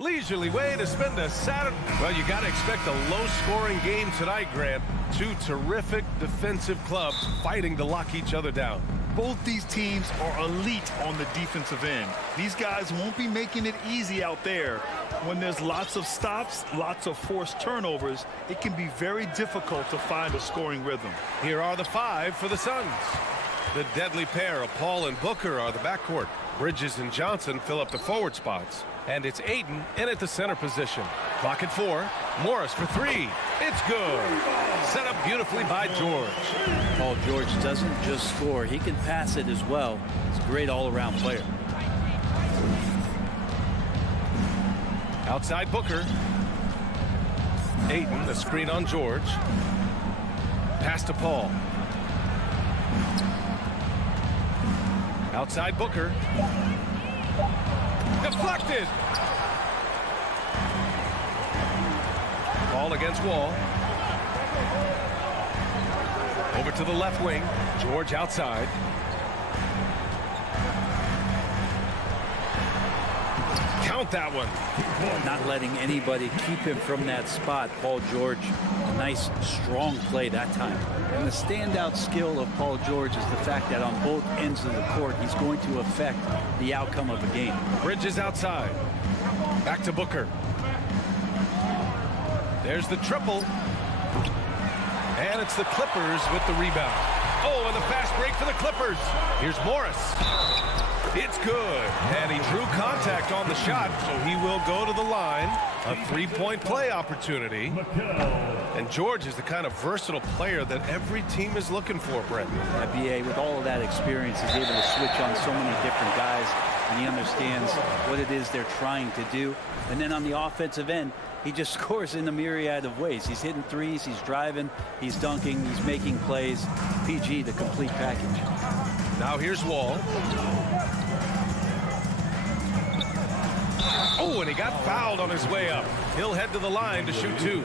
Leisurely way to spend a Saturday. Well, you got to expect a low-scoring game tonight, Grant. Two terrific defensive clubs fighting to lock each other down. Both these teams are elite on the defensive end. These guys won't be making it easy out there. When there's lots of stops, lots of forced turnovers, it can be very difficult to find a scoring rhythm. Here are the five for the Suns. The deadly pair of Paul and Booker are the backcourt. Bridges and Johnson fill up the forward spots. And it's Ayton in at the center position. Clock at 4. Morris for 3. It's good. Set up beautifully by George. Paul George doesn't just score. He can pass it as well. He's a great all-around player. Outside Booker. Ayton, the screen on George. Pass to Paul. Outside Booker. Deflected. Ball against Wall. Over to the left wing. George outside. Count that one. Not letting anybody keep him from that spot. Paul George, a nice, strong play that time. And the standout skill of Paul George is the fact that on both ends of the court, he's going to affect the outcome of a game. Bridges outside. Back to Booker. There's the triple. And it's the Clippers with the rebound. Oh, and the fast break for the Clippers. Here's Morris. It's good. And he drew contact on the shot, so he will go to the line. A three-point play opportunity. And George is the kind of versatile player that every team is looking for, Brent. BA, with all of that experience, is able to switch on so many different guys, and he understands what it is they're trying to do. And then on the offensive end, he just scores in a myriad of ways. He's hitting threes, he's driving, he's dunking, he's making plays. PG, the complete package. Now here's Wall. Oh, and he got fouled on his way up. He'll head to the line to shoot 2.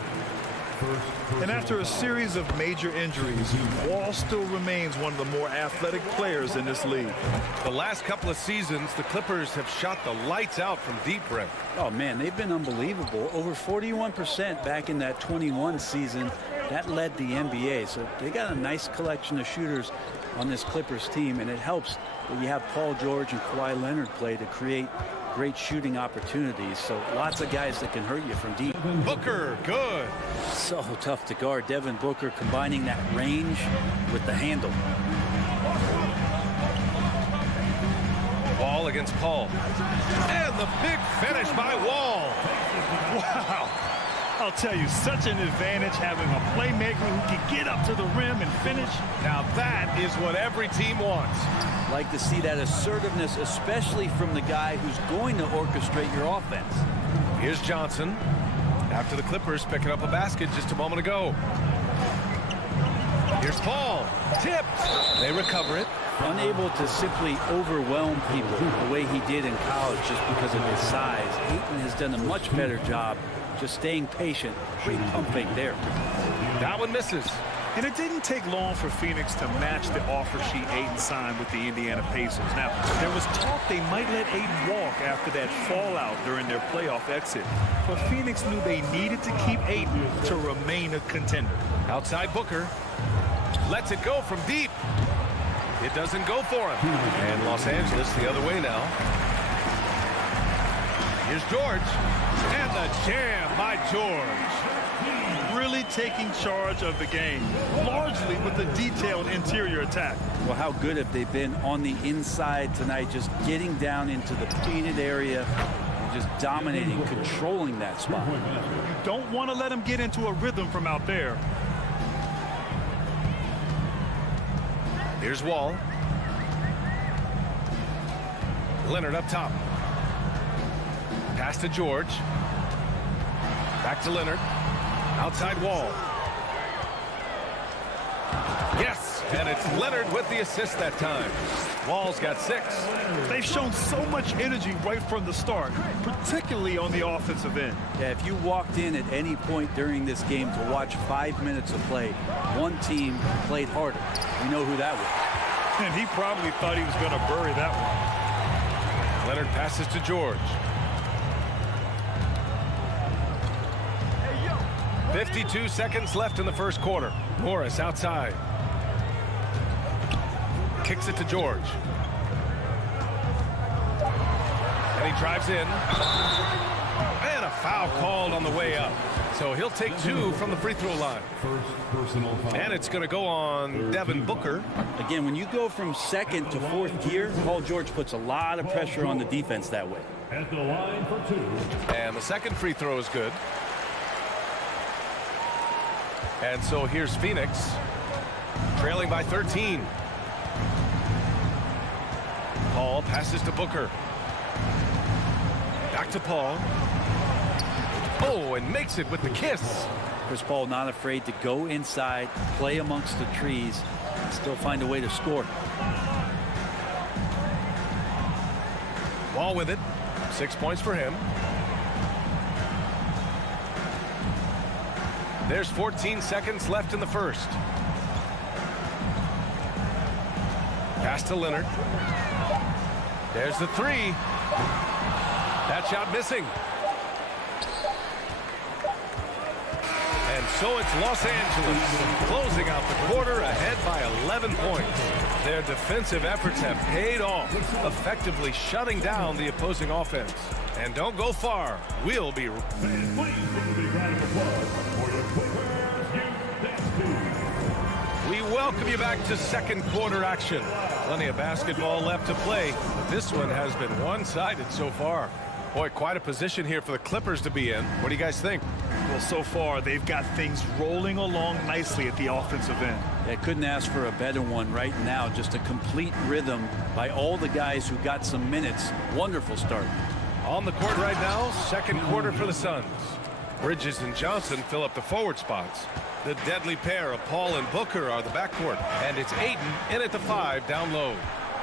And after a series of major injuries, Wall still remains one of the more athletic players in this league. The last couple of seasons, the Clippers have shot the lights out from deep, Brent. Oh, man, they've been unbelievable. Over 41% back in that 21 season. That led the NBA. So they got a nice collection of shooters on this Clippers team, and it helps that you have Paul George and Kawhi Leonard play to create great shooting opportunities. So lots of guys that can hurt you from deep. Booker, good. So tough to guard. Devin Booker combining that range with the handle. Wall against Paul. And the big finish by Wall. Wow. I'll tell you, such an advantage having a playmaker who can get up to the rim and finish. Now that is what every team wants. Like to see that assertiveness, especially from the guy who's going to orchestrate your offense. Here's Johnson. After the Clippers picking up a basket just a moment ago. Here's Paul. Tipped. They recover it. Unable to simply overwhelm people the way he did in college just because of his size. Ayton has done a much better job just staying patient. Great pump fake there. That one misses. And it didn't take long for Phoenix to match the offer sheet Ayton signed with the Indiana Pacers. Now, there was talk they might let Ayton walk after that fallout during their playoff exit. But Phoenix knew they needed to keep Ayton to remain a contender. Outside Booker. Lets it go from deep. It doesn't go for him. And Los Angeles the other way now. Here's George. And the jam by George. Really taking charge of the game, largely with a detailed interior attack. Well, how good have they been on the inside tonight, just getting down into the painted area and just dominating, controlling that spot. You don't want to let them get into a rhythm from out there. Here's Wall. Leonard up top. Pass to George. Back to Leonard. Outside Wall. Yes, and it's Leonard with the assist that time. Wall's got 6. They've shown so much energy right from the start, particularly on the offensive end. Yeah, if you walked in at any point during this game to watch 5 minutes of play, one team played harder. We know who that was. And he probably thought he was going to bury that one. Leonard passes to George. 52 seconds left in the first quarter. Morris outside. Kicks it to George. And he drives in. And a foul called on the way up. So he'll take 2 from the free throw line. First personal foul. And it's going to go on Devin Booker. Again, when you go from second to fourth gear, Paul George puts a lot of pressure on the defense that way. At the line for 2. And the second free throw is good. And so here's Phoenix, trailing by 13. Paul passes to Booker. Back to Paul. Oh, and makes it with the kiss. Chris Paul not afraid to go inside, play amongst the trees, and still find a way to score. Ball with it. 6 points for him. There's 14 seconds left in the first. Pass to Leonard. There's the 3. That shot missing. And so it's Los Angeles closing out the quarter ahead by 11 points. Their defensive efforts have paid off, effectively shutting down the opposing offense. And don't go far. We'll be We welcome you back to second quarter action. Plenty of basketball left to play, but this one has been one-sided so far. Boy, quite a position here for the Clippers to be in. What do you guys think? Well, so far, they've got things rolling along nicely at the offensive end. They couldn't ask for a better one right now. Just a complete rhythm by all the guys who got some minutes. Wonderful start. On the court right now, second quarter for the Suns. Bridges and Johnson fill up the forward spots. The deadly pair of Paul and Booker are the backcourt. And it's Ayton in at the 5 down low.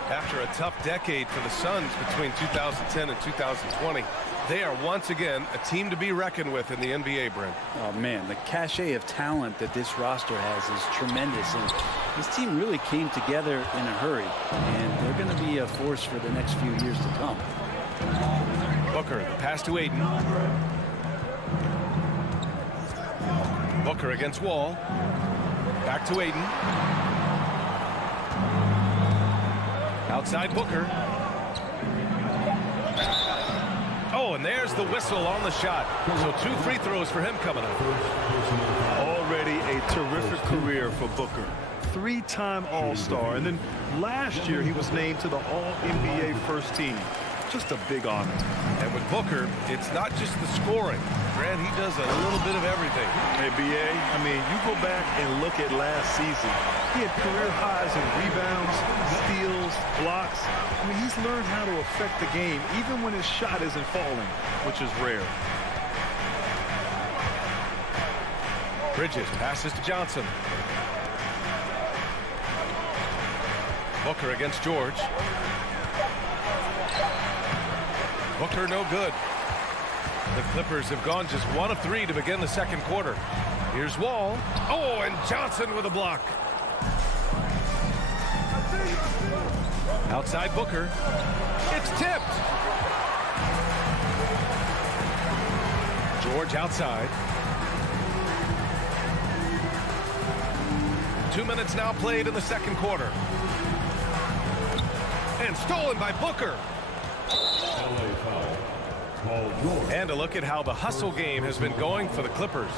After a tough decade for the Suns between 2010 and 2020, they are once again a team to be reckoned with in the NBA, Brent. Oh, man, the cachet of talent that this roster has is tremendous. And this team really came together in a hurry. And they're going to be a force for the next few years to come. Booker, the pass to Ayton. Booker against Wall. Back to Ayton. Outside Booker. Oh, and there's the whistle on the shot. So 2 free throws for him coming up. Already a terrific career for Booker. 3-time All-Star. And then last year he was named to the All-NBA first team. Just a big honor. And with Booker, it's not just the scoring. Grant, he does a little bit of everything. Hey, B.A., I mean, you go back and look at last season. He had career highs in rebounds, steals, blocks. I mean, he's learned how to affect the game, even when his shot isn't falling, which is rare. Bridges passes to Johnson. Booker against George. Booker no good. The Clippers have gone just 1 of 3 to begin the second quarter. Here's Wall. Oh, and Johnson with a block. Outside Booker. It's tipped. George outside. 2 minutes now played in the second quarter. And stolen by Booker. And a look at how the hustle game has been going for the Clippers.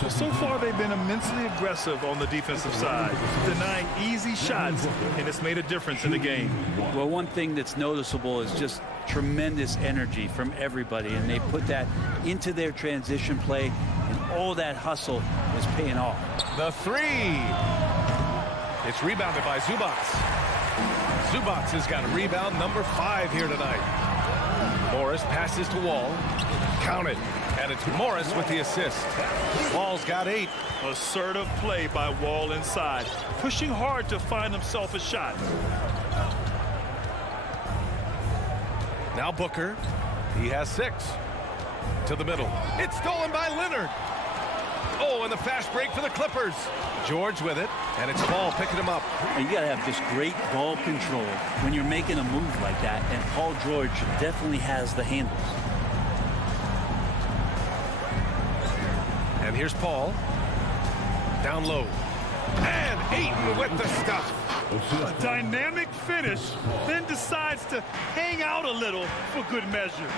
So far, they've been immensely aggressive on the defensive side, denying easy shots, and it's made a difference in the game. Well, one thing that's noticeable is just tremendous energy from everybody, and they put that into their transition play, and all that hustle is paying off. The 3. It's rebounded by Zubac. Zubac has got a rebound number 5 here tonight. Morris passes to Wall. Counted. And it's Morris with the assist. Wall's got 8. Assertive play by Wall inside, pushing hard to find himself a shot. Now Booker. He has 6. To the middle. It's stolen by Leonard. Oh, and the fast break for the Clippers. George with it, and it's Paul picking him up. And you got to have just great ball control when you're making a move like that, and Paul George definitely has the handles. And here's Paul. Down low. And Ayton with the stuff. A dynamic finish, then decides to hang out a little for good measure.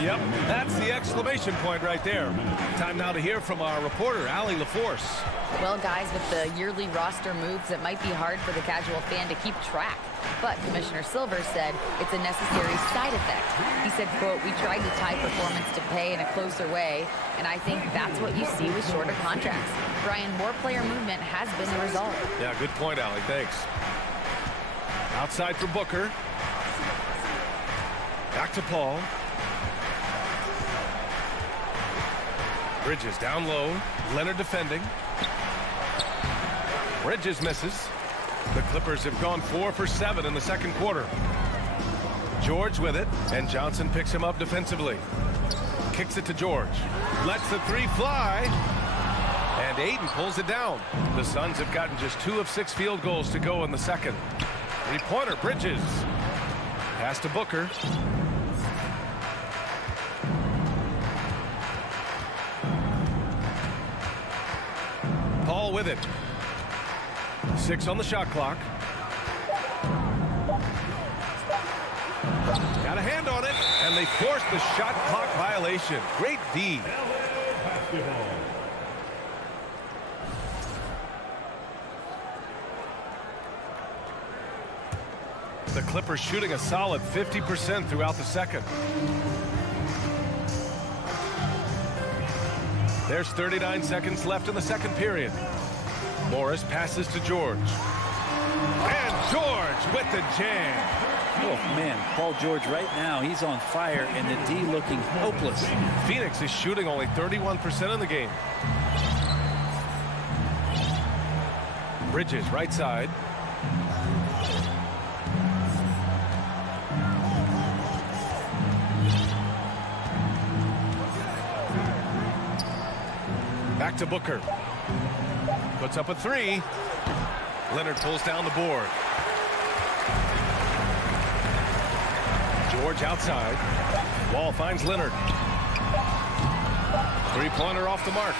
Yep, that's the exclamation point right there. Time now to hear from our reporter, Allie LaForce. Well, guys, with the yearly roster moves, it might be hard for the casual fan to keep track. But Commissioner Silver said it's a necessary side effect. He said, quote, "We tried to tie performance to pay in a closer way, and I think that's what you see with shorter contracts." Brian, more player movement has been the result. Yeah, good point, Allie. Thanks. Outside for Booker. Back to Paul. Bridges down low. Leonard defending. Bridges misses. The Clippers have gone 4 for 7 in the second quarter. George with it, and Johnson picks him up defensively. Kicks it to George. Lets the three fly. And Ayton pulls it down. The Suns have gotten just 2 of 6 field goals to go in the second. Three-pointer, Bridges. Pass to Booker. Paul with it. 6 on the shot clock. Got a hand on it, and they force the shot clock violation. Great D. The Clippers shooting a solid 50% throughout the second. There's 39 seconds left in the second period. Morris passes to George. And George with the jam. Oh, man, Paul George right now, he's on fire, and the D looking hopeless. Phoenix is shooting only 31% in the game. Bridges, right side. Back to Booker. Puts up a three. Leonard pulls down the board. George outside. Wall finds Leonard. Three-pointer off the mark.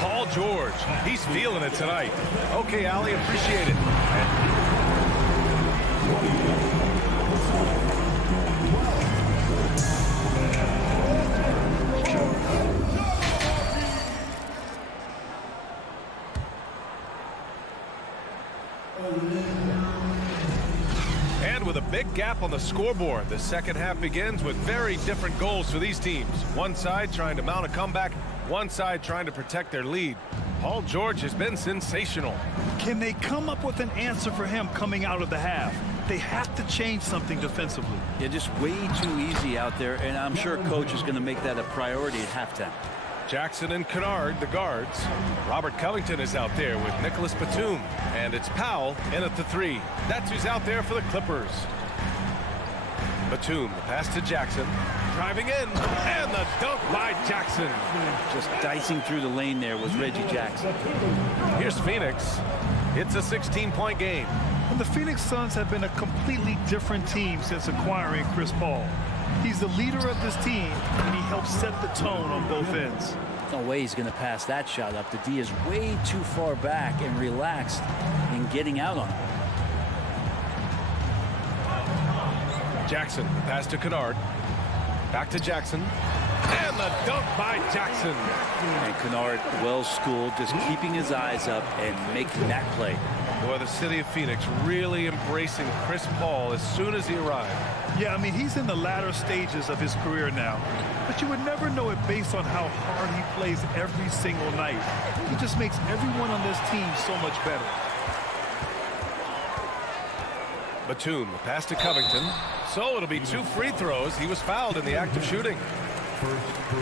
Paul George. He's feeling it tonight. Okay, Allie, appreciate it. And with a big gap on the scoreboard, the second half begins with very different goals for these teams. One side trying to mount a comeback, one side trying to protect their lead. Paul George has been sensational. Can they come up with an answer for him coming out of the half? They have to change something defensively. Yeah, just way too easy out there, and I'm sure coach is going to make that a priority at halftime. Jackson and Kennard, the guards. Robert Covington is out there with Nicholas Batum. And it's Powell in at the three. That's who's out there for the Clippers. Batum, the pass to Jackson. Driving in, and the dunk by Jackson. Just dicing through the lane there was Reggie Jackson. Here's Phoenix. It's a 16-point game. And the Phoenix Suns have been a completely different team since acquiring Chris Paul. He's the leader of this team, and he helps set the tone on both ends. No way he's going to pass that shot up. The D is way too far back and relaxed in getting out on it. Jackson, pass to Kennard. Back to Jackson. And the dunk by Jackson. And Kennard, well schooled, just keeping his eyes up and making that play. Boy, the city of Phoenix really embracing Chris Paul as soon as he arrived. Yeah, I mean, he's in the latter stages of his career now. But you would never know it based on how hard he plays every single night. He just makes everyone on this team so much better. Batum, pass to Covington. So it'll be 2 free throws. He was fouled in the act of shooting.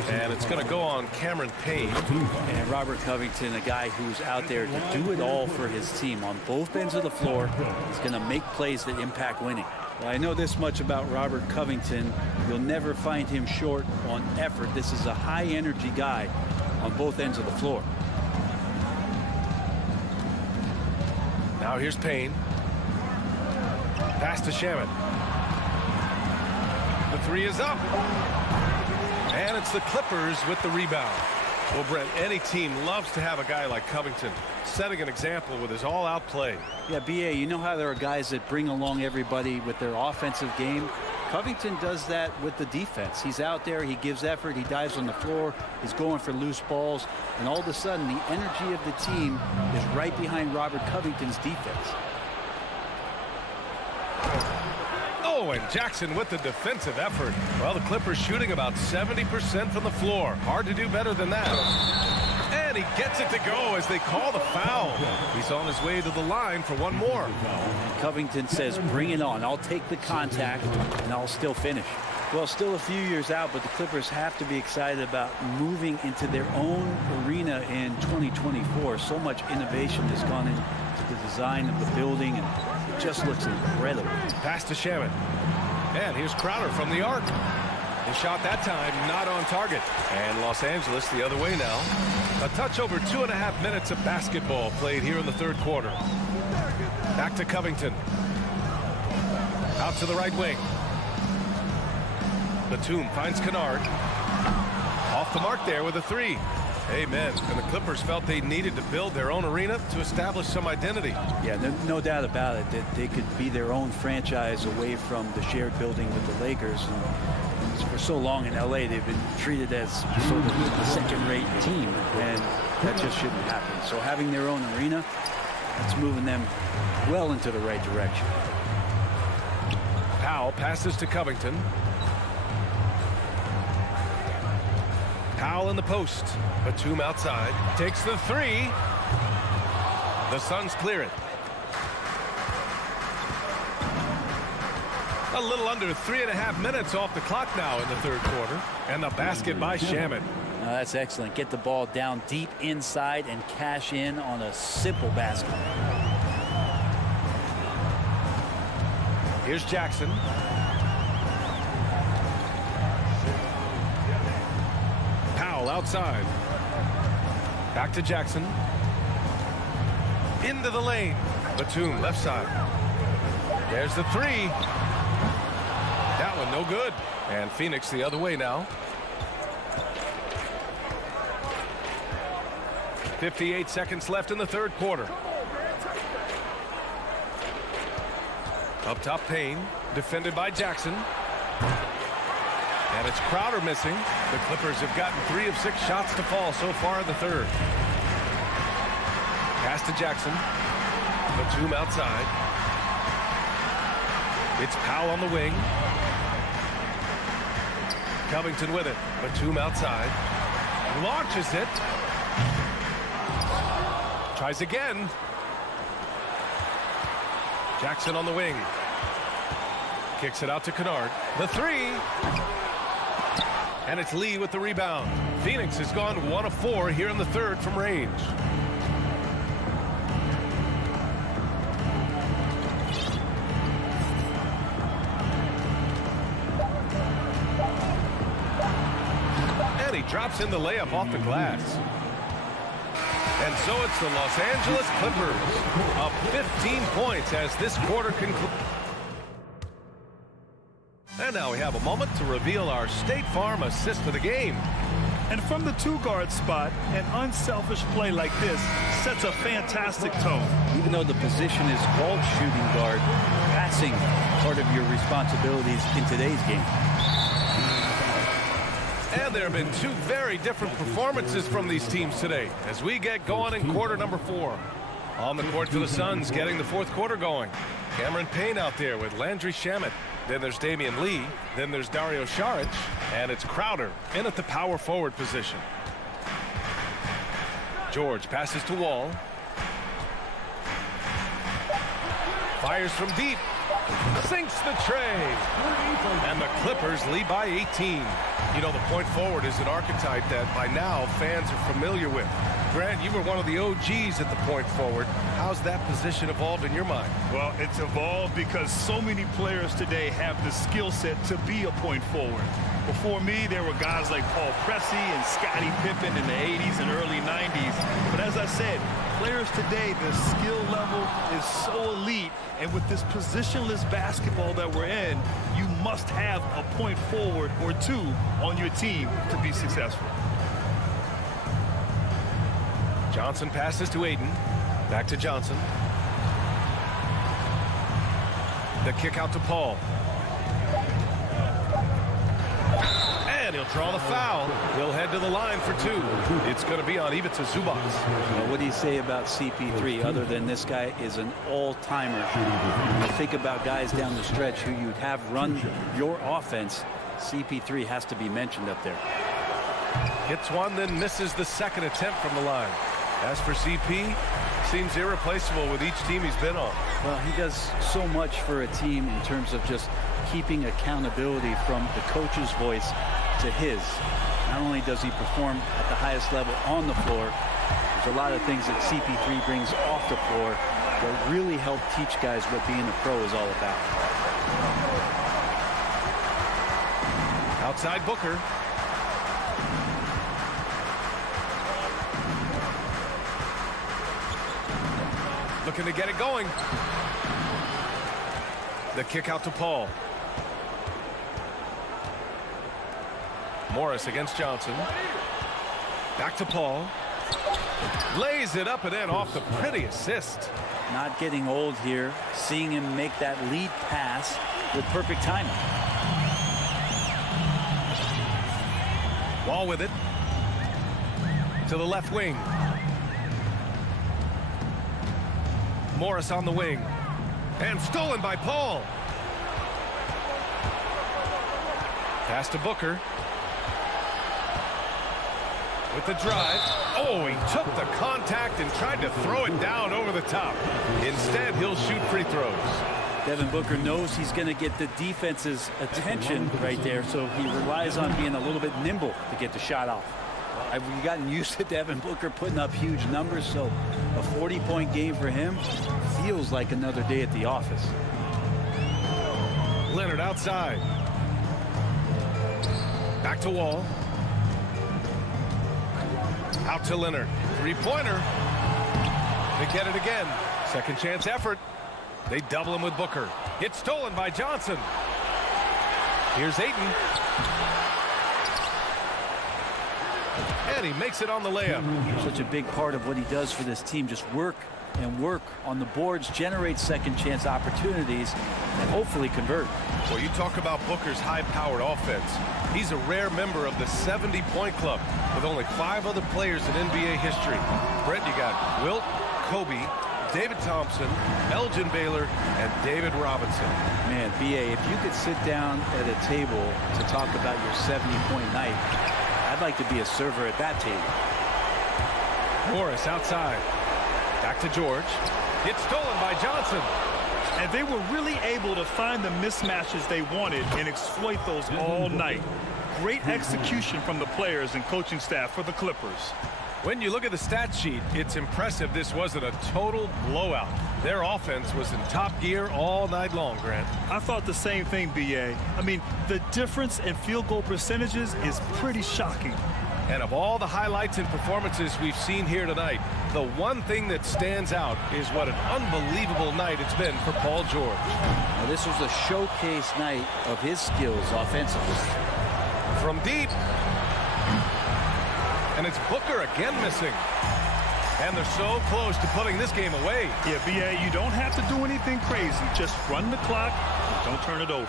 And it's going to go on Cameron Payne. And Robert Covington, a guy who's out there to do it all for his team on both ends of the floor. He's going to make plays that impact winning. Well, I know this much about Robert Covington. You'll never find him short on effort. This is a high-energy guy on both ends of the floor. Now here's Payne. Pass to Shaman. The three is up. And it's the Clippers with the rebound. Well, Brent, any team loves to have a guy like Covington setting an example with his all-out play. Yeah, B.A., you know how there are guys that bring along everybody with their offensive game? Covington does that with the defense. He's out there, he gives effort, he dives on the floor, he's going for loose balls, and all of a sudden the energy of the team is right behind Robert Covington's defense. Oh, and Jackson with the defensive effort. Well, the Clippers shooting about 70% from the floor. Hard to do better than that. And he gets it to go as they call the foul. He's on his way to the line for one more. Covington says, bring it on. I'll take the contact, and I'll still finish. Well, still a few years out, but the Clippers have to be excited about moving into their own arena in 2024. So much innovation has gone into the design of the building, and it just looks incredible. Pass to Shaman. And here's Crowder from the arc. His shot that time not on target. And Los Angeles the other way now. A touch over 2.5 minutes of basketball played here in the third quarter. Back to Covington. Out to the right wing. Batum finds Kennard. Off the mark there with a three. Amen. And the Clippers felt they needed to build their own arena to establish some identity. Yeah, no doubt about it that they could be their own franchise away from the shared building with the Lakers. And for so long in LA, they've been treated as sort of a second-rate team, and that just shouldn't happen. So having their own arena, that's moving them well into the right direction. Powell passes to Covington. Powell in the post. Batum outside. Takes the three. The Suns clear it. A little under 3.5 minutes off the clock now in the third quarter. And the basket by Shaman. That's excellent. Get the ball down deep inside and cash in on a simple basket. Here's Jackson. Powell outside. Back to Jackson. Into the lane. Batum left side. There's the three. That one no good. And Phoenix the other way now. 58 seconds left in the third quarter. Up top, Payne. Defended by Jackson. And it's Crowder missing. The Clippers have gotten 3 of 6 shots to fall so far in the third. Pass to Jackson. Batum outside. It's Powell on the wing. Covington with it. Batum outside. Launches it. Tries again. Jackson on the wing. Kicks it out to Kennard. The three. And it's Lee with the rebound. Phoenix has gone 1 of 4 here in the third from range. And he drops in the layup off the glass. And so it's the Los Angeles Clippers up 15 points as this quarter concludes. And now we have a moment to reveal our State Farm assist of the game. And from the two-guard spot, an unselfish play like this sets a fantastic tone. Even though the position is called shooting guard, passing part of your responsibilities in today's game. And there have been 2 very different performances from these teams today as we get going in quarter number 4. On the court for the Suns, getting the fourth quarter going. Cameron Payne out there with Landry Shamet. Then there's Damian Lee. Then there's Dario Saric. And it's Crowder in at the power forward position. George passes to Wall. Fires from deep. Sinks the tray. And the Clippers lead by 18. You know, the point forward is an archetype that by now fans are familiar with. Grant, you were one of the OGs at the point forward. How's that position evolved in your mind? Well, it's evolved because so many players today have the skill set to be a point forward. Before me, there were guys like Paul Pressey and Scottie Pippen in the 80s and early 90s. But as I said, players today, the skill level is so elite. And with this positionless basketball that we're in, you must have a point forward or two on your team to be successful. Johnson passes to Ayton. Back to Johnson. The kick out to Paul. And he'll draw the foul. He'll head to the line for two. It's going to be on Ivica Zubac. Well, what do you say about CP3 other than this guy is an all-timer? When you think about guys down the stretch who you'd have run your offense, CP3 has to be mentioned up there. Hits one, then misses the second attempt from the line. As for CP, seems irreplaceable with each team he's been on. Well, he does so much for a team in terms of just keeping accountability from the coach's voice to his. Not only does he perform at the highest level on the floor, there's a lot of things that CP3 brings off the floor that really help teach guys what being a pro is all about. Outside Booker. Looking to get it going. The kick out to Paul. Morris against Johnson. Back to Paul. Lays it up and in off the pretty assist. Not getting old here. Seeing him make that lead pass with perfect timing. Wall with it. To the left wing. Morris on the wing. And stolen by Paul. Pass to Booker. With the drive. Oh, he took the contact and tried to throw it down over the top. Instead, he'll shoot free throws. Devin Booker knows he's going to get the defense's attention right there, so he relies on being a little bit nimble to get the shot off. I've gotten used to Devin Booker putting up huge numbers, so a 40-point game for him feels like another day at the office. Leonard outside. Back to Wall. Out to Leonard. Three-pointer. They get it again. Second chance effort. They double him with Booker. It's stolen by Johnson. Here's Ayton. And he makes it on the layup. Such a big part of what he does for this team. Just work and work on the boards, generate second chance opportunities, and hopefully convert. Well, you talk about Booker's high-powered offense. He's a rare member of the 70-point club with only 5 other players in NBA history. Brett, you got Wilt, Kobe, David Thompson, Elgin Baylor, and David Robinson. Man, B.A., if you could sit down at a table to talk about your 70-point night, I'd like to be a server at that table. Morris outside. Back to George. It's stolen by Johnson. And they were really able to find the mismatches they wanted and exploit those all night. Great execution from the players and coaching staff for the Clippers. When you look at the stat sheet, it's impressive this wasn't a total blowout. Their offense was in top gear all night long, Grant. I thought the same thing, B.A. I mean, the difference in field goal percentages is pretty shocking. And of all the highlights and performances we've seen here tonight, the one thing that stands out is what an unbelievable night it's been for Paul George. Now, this was a showcase night of his skills offensively. From deep. And it's Booker again missing. And they're so close to putting this game away. Yeah, B.A., you don't have to do anything crazy. Just run the clock and don't turn it over.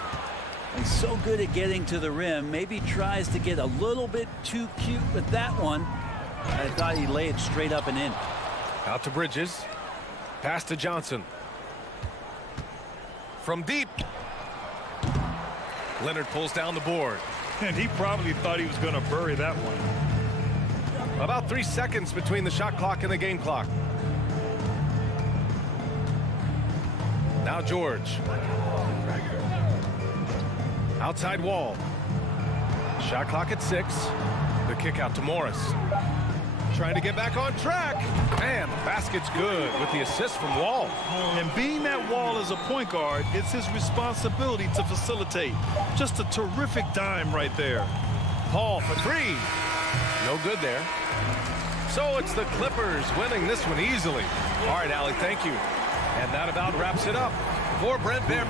He's so good at getting to the rim. Maybe tries to get a little bit too cute with that one. I thought he'd lay it straight up and in. Out to Bridges. Pass to Johnson. From deep. Leonard pulls down the board. And he probably thought he was going to bury that one. About 3 seconds between the shot clock and the game clock. Now George. Outside Wall. Shot clock at 6. The kick out to Morris. trying to get back on track. And the basket's good with the assist from Wall. And being that Wall is a point guard, it's his responsibility to facilitate. Just a terrific dime right there. Paul for three. No good there. So it's the Clippers winning this one easily. All right, Allie, thank you. And that about wraps it up for Brent Bear.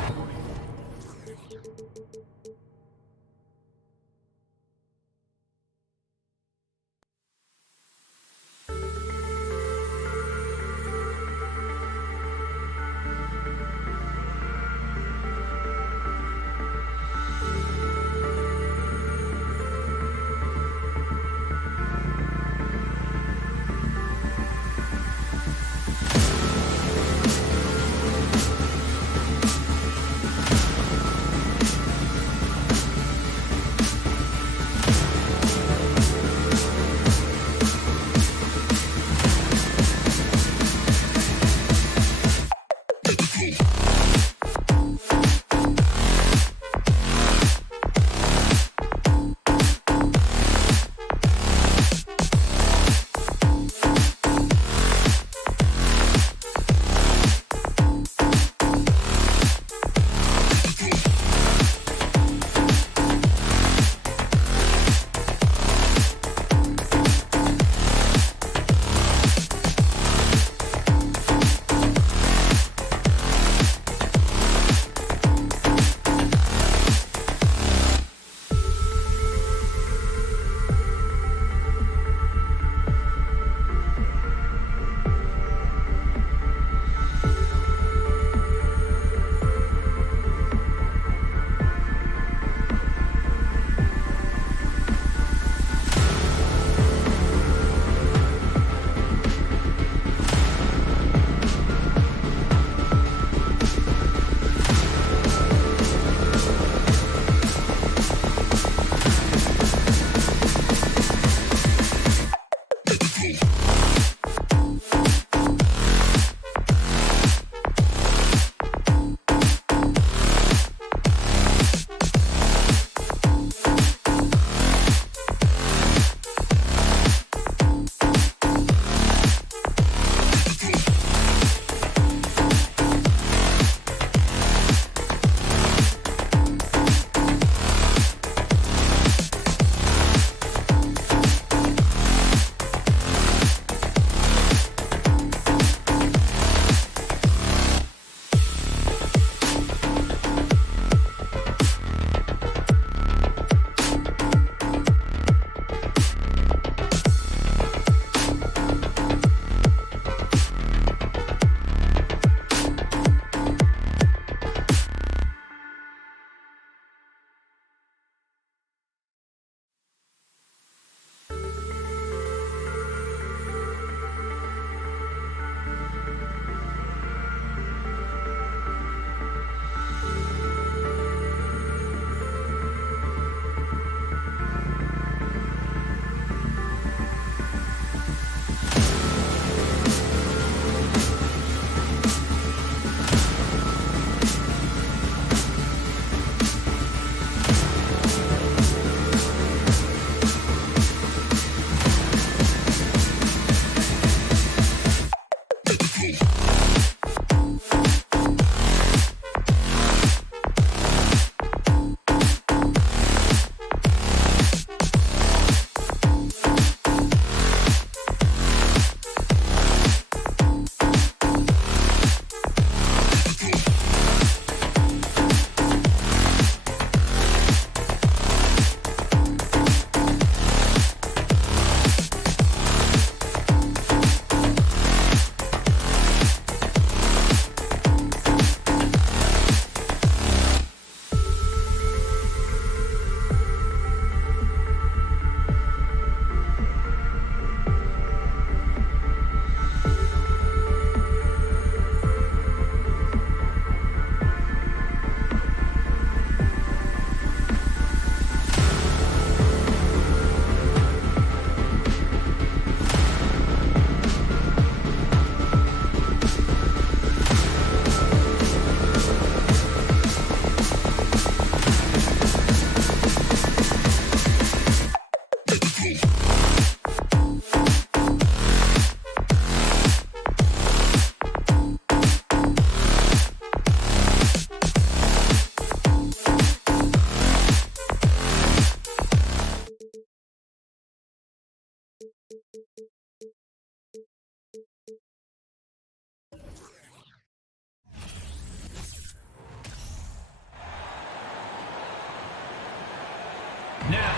Now,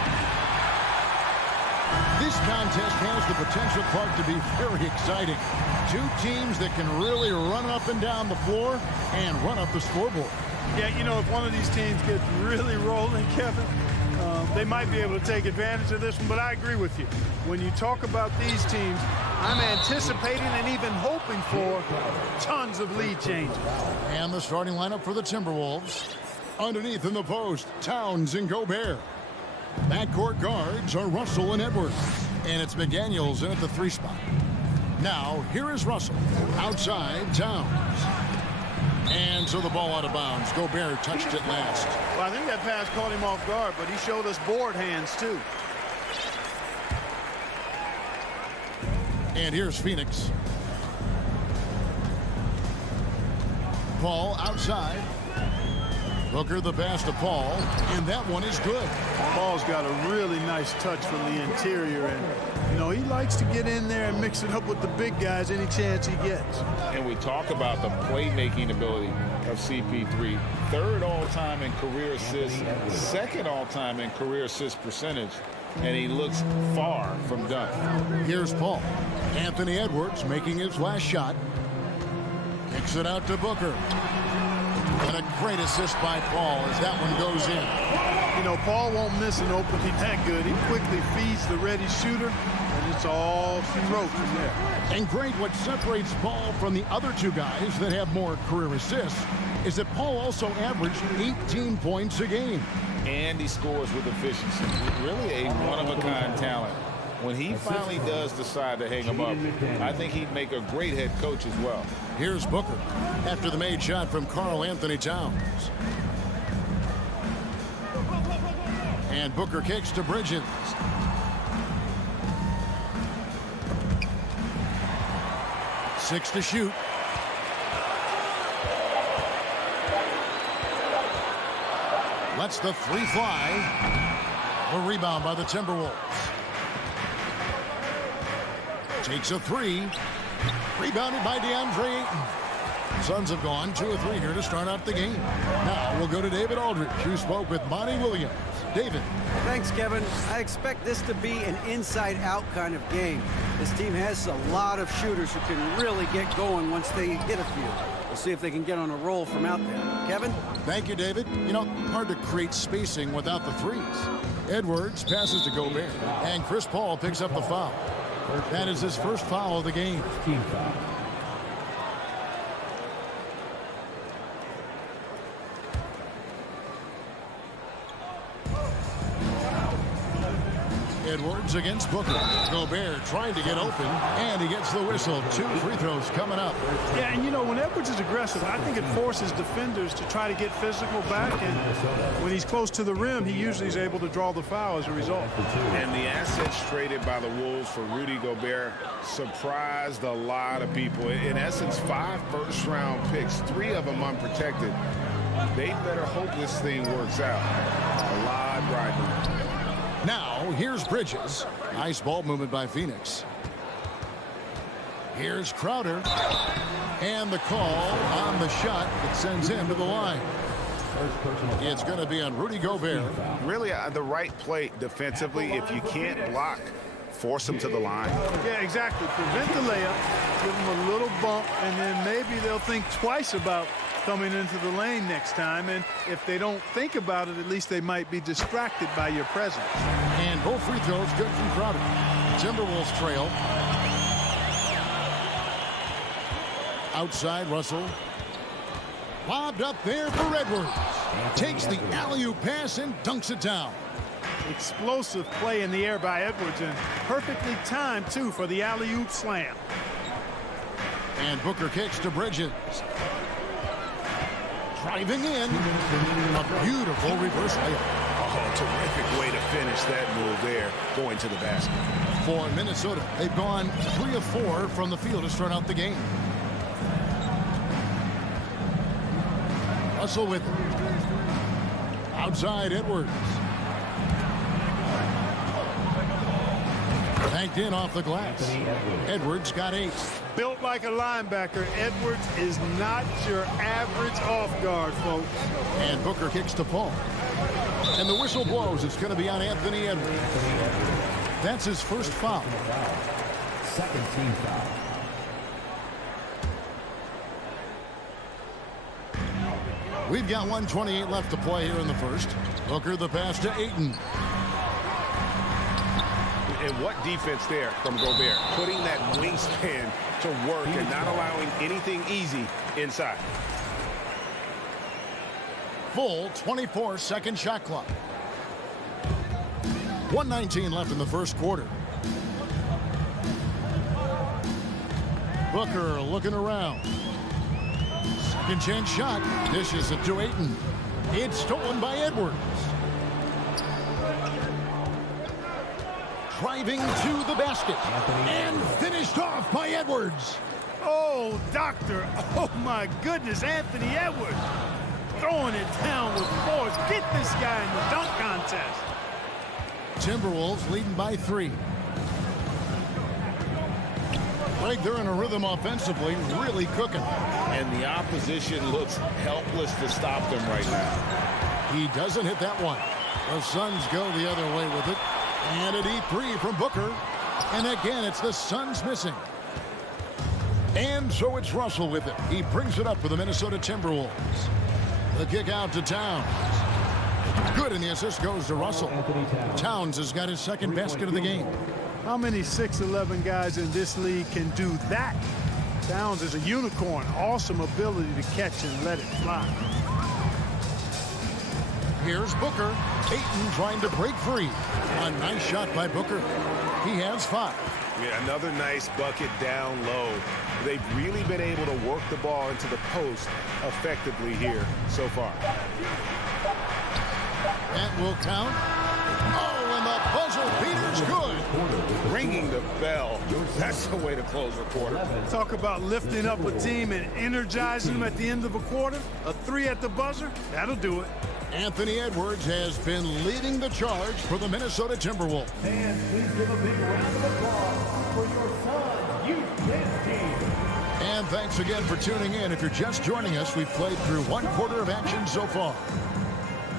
This contest has the potential, Clark, to be very exciting. Two teams that can really run up and down the floor and run up the scoreboard. Yeah, you know, if one of these teams gets really rolling, Kevin, they might be able to take advantage of this one, but I agree with you. When you talk about these teams, I'm anticipating and even hoping for tons of lead changes. And the starting lineup for the Timberwolves. Underneath in the post, Towns and Gobert. Backcourt guards are Russell and Edwards. And it's McDaniels in at the 3 spot. Now, here is Russell. Outside, Towns. And so the ball out of bounds. Gobert touched it last. Well, I think that pass caught him off guard, but he showed us board hands, too. And here's Phoenix. Paul outside. Booker the pass to Paul, and that one is good. Paul's got a really nice touch from the interior, and, you know, he likes to get in there and mix it up with the big guys any chance he gets. And we talk about the playmaking ability of CP3. 3rd all-time in career assists, 2nd all-time in career assist percentage, and he looks far from done. Here's Paul. Anthony Edwards making his last shot. Kicks it out to Booker. And a great assist by Paul as that one goes in. You know, Paul won't miss an opening that good. He quickly feeds the ready shooter, and it's all she wrote from there. And great, what separates Paul from the other 2 guys that have more career assists is that Paul also averaged 18 points a game. And he scores with efficiency. Really a one-of-a-kind talent. When he finally does decide to hang him up, I think he'd make a great head coach as well. Here's Booker after the made shot from Karl Anthony Towns. And Booker kicks to Bridges. Six to shoot. Lets the 3 fly. The rebound by the Timberwolves. Takes a 3. Rebounded by DeAndre Ayton. Suns have gone 2 of 3 here to start out the game. Now we'll go to David Aldridge, who spoke with Monty Williams. David. Thanks, Kevin. I expect this to be an inside-out kind of game. This team has a lot of shooters who can really get going once they hit a few. We'll see if they can get on a roll from out there. Kevin? Thank you, David. You know, hard to create spacing without the threes. Edwards passes to Gobert, and Chris Paul picks up the foul. That is his first foul of the game. team foul. Edwards against Booker. Gobert trying to get open, and he gets the whistle. 2 free throws coming up. Yeah, and you know, when Edwards is aggressive, I think it forces defenders to try to get physical back, and when he's close to the rim, he usually is able to draw the foul as a result. And the assets traded by the Wolves for Rudy Gobert surprised a lot of people. In essence, 5 first-round picks, 3 of them unprotected. They better hope this thing works out. A lot riding. Now, here's Bridges. Nice ball movement by Phoenix. Here's Crowder. And the call on the shot that sends him to the line. It's going to be on Rudy Gobert. Really, the right play defensively. If you can't block, force him to the line. Yeah, exactly. Prevent the layup, give them a little bump, and then maybe they'll think twice about coming into the lane next time. And if they don't think about it, at least they might be distracted by your presence. And both free throws good from Crowder. Timberwolves trail. Outside, Russell. Lobbed up there for Edwards. Takes the alley-oop pass and dunks it down. Explosive play in the air by Edwards, and perfectly timed, too, for the alley-oop slam. And Booker kicks to Bridges. Driving in. A beautiful reverse layup. Oh, terrific way to finish that move there, going to the basket. For Minnesota, they've gone 3 of 4 from the field to start out the game. Russell with it. Outside, Edwards. Banked in off the glass. Edwards got 8. Built like a linebacker, Edwards is not your average off guard, folks. And Booker kicks to Paul. And the whistle blows. It's going to be on Anthony Edwards. That's his first foul. Second team foul. We've got 1:28 left to play here in the first. Booker the pass to Ayton. And what defense there from Gobert. Putting that wingspan to work and not allowing anything easy inside. Full 24-second shot clock. 1:19 left in the first quarter. Booker looking around. Second chance shot. Dishes it to Ayton. It's stolen by Edwards. Driving to the basket. And finished off by Edwards. Oh, doctor. Oh, my goodness. Anthony Edwards throwing it down with force. Get this guy in the dunk contest. Timberwolves leading by 3. Greg, they're in a rhythm offensively, really cooking. And the opposition looks helpless to stop them right now. He doesn't hit that one. The Suns go the other way with it. And a deep 3 from Booker. And again, it's the Suns missing. And so it's Russell with it. He brings it up for the Minnesota Timberwolves. The kick out to Towns. Good, and the assist goes to Russell. Towns has got his second basket of the game. How many 6'11" guys in this league can do that? Towns is a unicorn. Awesome ability to catch and let it fly. Here's Booker. Ayton trying to break free. A nice shot by Booker. He has 5. Yeah, another nice bucket down low. They've really been able to work the ball into the post effectively here so far. That will count. Oh, and the buzzer beater's good. Ringing the bell. That's the way to close a quarter. Talk about lifting up a team and energizing them at the end of a quarter. A 3 at the buzzer, that'll do it. Anthony Edwards has been leading the charge for the Minnesota Timberwolves. And please give a big round of applause for your Suns Youth Dance Team. And thanks again for tuning in. If you're just joining us, we've played through 1 quarter of action so far.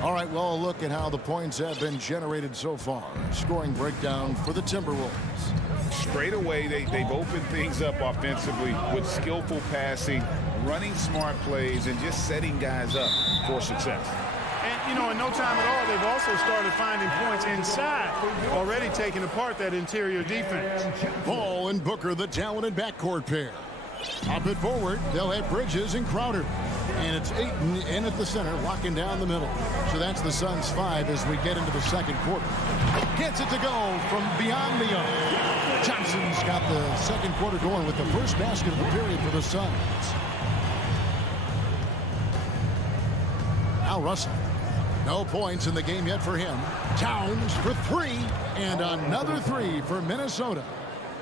All right, well, a look at how the points have been generated so far. Scoring breakdown for the Timberwolves. Straight away, they've opened things up offensively with skillful passing, running smart plays, and just setting guys up for success. And, you know, in no time at all, they've also started finding points inside, already taking apart that interior defense. Paul and Booker, the talented backcourt pair. Up it forward, they'll have Bridges and Crowder. And it's Ayton in at the center, locking down the middle. So that's the Suns' 5 as we get into the second quarter. Gets it to go from beyond the arc. Johnson's got the second quarter going with the first basket of the period for the Suns. Now Russell. No points in the game yet for him. Towns for 3, and another 3 for Minnesota.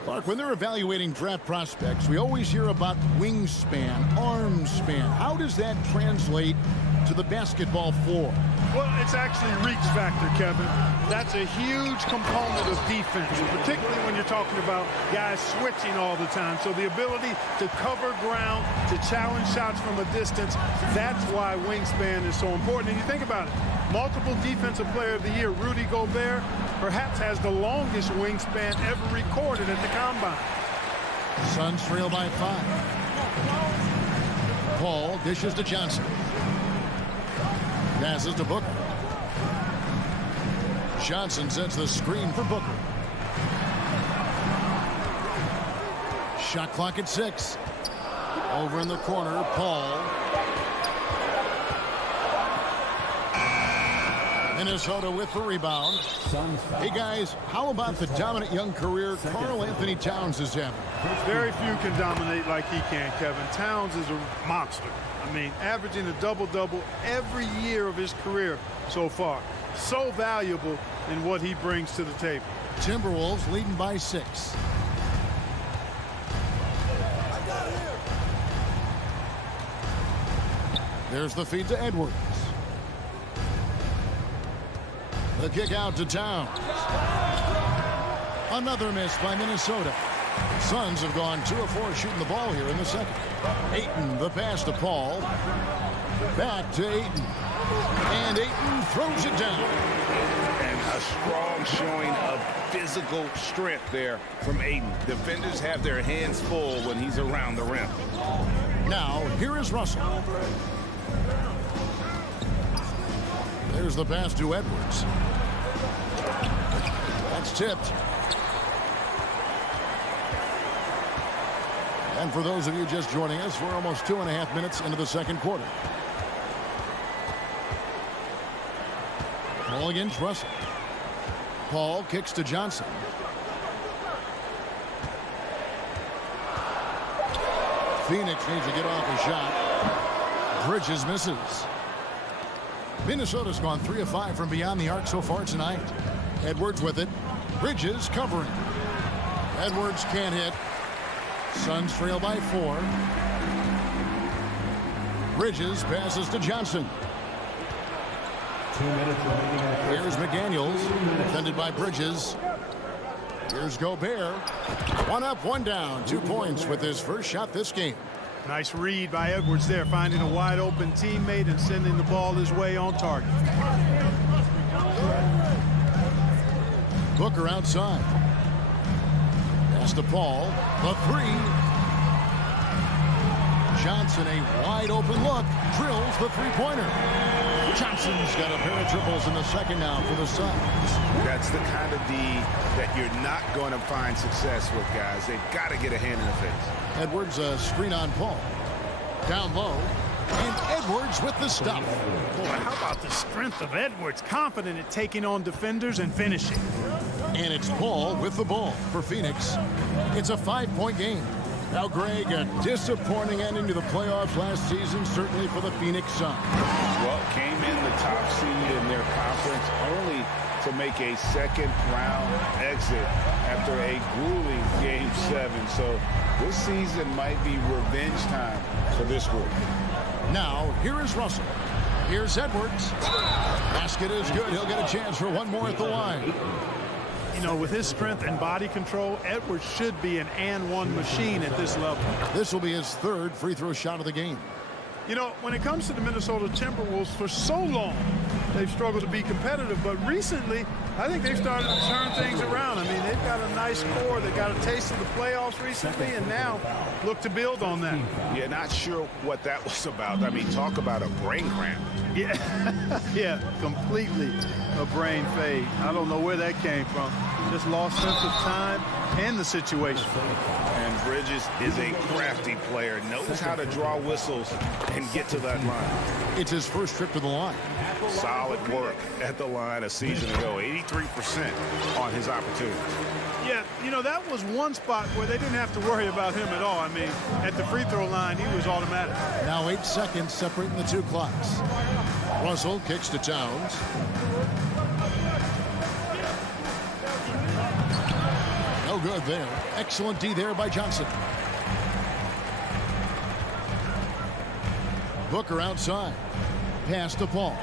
Clark, when they're evaluating draft prospects, we always hear about wingspan, arm span. How does that translate to the basketball floor? Well, it's actually reach factor, Kevin. That's a huge component of defense, particularly when you're talking about guys switching all the time. So the ability to cover ground, to challenge shots from a distance, that's why wingspan is so important. And you think about it, multiple defensive player of the year, Rudy Gobert, perhaps has the longest wingspan ever recorded at the combine. Suns trail by 5. Paul dishes to Johnson. Passes to Booker. Johnson sets the screen for Booker. Shot clock at 6. Over in the corner, Paul. Minnesota with the rebound. Hey guys, how about the dominant young career Karl Anthony Towns is having? Very few can dominate like he can, Kevin. Towns is a monster. I mean, averaging a double-double every year of his career so far. So valuable in what he brings to the table. Timberwolves leading by 6. There's the feed to Edwards. The kick out to Towns. Another miss by Minnesota. Suns have gone 2 of 4 shooting the ball here in the second. Ayton, the pass to Paul. Back to Ayton. And Ayton throws it down. And a strong showing of physical strength there from Ayton. Defenders have their hands full when he's around the rim. Now, here is Russell. There's the pass to Edwards. That's tipped. And for those of you just joining us, we're almost 2.5 minutes into the second quarter. Ball against Russell. Paul kicks to Johnson. Phoenix needs to get off a shot. Bridges misses. Minnesota's gone 3 of 5 from beyond the arc so far tonight. Edwards with it. Bridges covering. Edwards can't hit. Suns trail by 4. Bridges passes to Johnson. 2 minutes remaining. Here's McDaniels, defended by Bridges. Here's Gobert. 1 up, 1 down. 2 points with his first shot this game. Nice read by Edwards there, finding a wide open teammate and sending the ball his way on target. Booker outside. Pass to Paul. The 3. Johnson, a wide open look. Drills the 3-pointer. Johnson's got a pair of triples in the second now for the Suns. That's the kind of D that you're not going to find success with, guys. They've got to get a hand in the face. Edwards, a screen on Paul. Down low. And Edwards with the stop. Boy, how about the strength of Edwards? Confident at taking on defenders and finishing. And it's Paul with the ball for Phoenix. It's a 5-point game. Now, Greg, a disappointing ending to the playoffs last season, certainly for the Phoenix Suns. Well, came in the top seed in their conference only to make a second-round exit after a grueling Game 7. So this season might be revenge time for this group. Now, here is Russell. Here's Edwards. Basket is good. He'll get a chance for one more at the line. You know, with his strength and body control, Edwards should be an and-one machine at this level. This will be his 3rd free throw shot of the game. You know, when it comes to the Minnesota Timberwolves, for so long, they've struggled to be competitive. But recently, I think they've started to turn things around. I mean, they've got a nice core. They got a taste of the playoffs recently, and now look to build on that. Yeah, not sure what that was about. I mean, talk about a brain cramp. Yeah, yeah, completely a brain fade. I don't know where that came from. Just lost sense of time and the situation. And Bridges is a crafty player, knows how to draw whistles and get to that line. It's his first trip to the line. Solid work at the line a season ago, 83% on his opportunities. Yeah, you know, that was one spot where they didn't have to worry about him at all. I mean, at the free throw line, he was automatic. Now 8 seconds separating the 2 clocks. Russell kicks to Towns. No good there. Excellent D there by Johnson. Booker outside. Pass to Paul.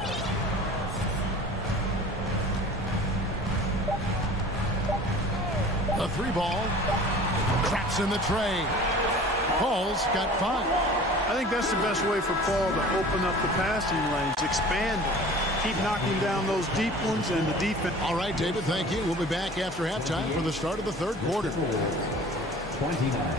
The 3 ball. Traps in the tray. Paul's got 5. I think that's the best way for Paul to open up the passing lanes, expand it, keep knocking down those deep ones, and the defense. All right, David, thank you. We'll be back after halftime for the start of the 3rd quarter. 29.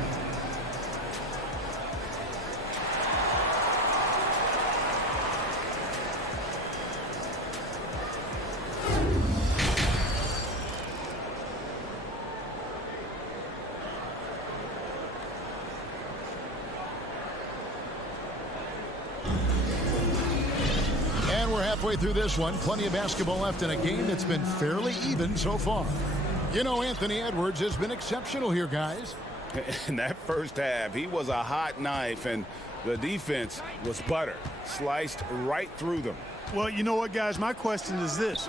Halfway through this one, plenty of basketball left in a game that's been fairly even so far. You know, Anthony Edwards has been exceptional here, guys. In that first half, he was a hot knife, and the defense was butter, sliced right through them. Well, you know what, guys? My question is this.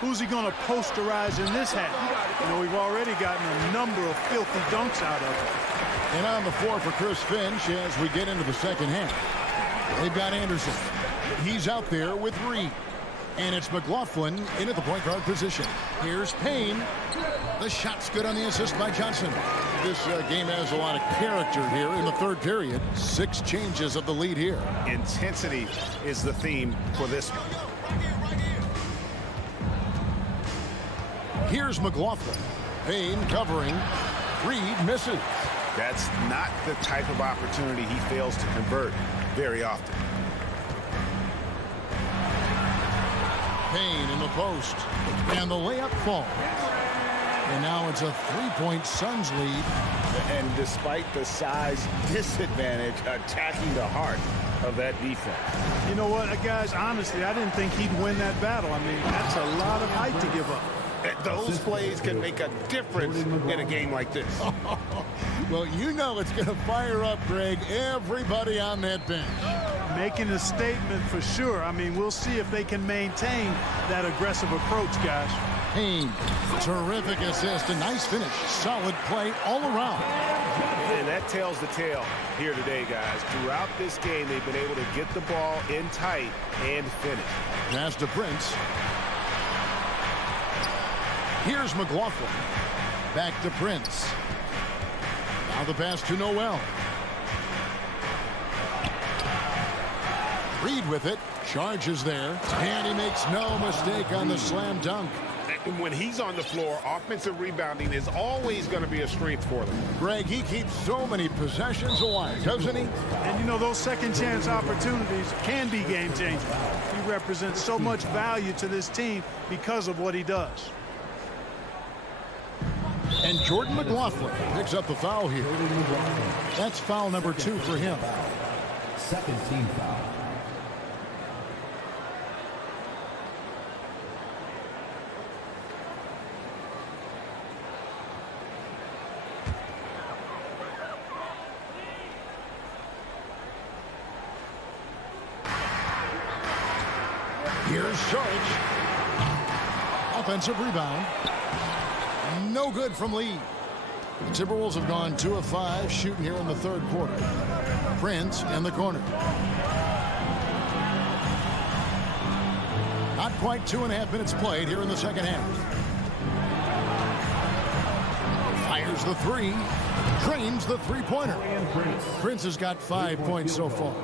Who's he going to posterize in this half? You know, we've already gotten a number of filthy dunks out of him. And on the floor for Chris Finch as we get into the second half. They've got Anderson. He's out there with Reed. And it's McLaughlin in at the point guard position. Here's Payne. The shot's good on the assist by Johnson. this game has a lot of character here in the third period. 6 changes of the lead here. Intensity is the theme for this one. Here's McLaughlin. Payne covering. Reed misses. That's not the type of opportunity he fails to convert very often. Payne in the post. And the layup falls. And now it's a 3-point Suns lead. And despite the size disadvantage, attacking the heart of that defense. You know what, guys, honestly, I didn't think he'd win that battle. I mean, that's a lot of height to give up. Those plays can make a difference in a game like this. Well, you know it's going to fire up, Greg, everybody on that bench. Making a statement for sure. I mean, we'll see if they can maintain that aggressive approach, guys. Payne, terrific assist, a nice finish. Solid play all around. And that tells the tale here today, guys. Throughout this game, they've been able to get the ball in tight and finish. Pass to Prince. Here's McLaughlin. Back to Prince. Now the pass to Noel. Reed with it. Charges there. And he makes no mistake on the slam dunk. When he's on the floor, offensive rebounding is always going to be a strength for them. Greg, he keeps so many possessions alive, doesn't he? And, you know, those second chance opportunities can be game-changing. He represents so much value to this team because of what he does. And Jordan McLaughlin picks up the foul here. That's foul number 2 for him. Second team foul. Here's Saric. Offensive rebound. No good from Lee. The Timberwolves have gone 2 of 5 shooting here in the third quarter. Prince in the corner. Not quite 2.5 minutes played here in the second half. Fires the 3. Drains the three-pointer. Prince has got 5 points so far.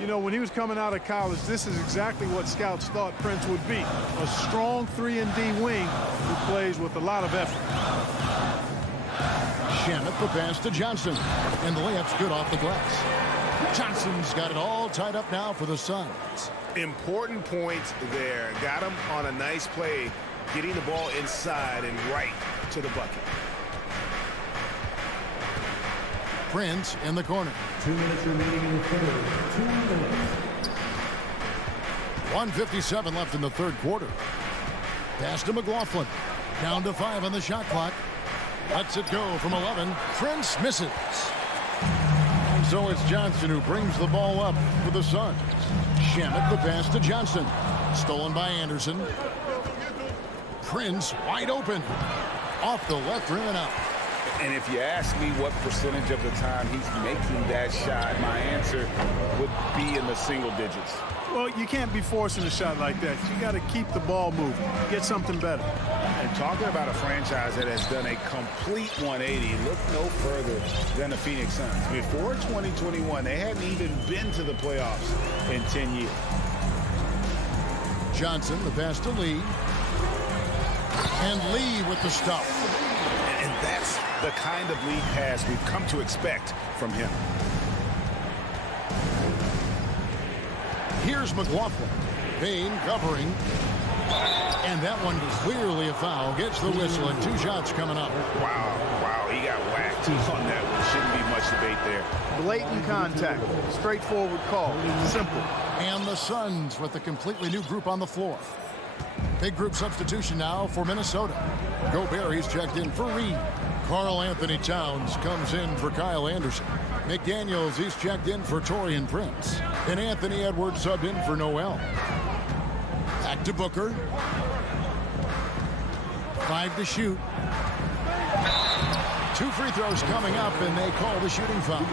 You know, when he was coming out of college, this is exactly what scouts thought Prince would be. A strong 3-and-D wing who plays with a lot of effort. Shamet the pass to Johnson. And the layup's good off the glass. Johnson's got it all tied up now for the Suns. Important points there. Got him on a nice play, getting the ball inside and right to the bucket. Prince in the corner. 2 minutes remaining in the third. 2 minutes. 1:57 left in the third quarter. Pass to McLaughlin. Down to 5 on the shot clock. Lets it go from 11. Prince misses. And so it's Johnson who brings the ball up for the Suns. Shamet the pass to Johnson. Stolen by Anderson. Prince wide open. Off the left rim and out. And if you ask me what percentage of the time he's making that shot, my answer would be in the single digits. Well, you can't be forcing a shot like that. You got to keep the ball moving. Get something better. And talking about a franchise that has done a complete 180, look no further than the Phoenix Suns. Before 2021, they hadn't even been to the playoffs in 10 years. Johnson, the pass to Lee. And Lee with the stop. And that's the kind of lead pass we've come to expect from him. Here's McLaughlin. Payne covering. And that one clearly a foul. Gets the whistle and 2 shots coming up. Wow, he got whacked on that one. Shouldn't be much debate there. Blatant contact. Straightforward call. Simple. And the Suns with a completely new group on the floor. Big group substitution now for Minnesota. Gobert, he's checked in for Reed. Karl Anthony Towns comes in for Kyle Anderson. McDaniels, he's checked in for Taurean Prince. And Anthony Edwards subbed in for Noel. Back to Booker. 5 to shoot. 2 free throws coming up, and they call the shooting foul.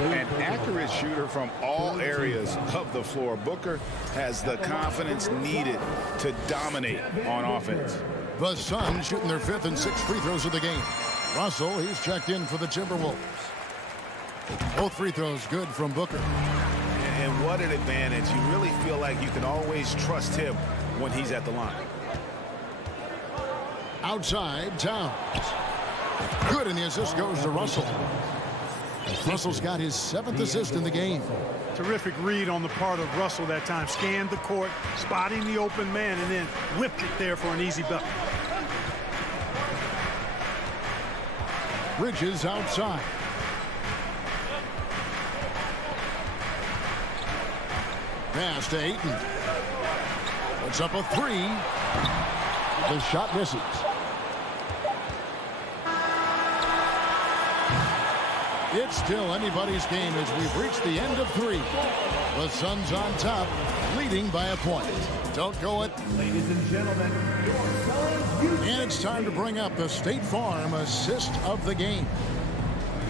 An accurate shooter from all areas of the floor. Booker has the confidence needed to dominate on offense. The Suns shooting their 5th and 6th free throws of the game. Russell, he's checked in for the Timberwolves. Both free throws good from Booker. And what an advantage. You really feel like you can always trust him when he's at the line. Outside, Towns. Good, and the assist goes to Russell. Russell's got his 7th assist in the game. Terrific read on the part of Russell that time. Scanned the court, spotting the open man, and then whipped it there for an easy bucket. Bridges outside. Pass to Ayton. Puts up a 3. The shot misses. It's still anybody's game as we've reached the end of 3. The Suns on top, leading by a point. Don't go it. Ladies and gentlemen, your Suns youth And it's time to bring up the State Farm assist of the game.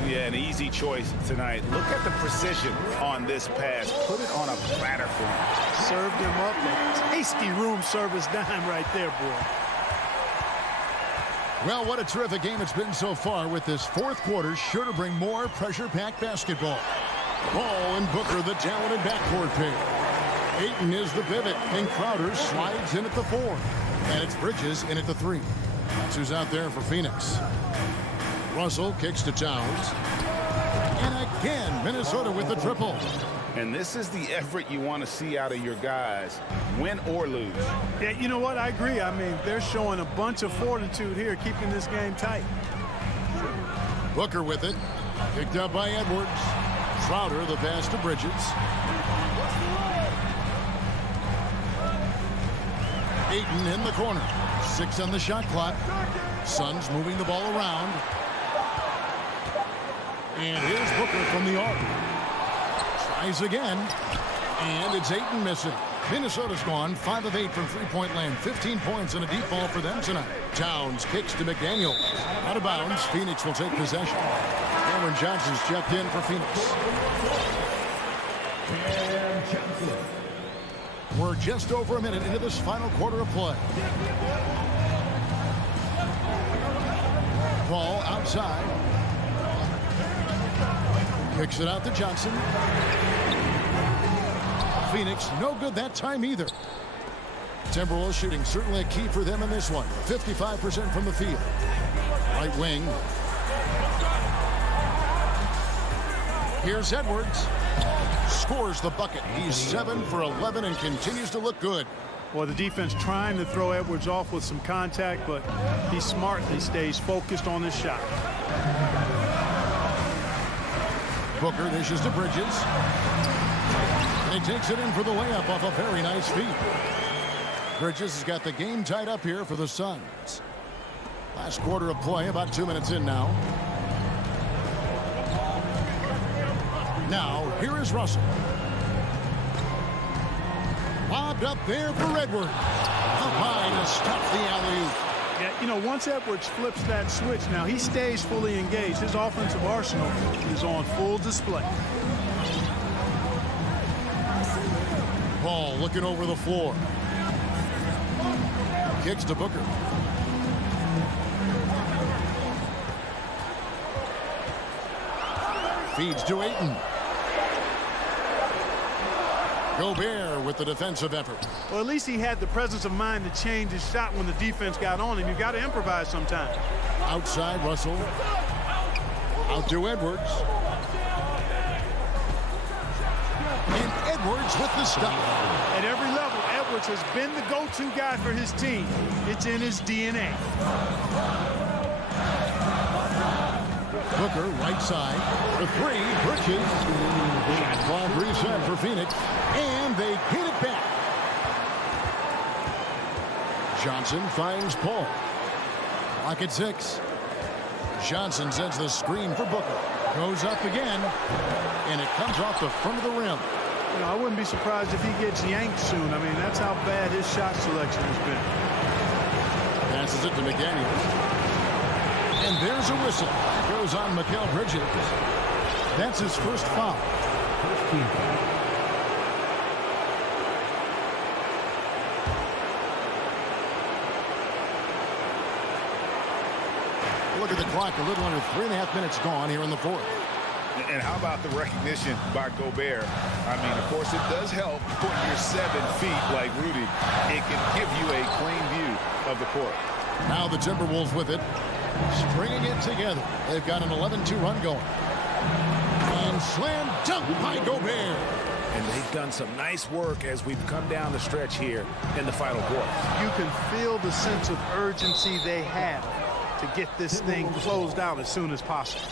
Yeah, an easy choice tonight. Look at the precision on this pass. Put it on a platter for him. Served him up a tasty room service dime right there, boy. Well, what a terrific game it's been so far, with this 4th quarter sure to bring more pressure-packed basketball. Ball and Booker, the talented backcourt pair. Ayton is the pivot, and Crowder slides in at the 4. And it's Bridges in at the 3. That's who's out there for Phoenix. Russell kicks to Towns. And again, Minnesota with the triple. And this is the effort you want to see out of your guys, win or lose. Yeah, you know what? I agree. I mean, they're showing a bunch of fortitude here, keeping this game tight. Booker with it. Picked up by Edwards. Crowder, the pass to Bridges. Ayton in the corner. 6 on the shot clock. Suns moving the ball around. And here's Booker from the arc. Tries again. And it's Ayton missing. Minnesota's gone 5 of 8 from three-point land. 15 points and a deep ball for them tonight. Towns kicks to McDaniels. Out of bounds. Phoenix will take possession. Cameron Johnson's checked in for Phoenix. We're just over a minute into this final quarter of play. Ball outside. Kicks it out to Johnson. Phoenix no good that time either. Timberwolves shooting certainly a key for them in this one. 55% from the field. Right wing. Here's Edwards. Scores the bucket. He's 7 for 11 and continues to look good. Well, the defense trying to throw Edwards off with some contact, but he smartly stays focused on his shot. Booker dishes to Bridges. And he takes it in for the layup off a very nice feed. Bridges has got the game tied up here for the Suns. Last quarter of play, about 2 minutes in now. Now, here is Russell. Lobbed up there for Edwards. Up high to stop the alley-oop. Yeah, you know, once Edwards flips that switch, now he stays fully engaged. His offensive arsenal is on full display. Ball looking over the floor. Kicks to Booker. Feeds to Ayton. Gobert with the defensive effort. Well, at least he had the presence of mind to change his shot when the defense got on him. You got to improvise sometimes. Outside, Russell. Out to Edwards. And Edwards with the stop. At every level, Edwards has been the go-to guy for his team. It's in his DNA. Booker, right side. The 3, Bridges. Shot clock reset for Phoenix. And they get it back. Johnson finds Paul. Clock at 6. Johnson sends the screen for Booker. Goes up again. And it comes off the front of the rim. You know, I wouldn't be surprised if he gets yanked soon. I mean, that's how bad his shot selection has been. Passes it to McDaniels. And there's a whistle. Goes on Mikal Bridges. That's his first foul. First team foul. Look at the clock. A little under 3.5 minutes gone here in the fourth. And how about the recognition by Gobert? I mean, of course, it does help when you're 7 feet like Rudy. It can give you a clean view of the court. Now the Timberwolves with it, stringing it together. They've got an 11-2 run going. And slam dunk by Gobert. And they've done some nice work as we've come down the stretch here in the final quarter. You can feel the sense of urgency they have to get this thing closed out as soon as possible.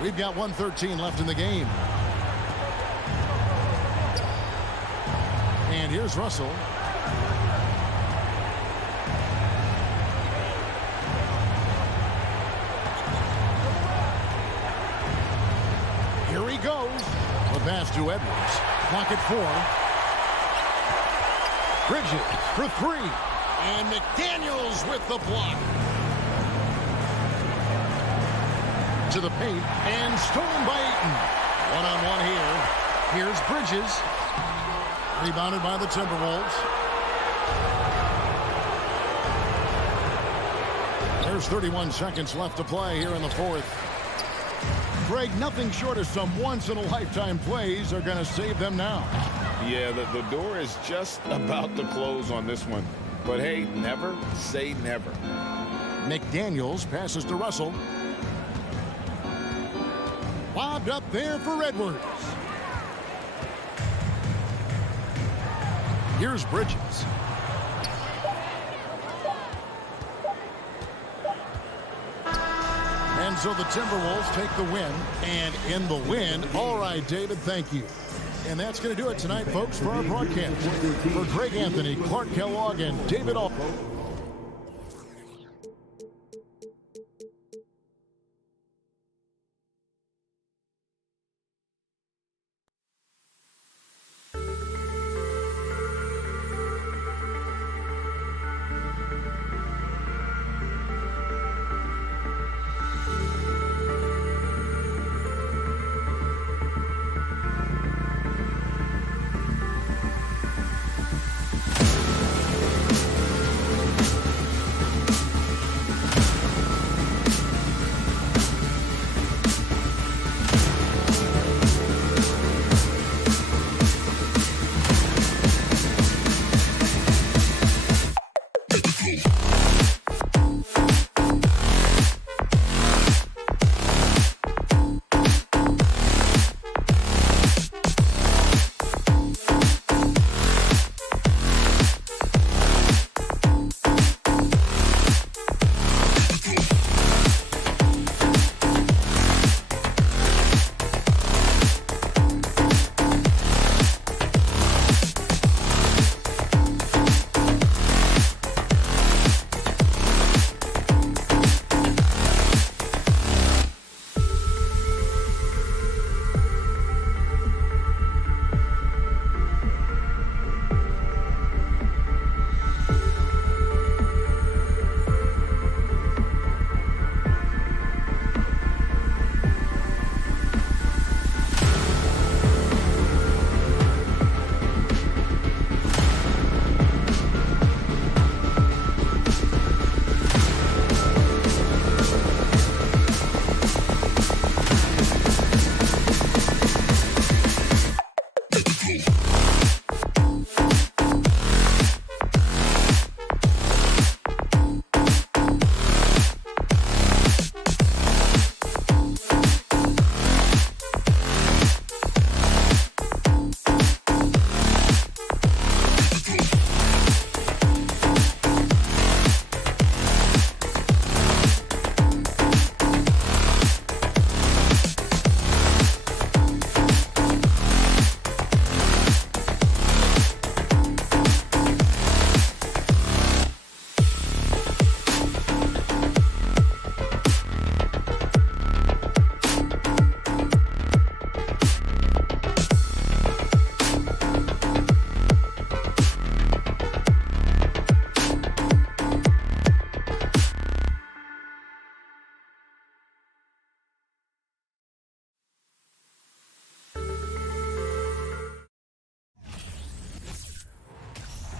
We've got 1:13 left in the game. And here's Russell. Here he goes. The pass to Edwards. Clock at 4. Bridges for 3. And McDaniels with the block. To the paint and stolen by Ayton. One-on-one here. Here's Bridges. Rebounded by the Timberwolves. There's 31 seconds left to play here in the fourth. Greg, nothing short of some once-in-a-lifetime plays are going to save them now. Yeah, the door is just about to close on this one. But hey, never say never. McDaniels passes to Russell. Lobbed up there for Edwards. Here's Bridges. And so the Timberwolves take the win. And in the win, all right, David, thank you. And that's going to do it tonight, folks, for our broadcast. For Greg Anthony, Clark Kellogg, and David Alpo.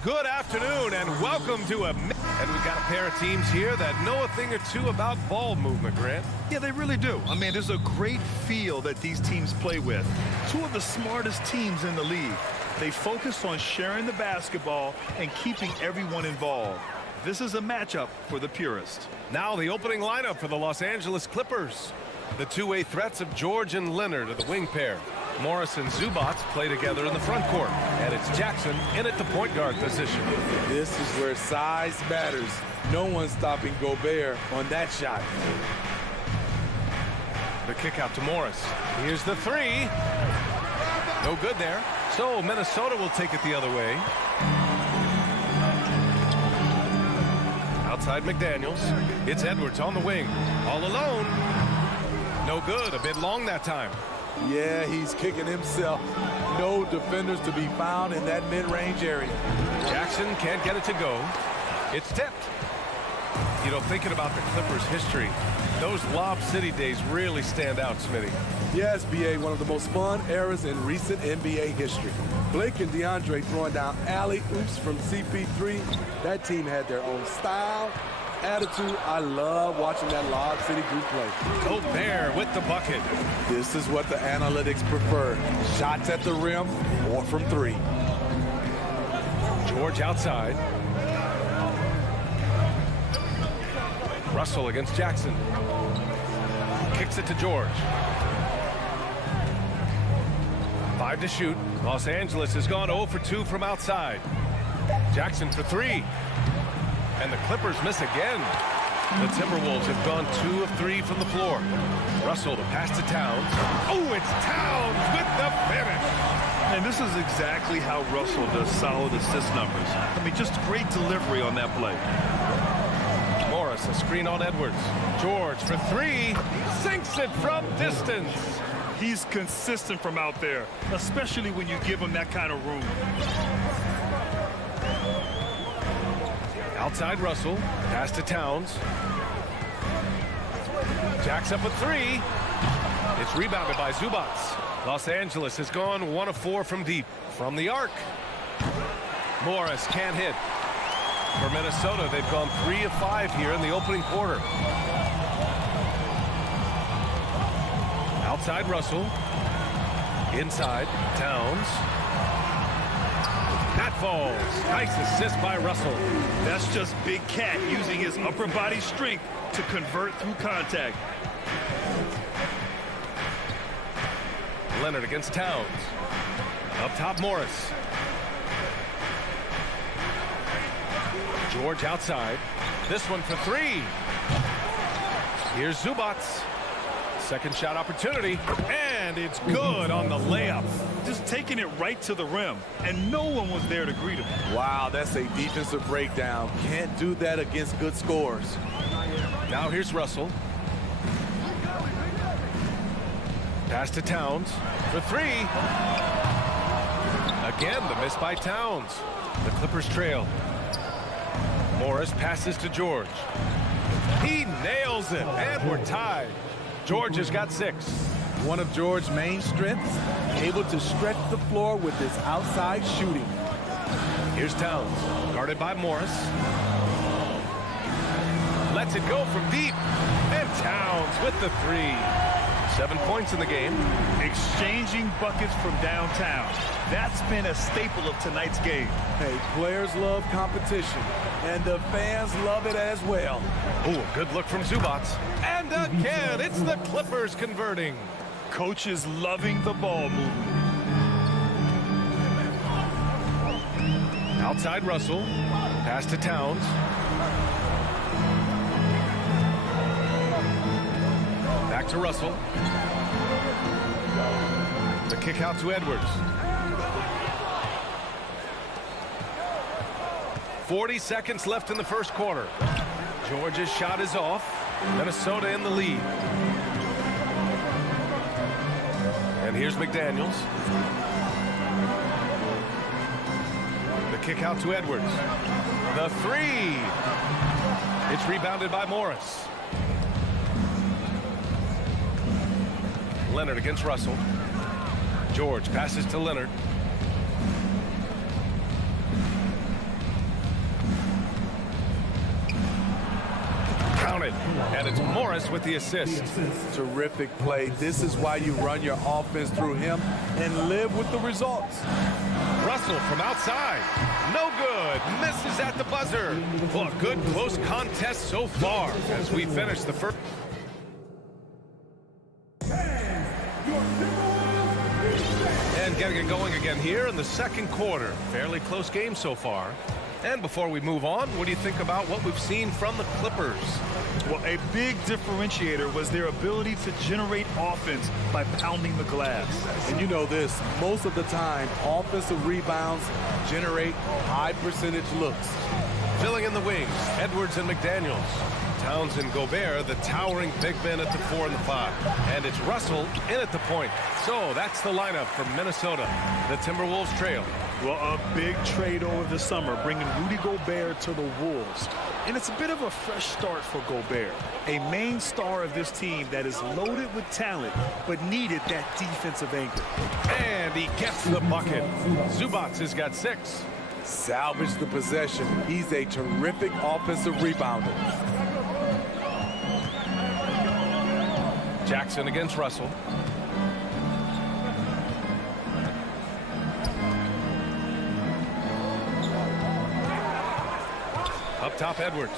Good afternoon and welcome to and we've got a pair of teams here that know a thing or two about ball movement, Grant. Yeah, they really do. I mean, there's a great feel that these teams play with. Two of the smartest teams in the league. They focus on sharing the basketball and keeping everyone involved. This is a matchup for the purist. Now the opening lineup for the Los Angeles Clippers. The two-way threats of George and Leonard are the wing pair. Morris and Zubats play together in the front court. And it's Jackson in at the point guard position. This is where size matters. No one's stopping Gobert on that shot. The kick out to Morris. Here's the three. No good there. So Minnesota will take it the other way. Outside McDaniels. It's Edwards on the wing. All alone. No good. A bit long that time. Yeah, he's kicking himself. No defenders to be found in that mid-range area. Jackson can't get it to go. It's tipped. You know, thinking about the Clippers' history, those Lob City days really stand out, Smitty. Yes, B.A., one of the most fun eras in recent NBA history. Blake and DeAndre throwing down alley-oops from CP3. That team had their own style, attitude. I love watching that Lob City group play. Gobert with the bucket. This is what the analytics prefer. Shots at the rim or from three. George outside. Russell against Jackson. Kicks it to George. 5 to shoot. Los Angeles has gone 0 for 2 from outside. Jackson for 3. And the Clippers miss again. The Timberwolves have gone 2 of 3 from the floor. Russell to pass to Towns. Oh, it's Towns with the finish. And this is exactly how Russell does solid assist numbers. I mean, just great delivery on that play. Morris, a screen on Edwards. George for 3. Sinks it from distance. He's consistent from out there, especially when you give him that kind of room. Outside Russell. Pass to Towns. Jacks up a 3. It's rebounded by Zubats. Los Angeles has gone 1 of 4 from deep. From the arc. Morris can't hit. For Minnesota, they've gone 3 of 5 here in the opening quarter. Outside Russell. Inside Towns. That falls. Nice assist by Russell. That's just Big Cat using his upper body strength to convert through contact. Leonard against Towns. Up top, Morris. George outside. This one for 3. Here's Zubats. Second shot opportunity. And it's good on the layup. Just taking it right to the rim. And no one was there to greet him. Wow, that's a defensive breakdown. Can't do that against good scores. Now here's Russell. Pass to Towns for 3. Again, the miss by Towns. The Clippers trail. Morris passes to George. He nails it, and we're tied. George has got 6. One of George's main strengths, able to stretch the floor with his outside shooting. Here's Towns, guarded by Morris. Lets it go from deep, and Towns with the 3. 7 points in the game. Exchanging buckets from downtown. That's been a staple of tonight's game. Hey, players love competition, and the fans love it as well. Oh, good look from Zubats. And again, it's the Clippers converting. Coach is loving the ball movement. Outside Russell. Pass to Towns. Back to Russell. The kick out to Edwards. 40 seconds left in the first quarter. George's shot is off. Minnesota in the lead. And here's McDaniels. The kick out to Edwards. The 3. It's rebounded by Morris. Leonard against Russell. George passes to Leonard. counted. And it's Morris with the assist. Terrific play. This is why you run your offense through him and live with the results. Russell from outside. No good. Misses at the buzzer. Well, a good close contest so far as we finish the first. And getting it going again here in the second quarter. Fairly close game so far. And before we move on, what do you think about what we've seen from the Clippers? Well, a big differentiator was their ability to generate offense by pounding the glass. And you know this, most of the time, offensive rebounds generate high percentage looks. Filling in the wings, Edwards and McDaniels. Towns and Gobert, the towering big men at the 4 and the 5. And it's Russell in at the point. So that's the lineup from Minnesota. The Timberwolves trail. Well, a big trade over the summer, bringing Rudy Gobert to the Wolves. And it's a bit of a fresh start for Gobert, a main star of this team that is loaded with talent, but needed that defensive anchor. And he gets the bucket. Zubac has got 6. Salvage the possession. He's a terrific offensive rebounder. Jackson against Russell. Up top, Edwards.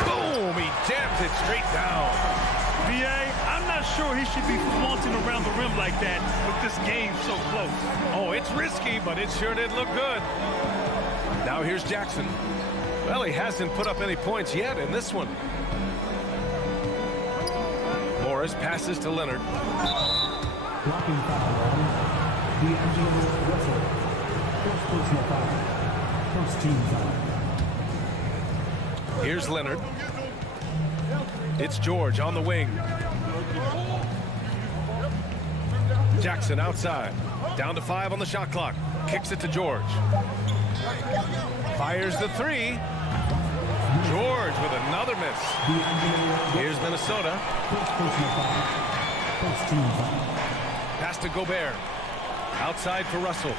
Boom! He jams it straight down. B.A., I'm not sure he should be flaunting around the rim like that with this game so close. Oh, it's risky, but it sure did look good. Now here's Jackson. Well, he hasn't put up any points yet in this one. Morris passes to Leonard. Blocking foul. D'Angelo Russell. First personal foul. First team foul. Here's Leonard. It's George on the wing. Jackson outside. Down to 5 on the shot clock. Kicks it to George. Fires the 3. George with another miss. Here's Minnesota. First team foul. Pass to Gobert. Outside for Russell.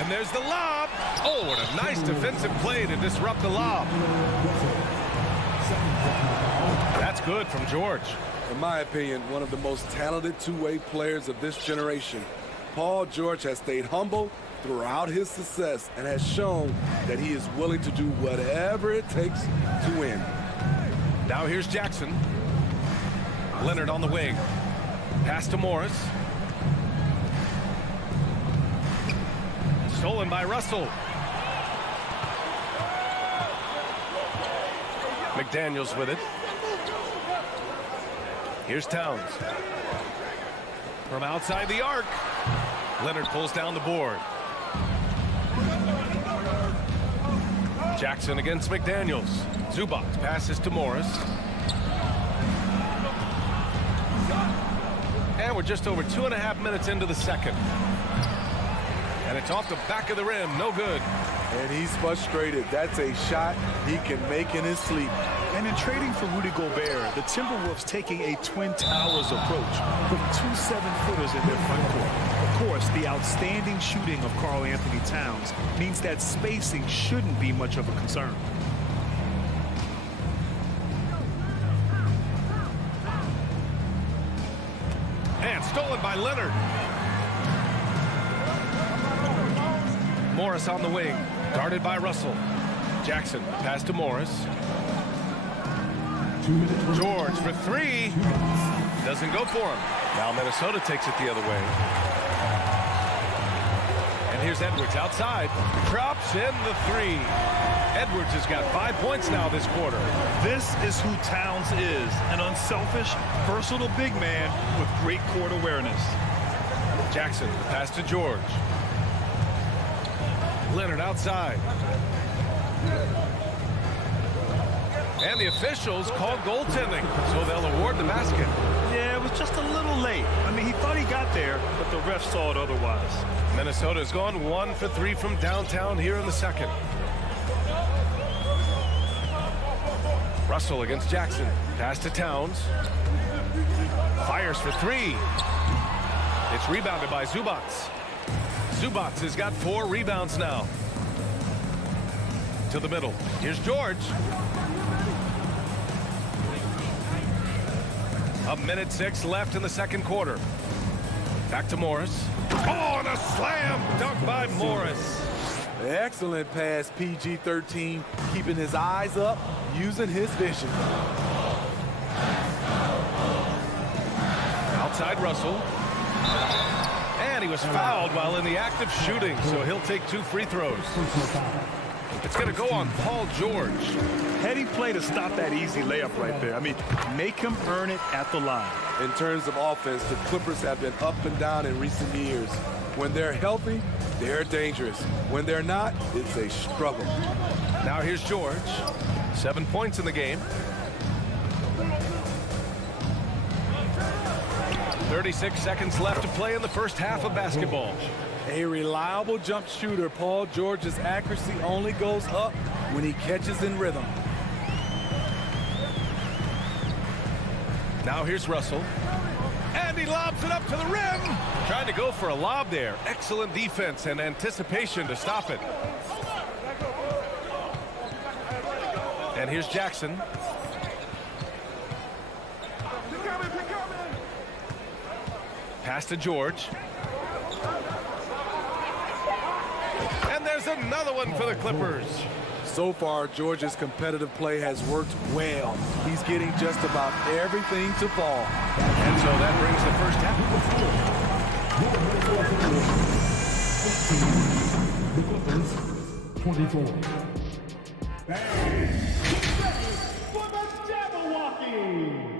And there's the lob. Oh, what a nice defensive play to disrupt the lob. That's good from George. In my opinion, one of the most talented two-way players of this generation. Paul George has stayed humble throughout his success and has shown that he is willing to do whatever it takes to win. Now here's Jackson. Leonard on the wing. Pass to Morris. Stolen by Russell. McDaniels with it. Here's Towns. From outside the arc. Leonard pulls down the board. Jackson against McDaniels. Zubac passes to Morris. And we're just over 2.5 minutes into the second. And it's off the back of the rim. No good. And he's frustrated. That's a shot he can make in his sleep. And in trading for Rudy Gobert, the Timberwolves taking a Twin Towers approach with 2 7-footers in their front court. Of course, the outstanding shooting of Karl Anthony Towns means that spacing shouldn't be much of a concern. And stolen by Leonard. Morris on the wing. Guarded by Russell. Jackson, pass to Morris. George for 3. Doesn't go for him. Now Minnesota takes it the other way. And here's Edwards outside. Drops in the 3. Edwards has got 5 points now this quarter. This is who Towns is, an unselfish, versatile big man with great court awareness. Jackson, pass to George. Leonard outside. And the officials called goaltending, so they'll award the basket. Yeah, it was just a little late. I mean, he thought he got there, but the ref saw it otherwise. Minnesota's gone 1 for 3 from downtown here in the second. Russell against Jackson. Pass to Towns. Fires for 3. It's rebounded by Zubac. Zubats has got 4 rebounds now. To the middle. Here's George. 1:06 left in the second quarter. Back to Morris. Oh, and a slam dunk by Morris. Excellent pass, PG-13, keeping his eyes up, using his vision. Outside Russell. And he was fouled while in the act of shooting, so he'll take 2 free throws. It's going to go on Paul George. Heady play to stop that easy layup right there. I mean, make him earn it at the line. In terms of offense, the Clippers have been up and down in recent years. When they're healthy, they're dangerous. When they're not, it's a struggle. Now here's George. 7 points in the game. 36 seconds left to play in the first half of basketball. A reliable jump shooter, Paul George's accuracy only goes up when he catches in rhythm. Now here's Russell. And he lobs it up to the rim. Trying to go for a lob there. Excellent defense and anticipation to stop it. And here's Jackson. Pass to George. And there's another one for the Clippers. So far, George's competitive play has worked well. He's getting just about everything to fall. And so that brings the first half. The Clippers, 24. For the Jabberwockies.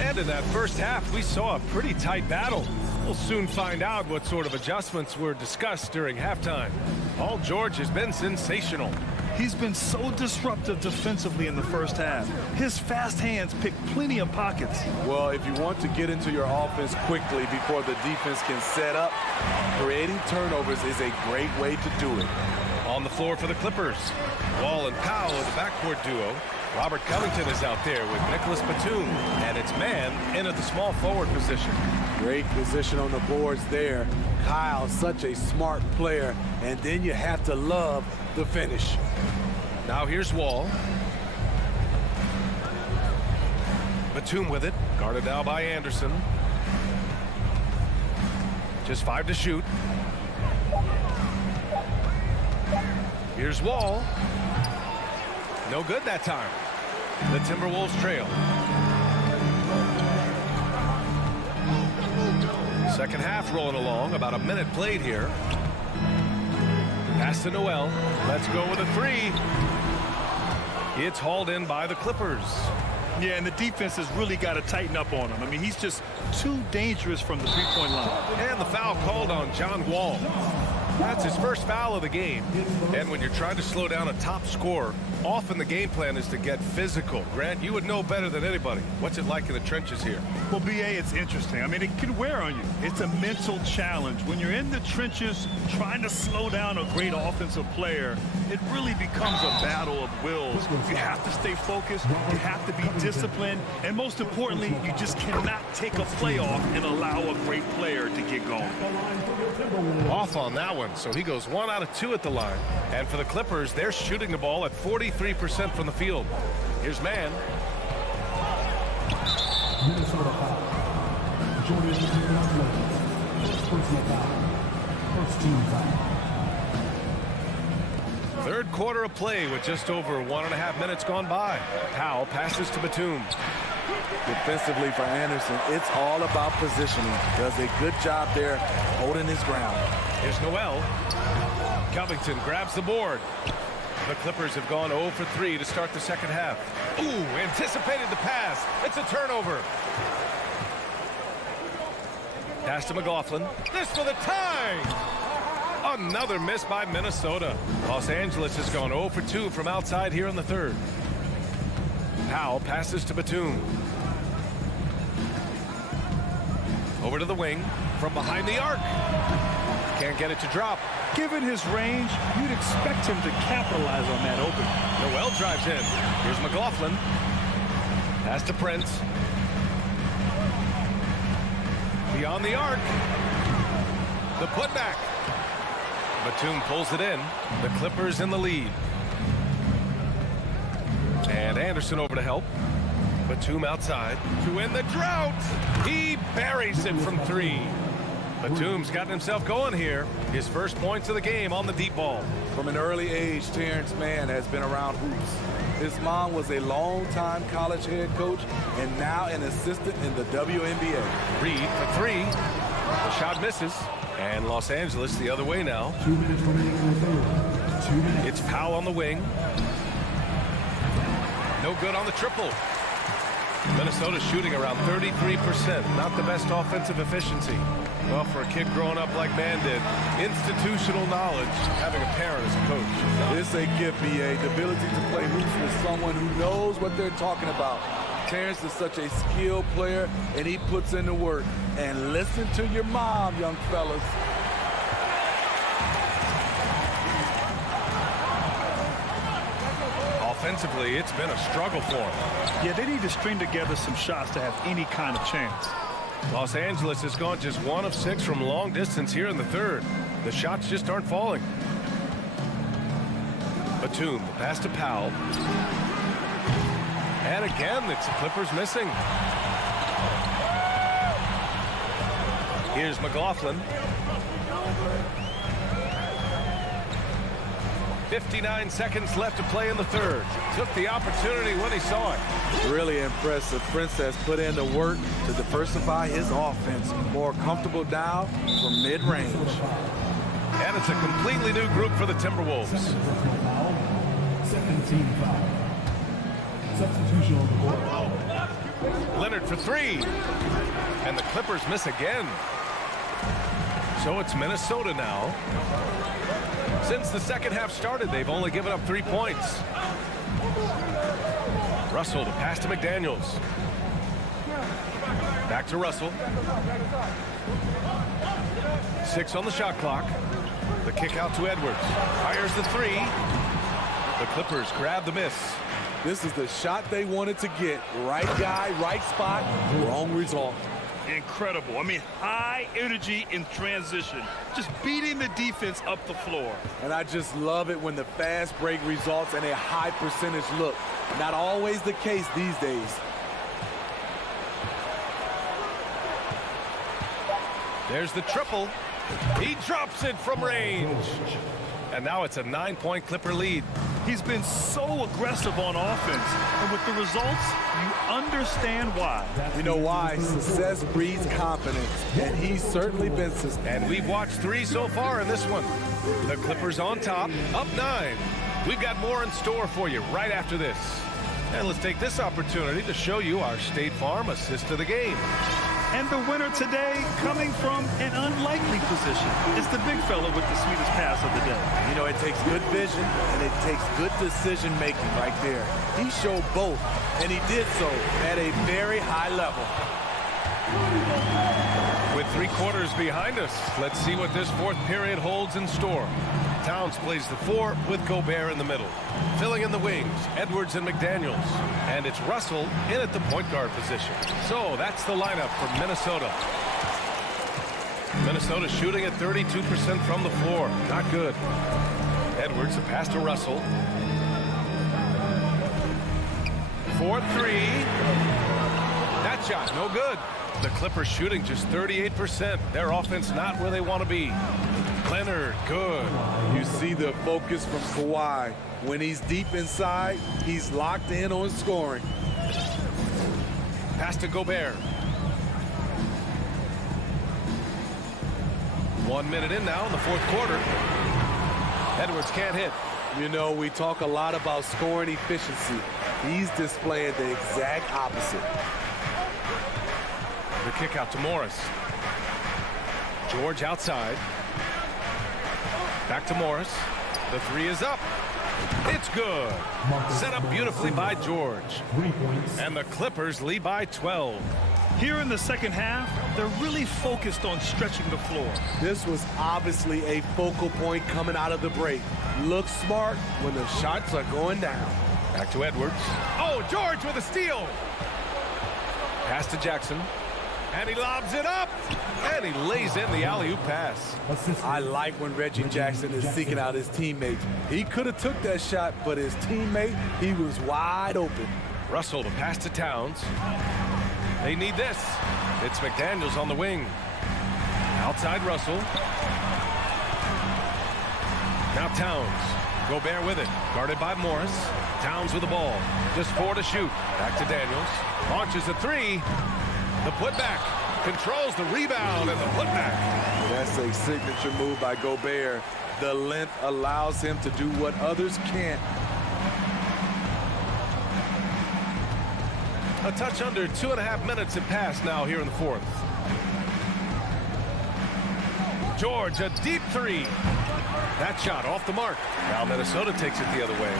And in that first half, we saw a pretty tight battle. We'll soon find out what sort of adjustments were discussed during halftime. Paul George has been sensational. He's been so disruptive defensively in the first half. His fast hands pick plenty of pockets. Well, if you want to get into your offense quickly before the defense can set up, creating turnovers is a great way to do it. On the floor for the Clippers, Wall and Powell are the backcourt duo. Robert Covington is out there with Nicholas Batum, and it's man in at the small forward position. Great position on the boards there. Kyle, such a smart player, and then you have to love the finish. Now here's Wall. Batum with it, guarded now by Anderson. Just 5 to shoot. Here's Wall. No good that time. The Timberwolves trail. Second half rolling along. About a minute played here. Pass to Noel. Let's go with a 3. It's hauled in by the Clippers. Yeah, and the defense has really got to tighten up on him. I mean, he's just too dangerous from the three-point line. And the foul called on John Wall. That's his first foul of the game. And when you're trying to slow down a top scorer, often the game plan is to get physical. Grant, you would know better than anybody. What's it like in the trenches here? Well, B.A., it's interesting. I mean, it can wear on you. It's a mental challenge. When you're in the trenches trying to slow down a great offensive player, it really becomes a battle of wills. You have to stay focused. You have to be disciplined. And most importantly, you just cannot take a play off and allow a great player to get going. Off on that one, so he goes 1 out of 2 at the line. And for the Clippers, they're shooting the ball at 43% from the field. Here's man. Minnesota foul. Jordan personal foul. First team foul. Third quarter of play with just over 1.5 minutes gone by. Powell passes to Batum. Defensively for Anderson, it's all about positioning. Does a good job there holding his ground. Here's Noel. Covington grabs the board. The Clippers have gone 0 for 3 to start the second half. Ooh, anticipated the pass. It's a turnover. Pass to McLaughlin. This for the tie. Another miss by Minnesota. Los Angeles has gone 0 for 2 from outside here in the third. Powell passes to Batum. Over to the wing from behind the arc. Can't get it to drop. Given his range, you'd expect him to capitalize on that open. Noel drives in. Here's McLaughlin. Pass to Prince. Beyond the arc. The putback. Batum pulls it in. The Clippers in the lead. And Anderson over to help. Batum outside to end the drought. He buries it from 3. Batum's gotten himself going here. His first points of the game on the deep ball. From an early age, Terrence Mann has been around hoops. His mom was a long-time college head coach and now an assistant in the WNBA. Reed for 3. The shot misses. And Los Angeles the other way now. 2 minutes remaining in the third. 2 minutes. It's Powell on the wing. No good on the triple. Minnesota shooting around 33%. Not the best offensive efficiency. Well, for a kid growing up like Mann did, institutional knowledge, having a parent as a coach. It's a gift, BA. The ability to play hoops with someone who knows what they're talking about. Terrence is such a skilled player, and he puts in the work. And listen to your mom, young fellas. Offensively, it's been a struggle for him. Yeah, they need to string together some shots to have any kind of chance. Los Angeles has gone just 1 of 6 from long distance here in the third. The shots just aren't falling. Batum, the pass to Powell. And again, it's the Clippers missing. Here's McLaughlin. 59 seconds left to play in the third. Took the opportunity when he saw it. Really impressive. Princess put in the work to diversify his offense. More comfortable now from mid-range. And it's a completely new group for the Timberwolves. Second team foul. Substitution on the court. Leonard for 3. And the Clippers miss again. So it's Minnesota now. Since the second half started, they've only given up 3 points. Russell to pass to McDaniels. Back to Russell. 6 on the shot clock. The kick out to Edwards. Fires the 3. The Clippers grab the miss. This is the shot they wanted to get. Right guy, right spot, wrong result. Incredible. I mean, high energy in transition. Just beating the defense up the floor. And I just love it when the fast break results in a high percentage look. Not always the case these days. There's the triple. He drops it from range. And now it's a 9-point Clipper lead. He's been so aggressive on offense. And with the results, you understand why. You know why? Success breeds confidence. And he's certainly been successful. And we've watched 3 so far in this one. The Clippers on top, up 9. We've got more in store for you right after this. And let's take this opportunity to show you our State Farm assist of the game. And the winner today coming from an unlikely position. It's the big fella with the sweetest pass of the day. You know, it takes good vision and it takes good decision making right there. He showed both, and he did so at a very high level. With 3 quarters behind us, let's see what this fourth period holds in store. Towns plays the 4 with Gobert in the middle. Filling in the wings, Edwards and McDaniels. And it's Russell in at the point guard position. So that's the lineup for Minnesota. Minnesota shooting at 32% from the floor. Not good. Edwards, a pass to Russell. 4-3. That shot, no good. The Clippers shooting just 38%. Their offense not where they want to be. Leonard, good. You see the focus from Kawhi. When he's deep inside, he's locked in on scoring. Pass to Gobert. 1 minute in now in the fourth quarter. Edwards can't hit. You know, we talk a lot about scoring efficiency. He's displaying the exact opposite. The kick out to Morris. George outside. Back to Morris. The 3 is up. It's good. Set up beautifully by George. 3 points. And the Clippers lead by 12. Here in the second half, they're really focused on stretching the floor. This was obviously a focal point coming out of the break. Look smart when the shots are going down. Back to Edwards. Oh, George with a steal. Pass to Jackson. And he lobs it up. And he lays in the alley-oop pass. I like when Reggie Jackson is seeking out his teammates. He could have took that shot, but his teammate, he was wide open. Russell to pass to Towns. They need this. It's McDaniels on the wing. Outside Russell. Now Towns. Gobert with it. Guarded by Morris. Towns with the ball. Just 4 to shoot. Back to Daniels. Launches a 3. The putback. Controls the rebound and the putback. That's a signature move by Gobert. The length allows him to do what others can't. A touch under 2.5 minutes have passed now here in the fourth. George, a deep 3. That shot off the mark. Now Minnesota takes it the other way.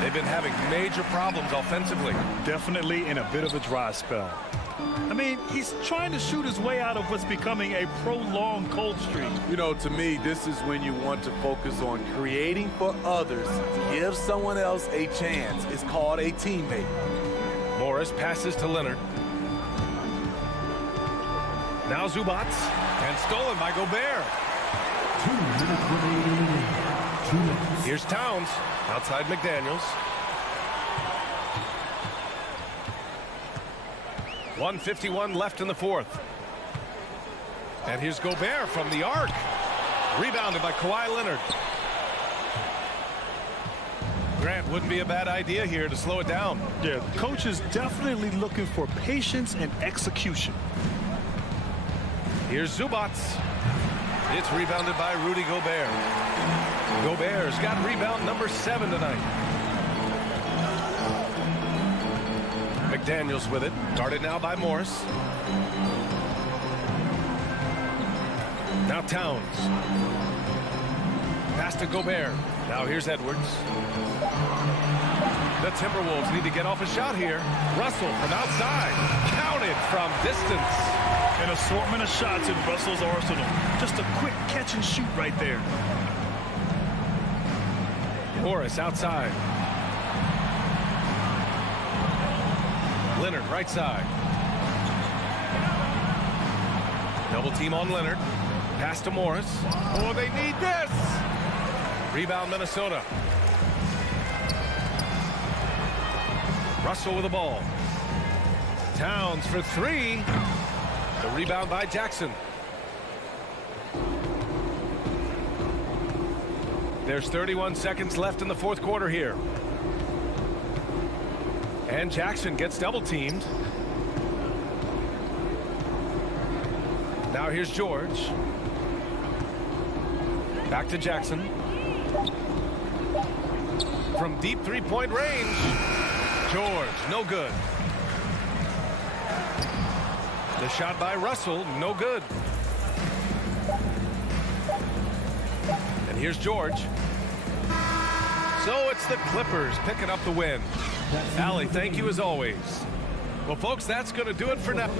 They've been having major problems offensively. Definitely in a bit of a dry spell. I mean, he's trying to shoot his way out of what's becoming a prolonged cold streak. You know, to me, this is when you want to focus on creating for others. Give someone else a chance. It's called a teammate. Morris passes to Leonard. Now Zubats. And stolen by Gobert. 2 minutes remaining. 2 minutes. Here's Towns. Outside McDaniels. 1:51 left in the fourth. And here's Gobert from the arc. Rebounded by Kawhi Leonard. Grant, wouldn't be a bad idea here to slow it down. Yeah, the coach is definitely looking for patience and execution. Here's Zubats. It's rebounded by Rudy Gobert. Gobert's got rebound number 7 tonight. McDaniels with it. Guarded now by Morris. Now Towns. Pass to Gobert. Now here's Edwards. The Timberwolves need to get off a shot here. Russell from outside. Counted from distance. An assortment of shots in Russell's arsenal. Just a quick catch and shoot right there. Morris outside. Leonard right side. Double team on Leonard. Pass to Morris. Oh, they need this. Rebound Minnesota. Russell with the ball. Towns for 3. The rebound by Jackson. There's 31 seconds left in the fourth quarter here. And Jackson gets double teamed. Now here's George. Back to Jackson. From deep 3-point range. George, no good. The shot by Russell, no good. And here's George. So it's the Clippers picking up the win. Allie, thank you as always. Well, folks, that's going to do it for now.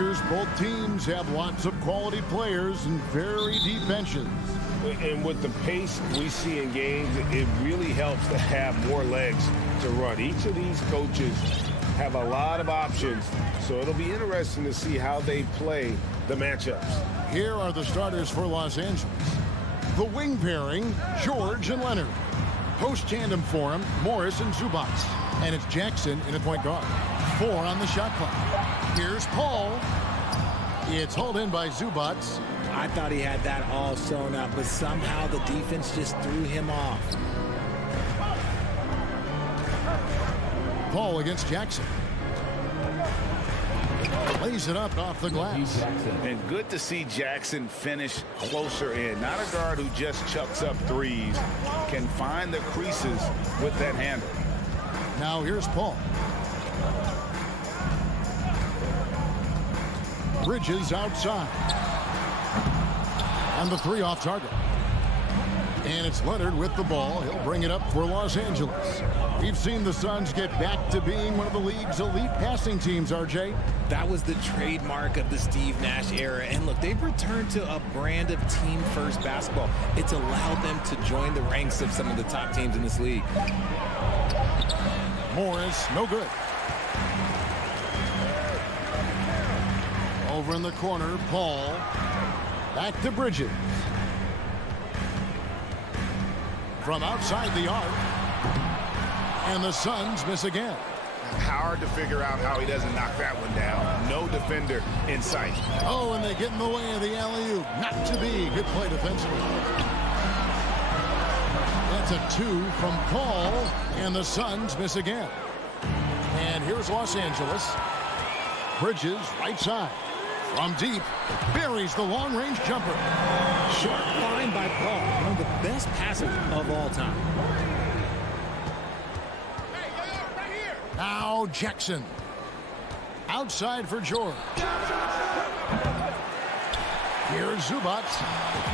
Roosters, both teams have lots of quality players and very deep benches. And with the pace we see in games, it really helps to have more legs to run. Each of these coaches have a lot of options, so it'll be interesting to see how they play the matchups. Here are the starters for Los Angeles. The wing pairing, George and Leonard. Post tandem for him, Morris and Zubac. And it's Jackson in at point guard. 4 on the shot clock. Here's Paul. It's hauled in by Zubac. I thought he had that all sewn up, but somehow the defense just threw him off. Paul against Jackson. Lays it up off the glass. And good to see Jackson finish closer in. Not a guard who just chucks up threes. Can find the creases with that handle. Now here's Paul. Bridges outside. And the 3 off target. And it's Leonard with the ball. He'll bring it up for Los Angeles. We've seen the Suns get back to being one of the league's elite passing teams, RJ. That was the trademark of the Steve Nash era. And look, they've returned to a brand of team-first basketball. It's allowed them to join the ranks of some of the top teams in this league. Morris, no good. Over in the corner, Paul. Back to Bridges. From outside the arc. And the Suns miss again. Hard to figure out how he doesn't knock that one down. No defender in sight. Oh, and they get in the way of the alley-oop. Not to be. Good play defensively. That's a 2 from Paul. And the Suns miss again. And here's Los Angeles. Bridges, right side. From deep, buries the long-range jumper. Sharp find by Paul, one of the best passers of all time. Now Jackson. Outside for George. Here's Zubac.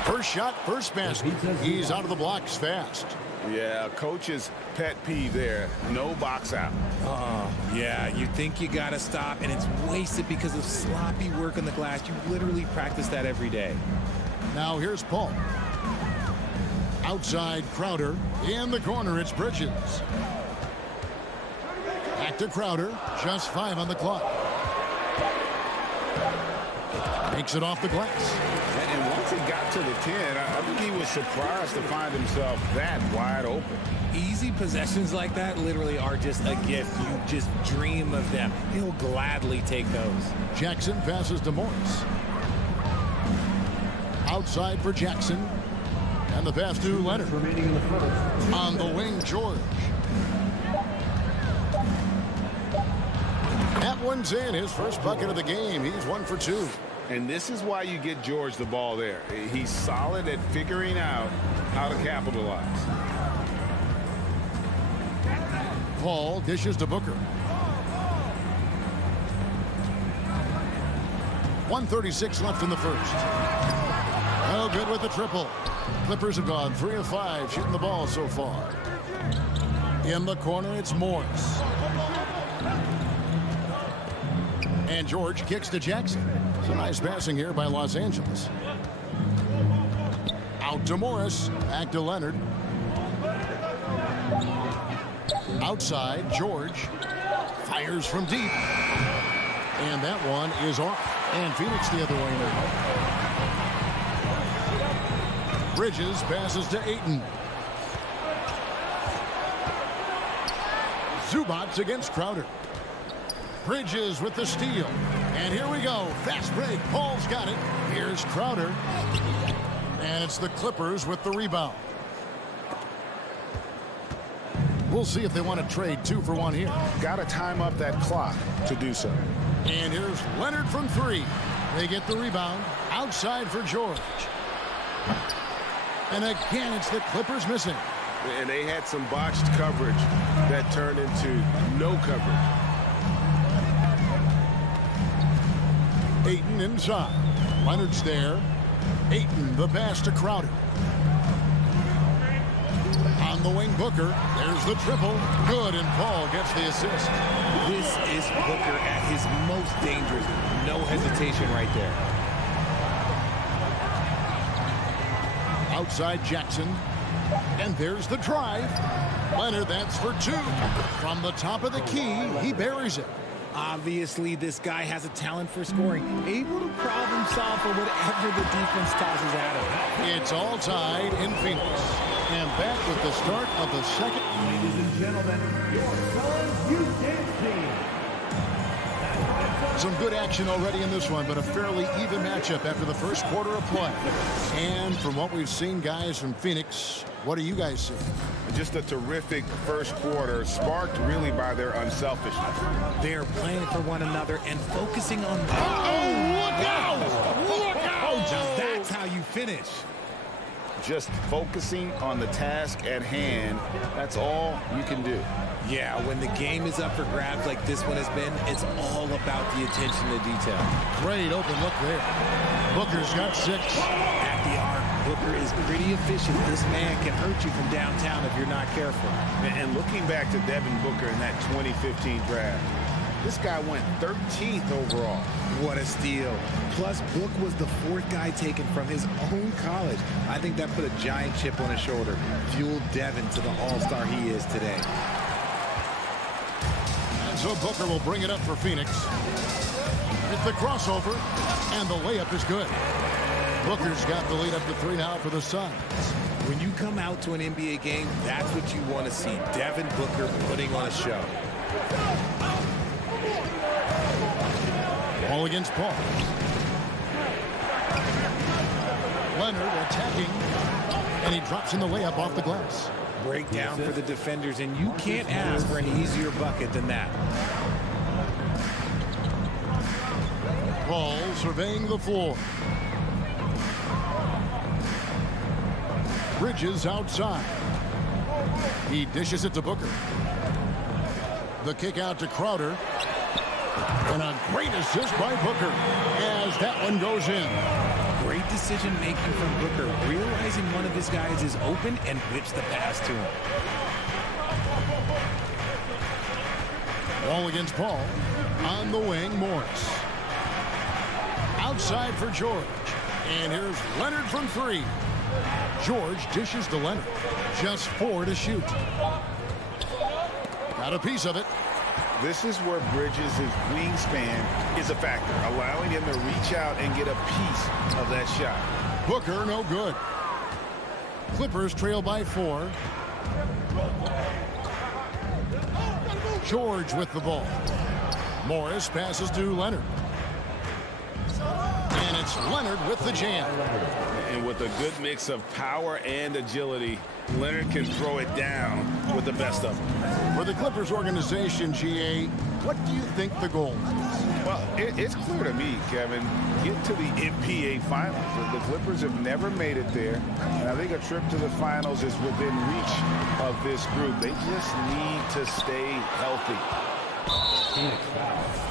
First shot, first basket. He's out of the blocks fast. Yeah, coach's pet peeve there. No box out. Oh, yeah, you think you got to stop, and it's wasted because of sloppy work on the glass. You literally practice that every day. Now here's Paul. Outside Crowder. In the corner, it's Bridges. Back to Crowder. Just 5 on the clock. Makes it off the glass. And once he got to the 10, I think he was surprised to find himself that wide open. Easy possessions like that literally are just a gift. You just dream of them. He'll gladly take those. Jackson passes to Morris. Outside for Jackson. And the pass to Leonard. On the wing, George. That one's in. His first bucket of the game. He's 1 for 2. And this is why you get George the ball there. He's solid at figuring out how to capitalize. Paul dishes to Booker. 1:36 left in the first. No good with the triple. Clippers have gone 3 of 5 shooting the ball so far. In the corner, it's Morris. And George kicks to Jackson. It's a nice passing here by Los Angeles. Out to Morris. Back to Leonard. Outside, George. Fires from deep. And that one is off. And Phoenix the other way now. Bridges passes to Ayton. Zubac against Crowder. Bridges with the steal. And here we go. Fast break. Paul's got it. Here's Crowder. And it's the Clippers with the rebound. We'll see if they want to trade 2 for 1 here. Got to time up that clock to do so. And here's Leonard from 3. They get the rebound. Outside for George. And again, it's the Clippers missing. And they had some botched coverage that turned into no coverage. Ayton inside. Leonard's there. Ayton, the pass to Crowder. On the wing, Booker. There's the triple. Good, and Paul gets the assist. This is Booker at his most dangerous. No hesitation right there. Outside Jackson. And there's the drive. Leonard, that's for two. From the top of the key, he buries it. Obviously, this guy has a talent for scoring, able to problem solve for whatever the defense tosses at him. It's all tied in Phoenix. And back with the start of the second. Ladies and gentlemen, your son's youth dance team. Some good action already in this one, but a fairly even matchup after the first quarter of play. And from what we've seen, guys, from Phoenix, what do you guys see? Just a terrific first quarter, sparked really by their unselfishness. They're playing for one another and focusing on... Oh, look out! Look out! That's how you finish. Just focusing on the task at hand, that's all you can do. Yeah, when the game is up for grabs like this one has been, it's all about the attention to detail. Great open look there. Booker's got 6. At the arc, Booker is pretty efficient. This man can hurt you from downtown if you're not careful. And looking back to Devin Booker in that 2015 draft, this guy went 13th overall. What a steal. Plus, Book was the 4th guy taken from his own college. I think that put a giant chip on his shoulder, fueled Devin to the all-star he is today. And so Booker will bring it up for Phoenix. It's the crossover, and the layup is good. Booker's got the lead up to 3 now for the Suns. When you come out to an NBA game, that's what you want to see. Devin Booker putting on a show. Ball against Paul. Leonard attacking, and he drops in the layup off the glass. Breakdown for the defenders, and you can't ask for an easier bucket than that. Paul surveying the floor. Bridges outside. He dishes it to Booker. The kick out to Crowder. And a great assist by Booker as that one goes in. Great decision-making from Booker, realizing one of his guys is open and whips the pass to him. Ball against Paul. On the wing, Morris. Outside for George. And here's Leonard from 3. George dishes to Leonard. Just 4 to shoot. Got a piece of it. This is where Bridges' wingspan is a factor, allowing him to reach out and get a piece of that shot. Booker, no good. Clippers trail by 4. George with the ball. Morris passes to Leonard. And it's Leonard with the jam. And with a good mix of power and agility, Leonard can throw it down with the best of them. For the Clippers organization, GA, what do you think the goal is? Well, it's clear to me, Kevin, get to the NBA Finals. The Clippers have never made it there, and I think a trip to the Finals is within reach of this group. They just need to stay healthy.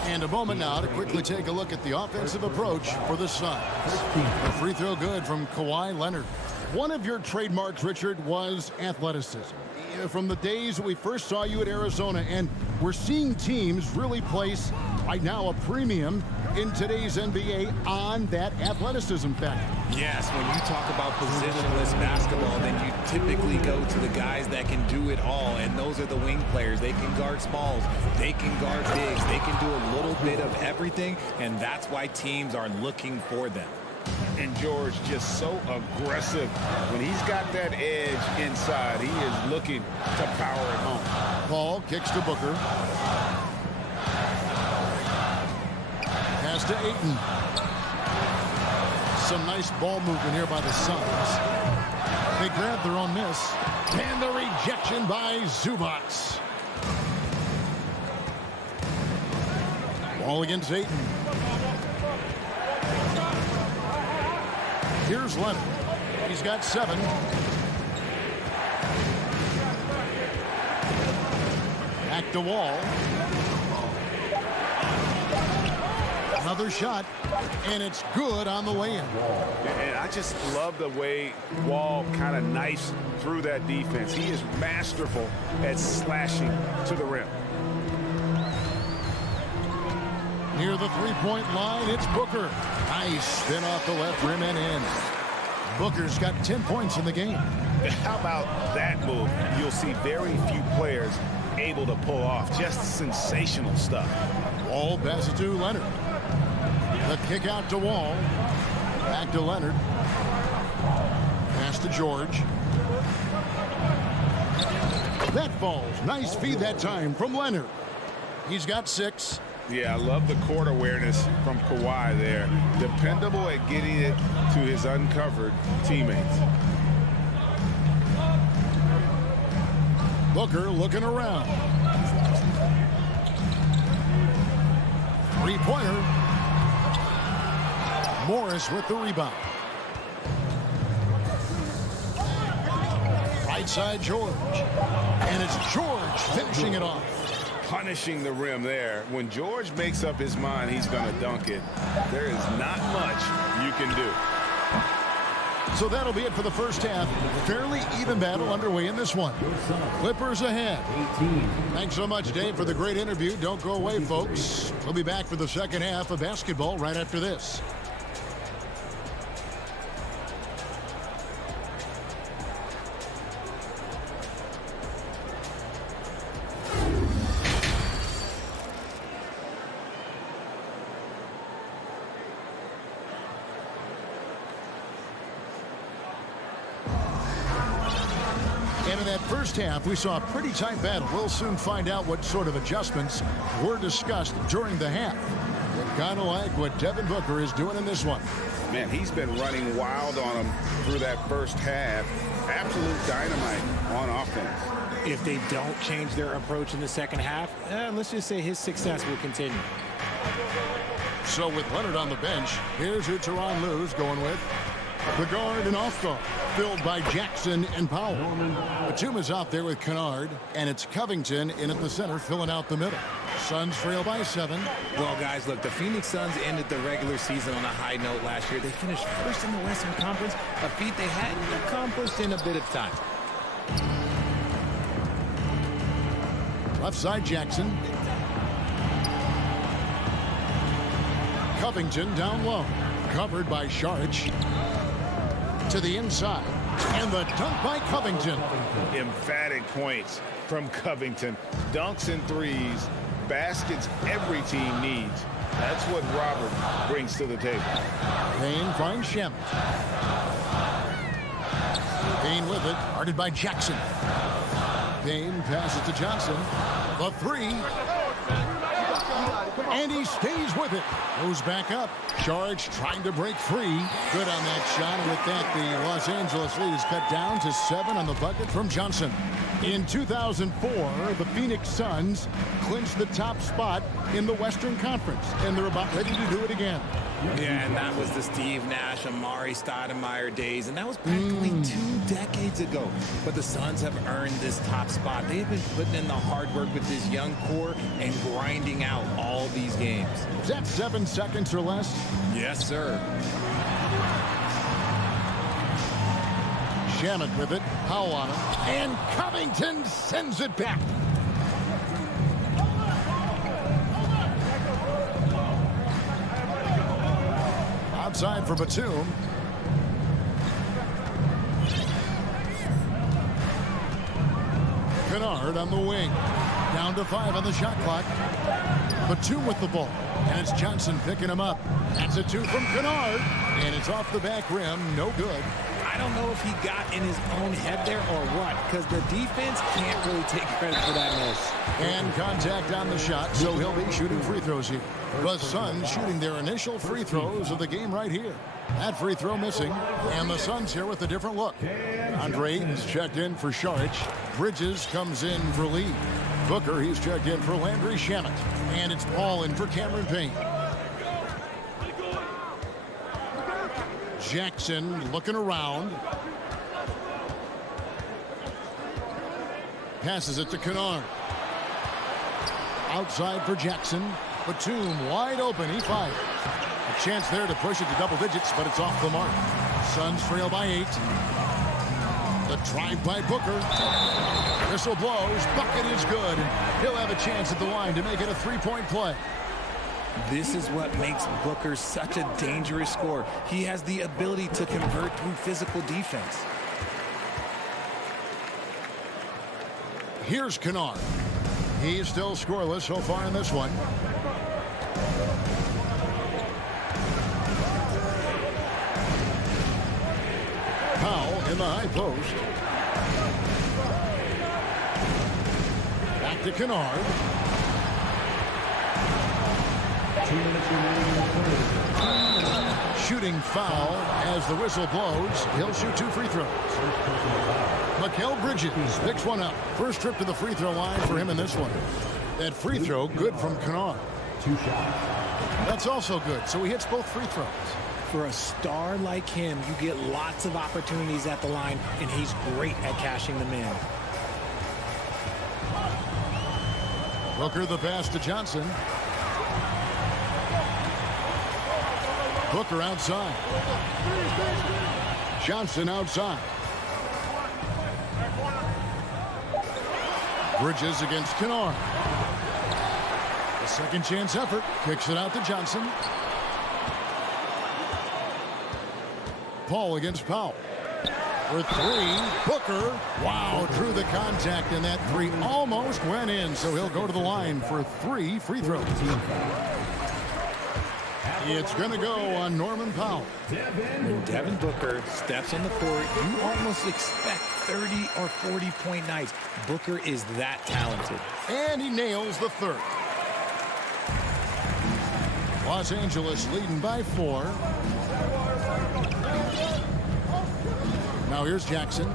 And a moment now to quickly take a look at the offensive approach for the Suns. A free throw good from Kawhi Leonard. One of your trademarks, Richard, was athleticism. From the days we first saw you at Arizona, and we're seeing teams really place right now a premium in today's NBA on that athleticism factor. Yes, when you talk about positionless basketball, then you typically go to the guys that can do it all, and those are the wing players. They can guard smalls, they can guard bigs, they can do a little bit of everything, and that's why teams are looking for them. And George just so aggressive. When he's got that edge inside, he is looking to power it home. Paul kicks to Booker. Pass to Ayton. Some nice ball movement here by the Suns. They grab their own miss. And the rejection by Zubac. Ball against Ayton. Here's Leonard. He's got 7. Back to Wall. Another shot, and it's good on the way in. And I just love the way Wall kind of knifes through that defense. He is masterful at slashing to the rim. Near the three-point line, it's Booker. Nice spin off the left rim and in. Booker's got 10 points in the game. How about that move? You'll see very few players able to pull off. Just sensational stuff. Wall passes to Leonard. The kick out to Wall. Back to Leonard. Pass to George. That falls. Nice feed that time from Leonard. He's got 6. Yeah, I love the court awareness from Kawhi there. Dependable at getting it to his uncovered teammates. Booker looking around. Three-pointer. Morris with the rebound. Right side, George. And it's George finishing it off. Punishing the rim there. When George makes up his mind he's going to dunk it, there is not much you can do. So that'll be it for the first half. Fairly even battle underway in this one. Clippers ahead. Thanks so much, Dave, for the great interview. Don't go away, folks. We'll be back for the second half of basketball right after this. And in that first half, we saw a pretty tight battle. We'll soon find out what sort of adjustments were discussed during the half. Kind of like what Devin Booker is doing in this one. Man, he's been running wild on him through that first half. Absolute dynamite on offense. If they don't change their approach in the second half, let's just say his success will continue. So with Leonard on the bench, here's who Tyronn Lue's going with. The guard and off guard, filled by Jackson and Powell. Batum is out there with Kennard, and it's Covington in at the center, filling out the middle. Suns trail by 7. Well, guys, look, the Phoenix Suns ended the regular season on a high note last year. They finished first in the Western Conference, a feat they hadn't accomplished in a bit of time. Left side, Jackson. Covington down low, covered by Saric. To the inside, and the dunk by Covington. Emphatic points from Covington. Dunks and threes, baskets every team needs. That's what Robert brings to the table. Payne finds Shamet. Payne with it, guarded by Jackson. Payne passes to Johnson. The 3. And he stays with it. Goes back up. Saric trying to break free. Good on that shot. And with that, the Los Angeles lead is cut down to 7 on the bucket from Johnson. In 2004, the Phoenix Suns clinched the top spot in the Western Conference. And they're about ready to do it again. Yeah, and that was the Steve Nash, Amari Stoudemire days, and that was practically 2 decades ago. But the Suns have earned this top spot. They've been putting in the hard work with this young core and grinding out all these games. Is that 7 seconds or less? Yes, sir. Shamet with it, Powell on him, and Covington sends it back. Outside for Batum. Kennard on the wing. Down to 5 on the shot clock. Batum with the ball. And it's Johnson picking him up. That's a 2 from Kennard. And it's off the back rim. No good. I don't know if he got in his own head there or what, because the defense can't really take credit for that miss. And contact on the shot, so he'll be shooting free throws here. The Suns shooting their initial free throws of the game right here. That free throw missing, and the Suns here with a different look. Andre is checked in for Saric. Bridges comes in for Lee. Booker, he's checked in for Landry Shamet. And it's Paul in for Cameron Payne. Jackson looking around. Passes it to Kennard. Outside for Jackson. Batum wide open. He fired. A chance there to push it to double digits, but it's off the mark. Suns trail by 8. The drive by Booker. Whistle blows. Bucket is good. And he'll have a chance at the line to make it a three-point play. This is what makes Booker such a dangerous scorer. He has the ability to convert through physical defense. Here's Kennard. He's still scoreless so far in this one. Powell in the high post. Back to Kennard. 2 minutes remaining in the third. Shooting foul as the whistle blows. He'll shoot 2 free throws. Mikal Bridges picks one up. First trip to the free throw line for him in this one. That free throw good from Kennard. 2 shots. That's also good. So he hits both free throws. For a star like him, you get lots of opportunities at the line, and he's great at cashing them in. Booker the pass to Johnson. Booker outside. Johnson outside. Bridges against Kennard. A second chance effort. Kicks it out to Johnson. Paul against Powell. For 3, Booker. Wow, drew the contact, and that 3 almost went in, so he'll go to the line for 3 free throws. It's going to go on Norman Powell. When Devin Booker steps on the court, you almost expect 30 or 40-point nights. Booker is that talented. And he nails the third. Los Angeles leading by 4. Now here's Jackson.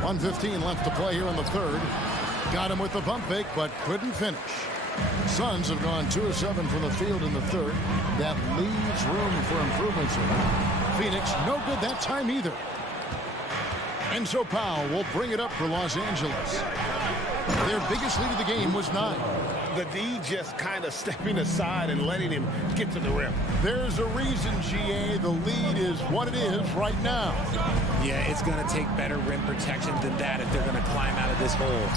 1:15 left to play here in the third. Got him with the pump fake, but couldn't finish. Suns have gone 2 of 7 from the field in the third. That leaves room for improvements. Phoenix, no good that time either. And so Powell will bring it up for Los Angeles. Their biggest lead of the game was 9. The D just kind of stepping aside and letting him get to the rim. There's a reason, GA, the lead is what it is right now. Yeah, it's going to take better rim protection than that if they're going to climb out of this hole.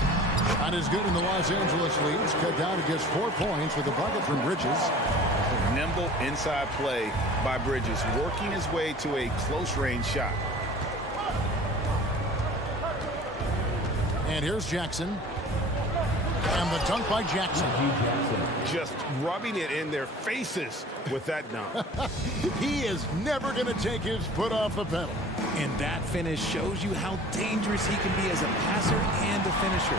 Not as good in the Los Angeles lead. It's cut down to just 4 points with a bucket from Bridges. Nimble inside play by Bridges, working his way to a close-range shot. And here's Jackson. And the dunk by Jackson. Just rubbing it in their faces with that dunk. He is never going to take his foot off the pedal. And that finish shows you how dangerous he can be as a passer and a finisher.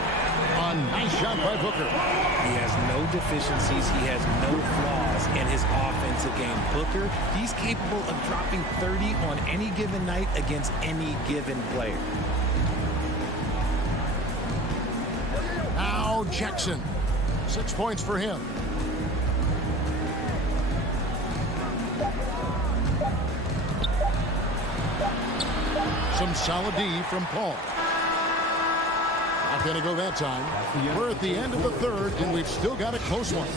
A nice shot by Booker. He has no deficiencies. He has no flaws in his offensive game. Booker, he's capable of dropping 30 on any given night against any given player. Now Jackson. 6 points for him. Some solid D from Paul. Not going to go that time. We're at the end of the third, and we've still got a close one.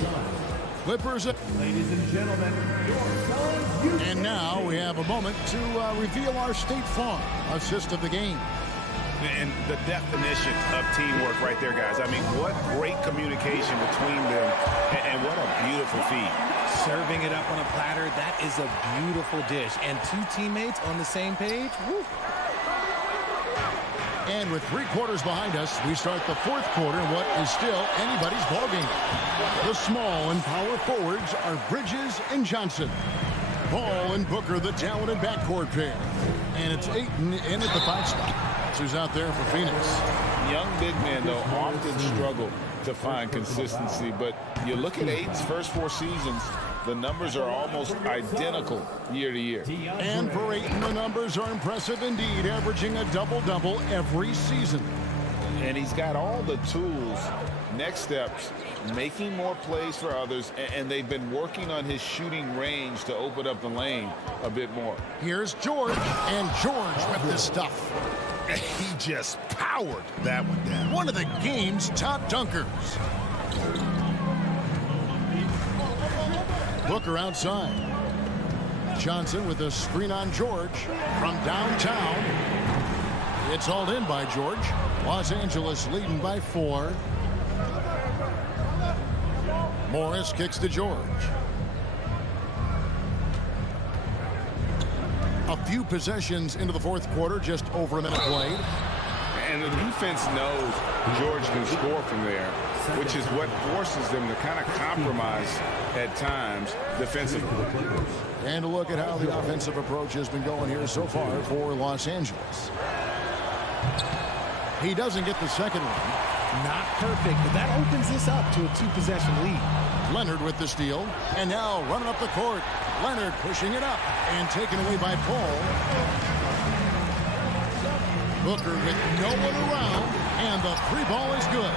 Clippers. Ladies and gentlemen, your Suns. And now we have a moment to reveal our State Farm assist of the game. And the definition of teamwork right there, guys. I mean, what great communication between them, and what a beautiful feed. Serving it up on a platter, that is a beautiful dish. And 2 teammates on the same page, woo. And with 3 quarters behind us, we start the 4th quarter in what is still anybody's ballgame. The small and power forwards are Bridges and Johnson. Paul and Booker, the talented backcourt pair. And it's Ayton in at the 5 spot. Who's out there for Phoenix. Young big men, though, often struggle to find consistency. But you look at Ayton's first 4 seasons, the numbers are almost identical year to year. And for Ayton, the numbers are impressive indeed, averaging a double-double every season. And he's got all the tools. Next steps, making more plays for others, and they've been working on his shooting range to open up the lane a bit more. Here's George, and George with this stuff. He just powered that one down. One of the game's top dunkers. Booker outside. Johnson with a screen on George from downtown. It's hauled in by George. Los Angeles leading by 4. Morris kicks to George. A few possessions into the fourth quarter, just over a minute played. And the defense knows George can score from there, which is what forces them to kind of compromise at times defensively. And a look at how the offensive approach has been going here so far for Los Angeles. He doesn't get the second one. Not perfect, but that opens this up to a 2-possession lead. Leonard with the steal, and now running up the court. Leonard pushing it up and taken away by Paul. Booker with no one around, and the 3 ball is good.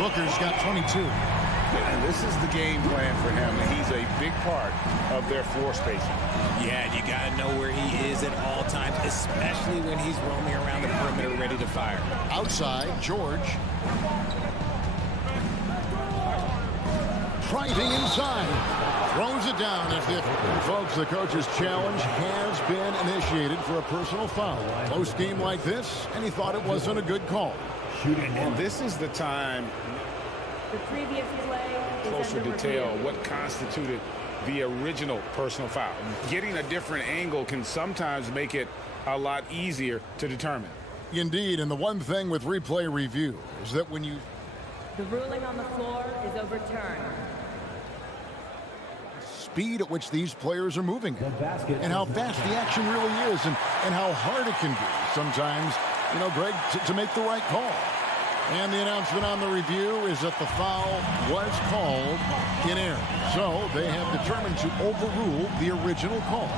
Booker's got 22. And this is the game plan for him. He's a big part of their floor spacing. Yeah, you got to know where he is at all times, especially when he's roaming around the perimeter ready to fire. Outside, George. Driving inside. Throws it down as if, folks, the coach's challenge has been initiated for a personal foul. Close game like this, and he thought it wasn't a good call. And this is the time, the previous play is closer under detail, review. what constituted the original personal foul. Getting a different angle can sometimes make it a lot easier to determine. Indeed, and the one thing with replay review is that when you... The ruling on the floor is overturned. Speed at which these players are moving and how fast the action really is and how hard it can be sometimes, you know, Greg, to make the right call. And the announcement on the review is that the foul was called in error. So they have determined to overrule the original call.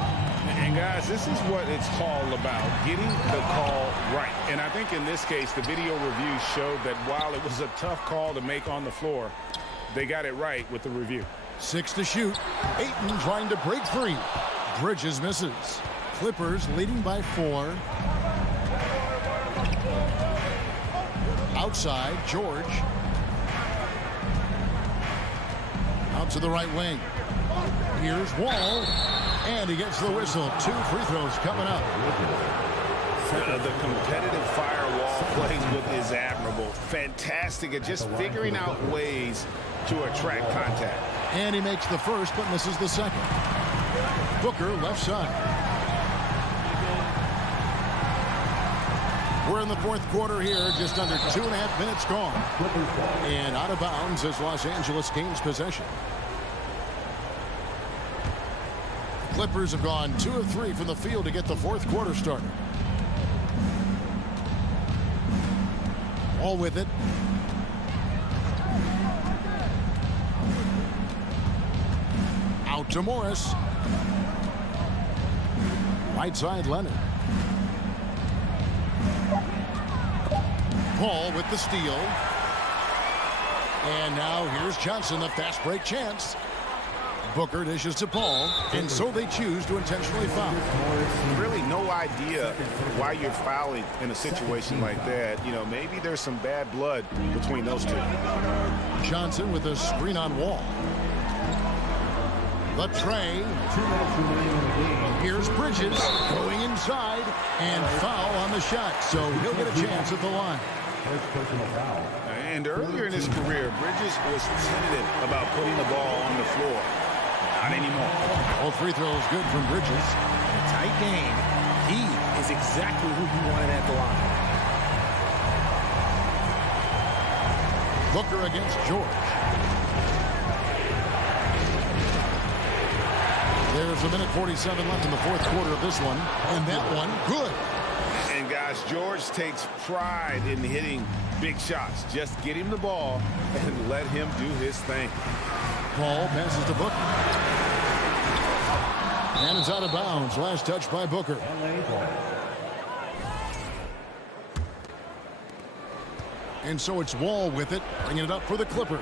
And guys, this is what it's all about, getting the call right. And I think in this case, the video review showed that while it was a tough call to make on the floor, they got it right with the review. 6 to shoot. Ayton trying to break free. Bridges misses. Clippers leading by 4. Outside, George. Out to the right wing. Here's Wall. And he gets the whistle. 2 free throws coming up. The competitive firewall plays with is admirable. Fantastic at just figuring out ways to attract contact. And he makes the first but misses the second. Booker left side. We're in the fourth quarter here, just under 2.5 minutes gone. And out of bounds as Los Angeles gains possession. Clippers have gone 2 of 3 from the field to get the fourth quarter started. All with it. Out to Morris. Right side, Leonard. Paul with the steal. And now here's Johnson, the fast break chance. Booker dishes to Paul, and so they choose to intentionally foul. Really no idea why you're fouling in a situation like that. You know, maybe there's some bad blood between those two. Johnson with a screen on Wall. The tray. Here's Bridges going inside and foul on the shot. So he'll get a chance at the line. And earlier in his career, Bridges was tentative about putting the ball on the floor. Not anymore. All free throws good from Bridges. In a tight game, he is exactly who he wanted at the line. Booker against George. There's a minute 47 left in the fourth quarter of this one. And that one, good. And guys, George takes pride in hitting big shots. Just get him the ball and let him do his thing. Paul passes to Booker. And it's out of bounds. Last touch by Booker. And so it's Wall with it, bringing it up for the Clippers.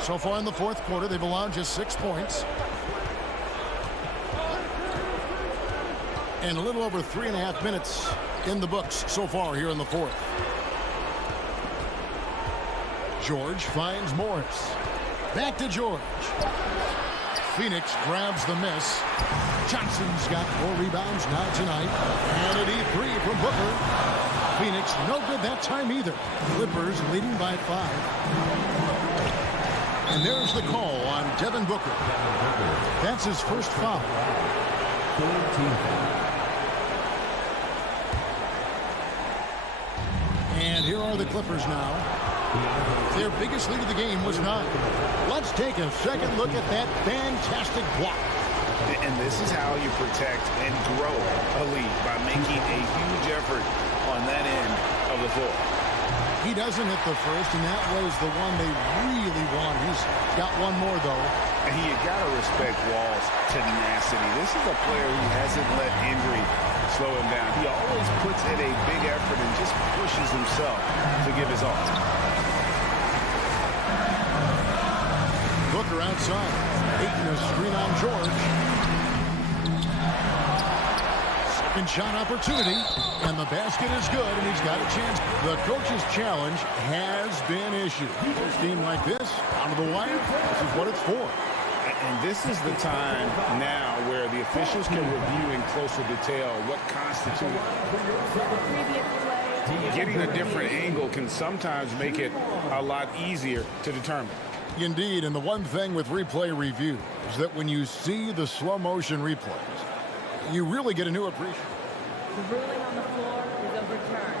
So far in the fourth quarter, they've allowed just 6 points. And a little over 3.5 minutes in the books so far here in the fourth. George finds Morris. Back to George. Phoenix grabs the miss. Johnson's got 4 rebounds now tonight. And an E3 from Booker. Phoenix no good that time either. Clippers leading by 5. And there's the call on Devin Booker. That's his first foul. And here are the Clippers now. Their biggest lead of the game was 9. Let's take a second look at that fantastic block. And this is how you protect and grow a lead, by making a huge effort on that end of the floor. He doesn't hit the first, and that was the one they really want. He's got one more, though. And you got to respect Wall's tenacity. This is a player who hasn't let injury slow him down. He always puts in a big effort and just pushes himself to give his all. Booker outside. Aiton a screen on George. Second shot opportunity. And the basket is good, and he's got a chance. The coach's challenge has been issued. This team like this, out of the wire, this is what it's for. And this is the time now where the officials can review in closer detail what constitutes. Getting a different angle can sometimes make it a lot easier to determine. Indeed, and the one thing with replay review is that when you see the slow motion replays, you really get a new appreciation. The ruling on the floor is overturned.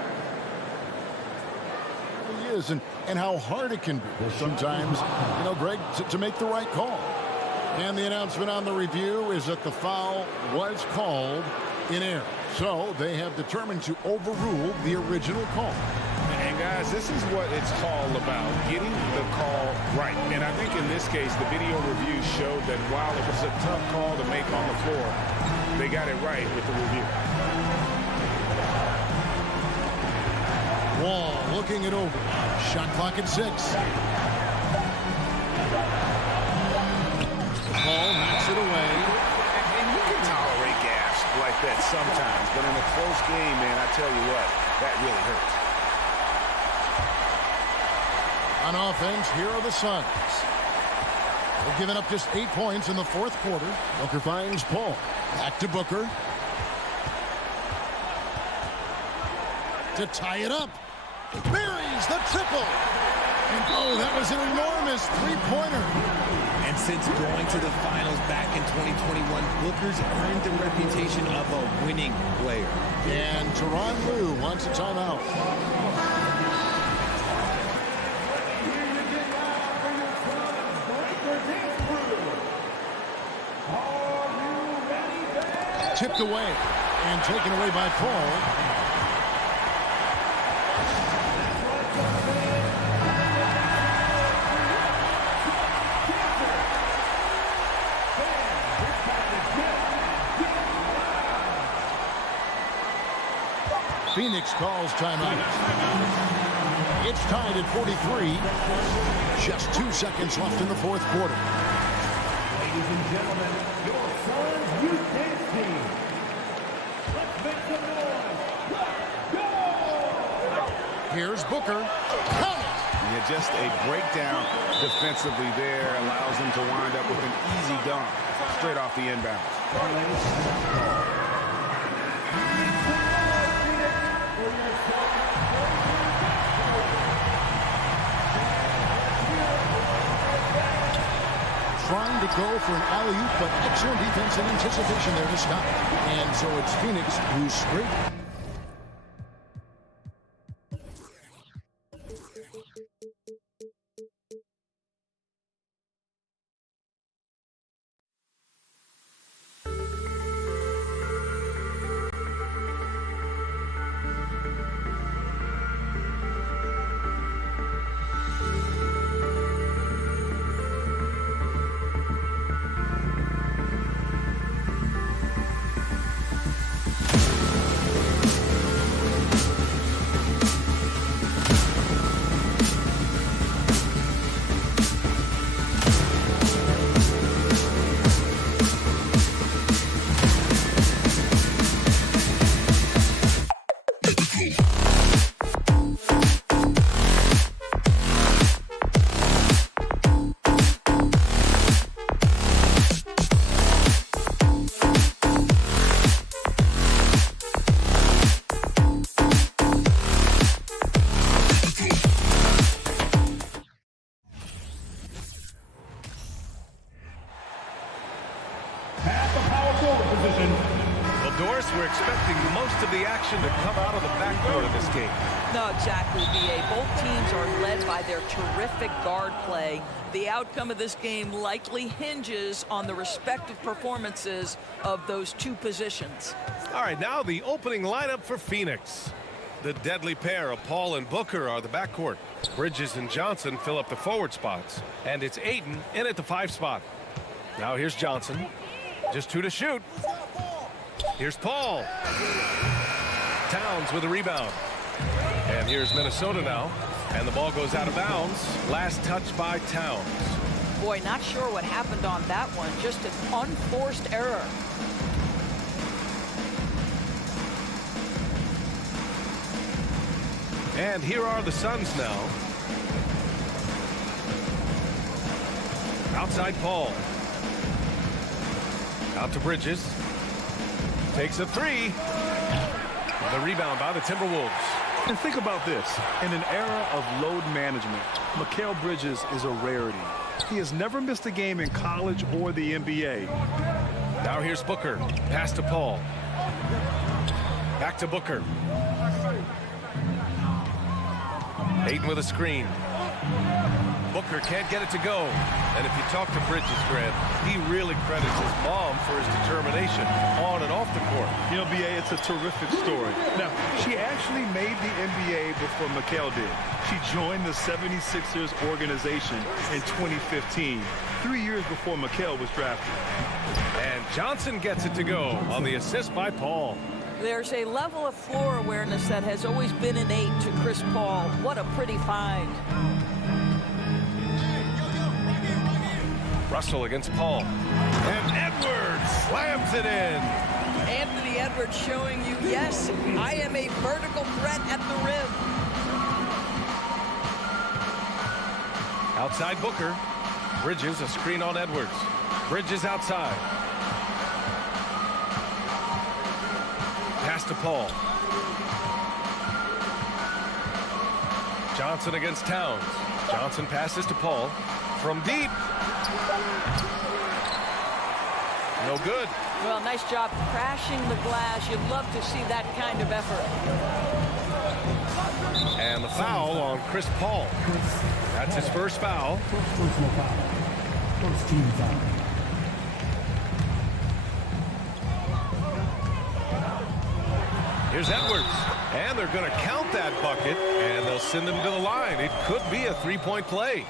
It is, and how hard it can be sometimes, Greg, to make the right call. And the announcement on the review is that the foul was called in error. So they have determined to overrule the original call. And guys, this is what it's all about, getting the call right. And I think in this case, the video review showed that while it was a tough call to make on the floor, they got it right with the review. Wall looking it over. Shot clock at 6. Ball knocks it away. And you can tolerate gas like that sometimes, but in a close game, man, I tell you what, that really hurts. On offense, here are the Suns. They've given up just 8 points in the fourth quarter. Booker finds Paul. Back to Booker. To tie it up. Buries the triple. And that was an enormous three-pointer. And since going to the finals back in 2021, Booker's earned the reputation of a winning player. And Tyronn Lue wants a timeout. Tipped away and taken away by Paul. Phoenix calls timeout. It's tied at 43. Just 2 seconds left in the fourth quarter. Ladies and gentlemen, your Suns Youth Dance Team. Let's make some noise. Let's go! Here's Booker. Count it! Yeah, just a breakdown defensively there allows them to wind up with an easy dunk straight off the inbound. Trying to go for an alley-oop, but excellent defense and anticipation there to stop. And so it's Phoenix who's straight. exactly, B.A. Both teams are led by their terrific guard play. The outcome of this game likely hinges on the respective performances of those two positions. All right, now the opening lineup for Phoenix. The deadly pair of Paul and Booker are the backcourt. Bridges and Johnson fill up the forward spots. And it's Ayton in at the 5 spot. Now here's Johnson. Just 2 to shoot. Here's Paul. Towns with a rebound. And here's Minnesota now. And the ball goes out of bounds. Last touch by Towns. Boy, not sure what happened on that one. Just an unforced error. And here are the Suns now. Outside Paul. Out to Bridges. Takes a 3. The rebound by the Timberwolves. And think about this. In an era of load management, Mikal Bridges is a rarity. He has never missed a game in college or the NBA. Now here's Booker. Pass to Paul. Back to Booker. Ayton with a screen. Booker can't get it to go. And if you talk to Bridges, Grant, he really credits his mom for his determination on and off the court. You know, B.A., it's a terrific story. Now, she actually made the NBA before Mikal did. She joined the 76ers organization in 2015, 3 years before Mikal was drafted. And Johnson gets it to go on the assist by Paul. There's a level of floor awareness that has always been innate to Chris Paul. What a pretty find. Russell against Paul. And Edwards slams it in. Anthony Edwards showing you, yes, I am a vertical threat at the rim. Outside Booker. Bridges, a screen on Edwards. Bridges outside. Pass to Paul. Johnson against Towns. Johnson passes to Paul. From deep. No good. Well, nice job crashing the glass. You'd love to see that kind of effort. And the foul on Chris Paul. That's his first foul. Personal foul. First team foul. Here's Edwards. And they're going to count that bucket, and they'll send him to the line. It could be a three-point play.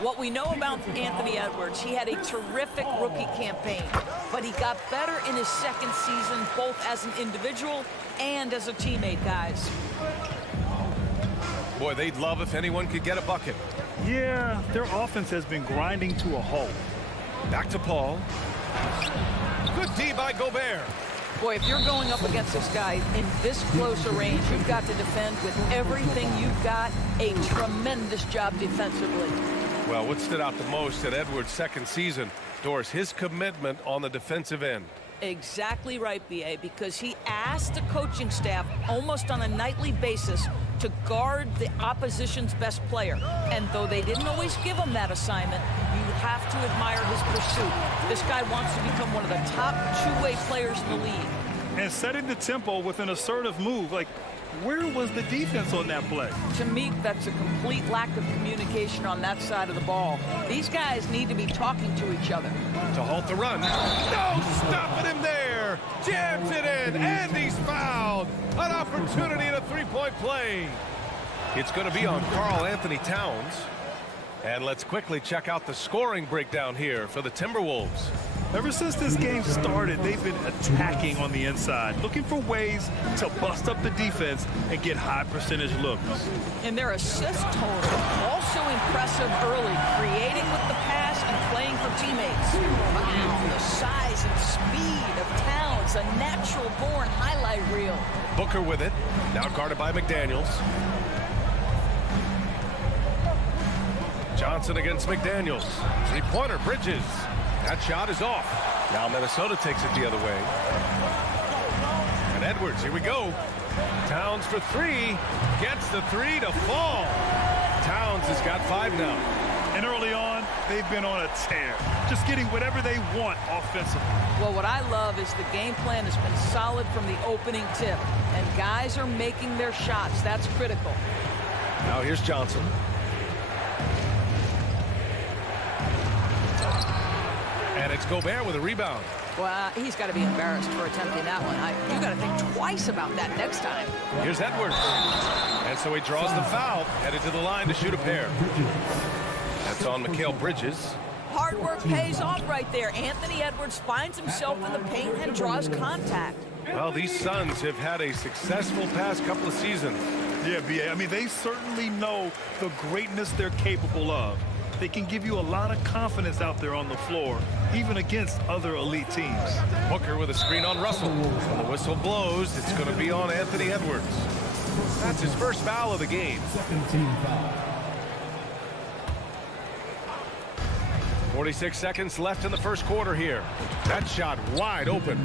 What we know about Anthony Edwards, he had a terrific rookie campaign, but he got better in his second season, both as an individual and as a teammate, guys. Boy, they'd love if anyone could get a bucket. Yeah, their offense has been grinding to a halt. Back to Paul. Good D by Gobert. Boy, if you're going up against this guy in this close a range, you've got to defend with everything you've got. A tremendous job defensively. Well, what stood out the most at Edwards' second season, Doris, his commitment on the defensive end. Exactly right, B.A., because he asked the coaching staff almost on a nightly basis to guard the opposition's best player. And though they didn't always give him that assignment, you have to admire his pursuit. This guy wants to become one of the top two-way players in the league. And setting the tempo with an assertive move. Like, where was the defense on that play? To me, that's a complete lack of communication on that side of the ball. These guys need to be talking to each other. To halt the run. No, stopping him there. Jams it in, and he's fouled. An opportunity in a three-point play. It's going to be on Karl Anthony Towns. And let's quickly check out the scoring breakdown here for the Timberwolves. Ever since this game started, they've been attacking on the inside, looking for ways to bust up the defense and get high percentage looks. And their assist total, also impressive early, creating with the pass and playing for teammates. Wow, the size and speed of Towns, a natural-born highlight reel. Booker with it, now guarded by McDaniels. Johnson against McDaniels. Three-pointer, Bridges. That shot is off. Now Minnesota takes it the other way. And Edwards, here we go. Towns for three. Gets the three to fall. Towns has got 5 now. And early on, they've been on a tear, just getting whatever they want offensively. Well, what I love is the game plan has been solid from the opening tip, and guys are making their shots. That's critical. Now here's Johnson. And it's Gobert with a rebound. Well, he's got to be embarrassed for attempting that one. You got to think twice about that next time. Here's Edwards. And so he draws the foul, headed to the line to shoot a pair. That's on Mikal Bridges. Hard work pays off right there. Anthony Edwards finds himself in the paint and draws contact. Well, these Suns have had a successful past couple of seasons. Yeah, B.A. I mean, they certainly know the greatness they're capable of. They can give you a lot of confidence out there on the floor, even against other elite teams. Booker with a screen on Russell. When the whistle blows, it's going to be on Anthony Edwards. That's his first foul of the game. 46 seconds left in the first quarter here. That shot wide open.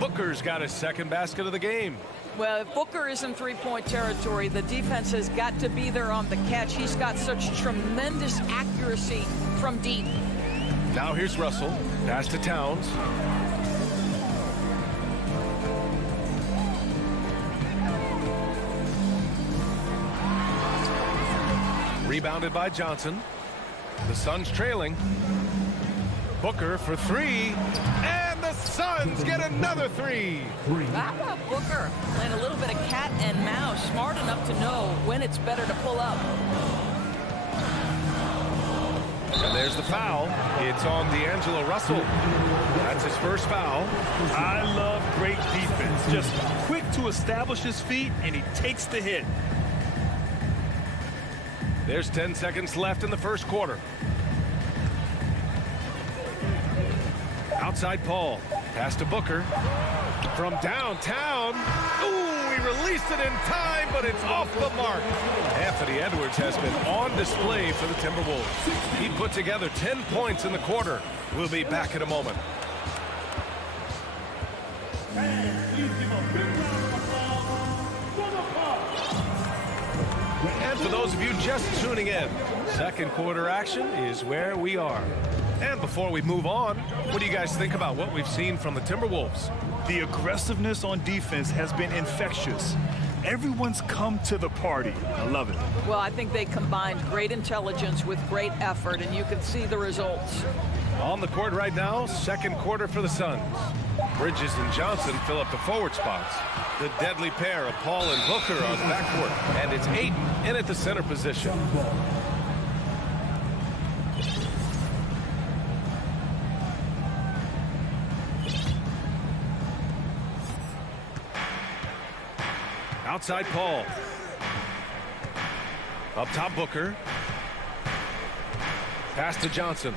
Booker's got his second basket of the game. Well, if Booker is in three-point territory, the defense has got to be there on the catch. He's got such tremendous accuracy from deep. Now here's Russell. Pass to Towns. Rebounded by Johnson. The Suns trailing. Booker for three. And the Suns get another three. How about Booker playing a little bit of cat and mouse, smart enough to know when it's better to pull up. And there's the foul. It's on D'Angelo Russell. That's his first foul. I love great defense. Just quick to establish his feet, and he takes the hit. There's 10 seconds left in the first quarter. Outside Paul. Pass to Booker. From downtown. Ooh, he released it in time, but it's off the mark. Anthony Edwards has been on display for the Timberwolves. He put together 10 points in the quarter. We'll be back in a moment. And for those of you just tuning in, second quarter action is where we are. And before we move on, what do you guys think about what we've seen from the Timberwolves? The aggressiveness on defense has been infectious. Everyone's come to the party. I love it. Well, I think they combined great intelligence with great effort, and you can see the results. On the court right now, second quarter for the Suns. Bridges and Johnson fill up the forward spots. The deadly pair of Paul and Booker on the backcourt. And it's Ayton in at the center position. Outside Paul. Up top Booker. Pass to Johnson.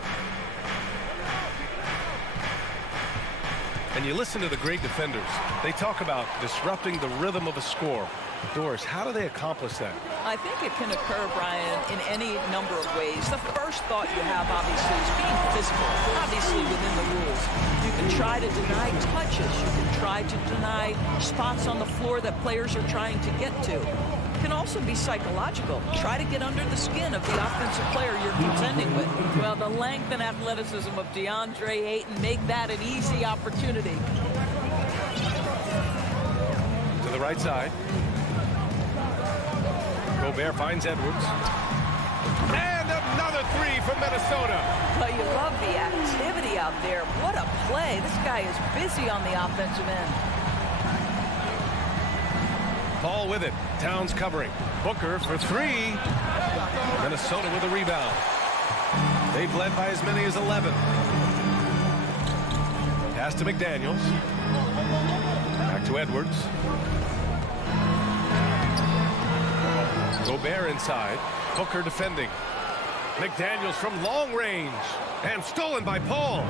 And you listen to the great defenders. They talk about disrupting the rhythm of a score. Doris, how do they accomplish that? I think it can occur, Brian, in any number of ways. The first thought you have, obviously, is being physical, obviously within the rules. You can try to deny touches. You can try to deny spots on the floor that players are trying to get to. It can also be psychological. Try to get under the skin of the offensive player you're contending with. Well, the length and athleticism of DeAndre Ayton make that an easy opportunity. To the right side. Gobert finds Edwards. And another three from Minnesota. Well, you love the activity out there. What a play. This guy is busy on the offensive end. Paul with it. Towns covering. Booker for three. Minnesota with a rebound. They've led by as many as 11. Pass to McDaniels. Back to Edwards. Gobert inside. Booker defending. McDaniels from long range. And stolen by Paul.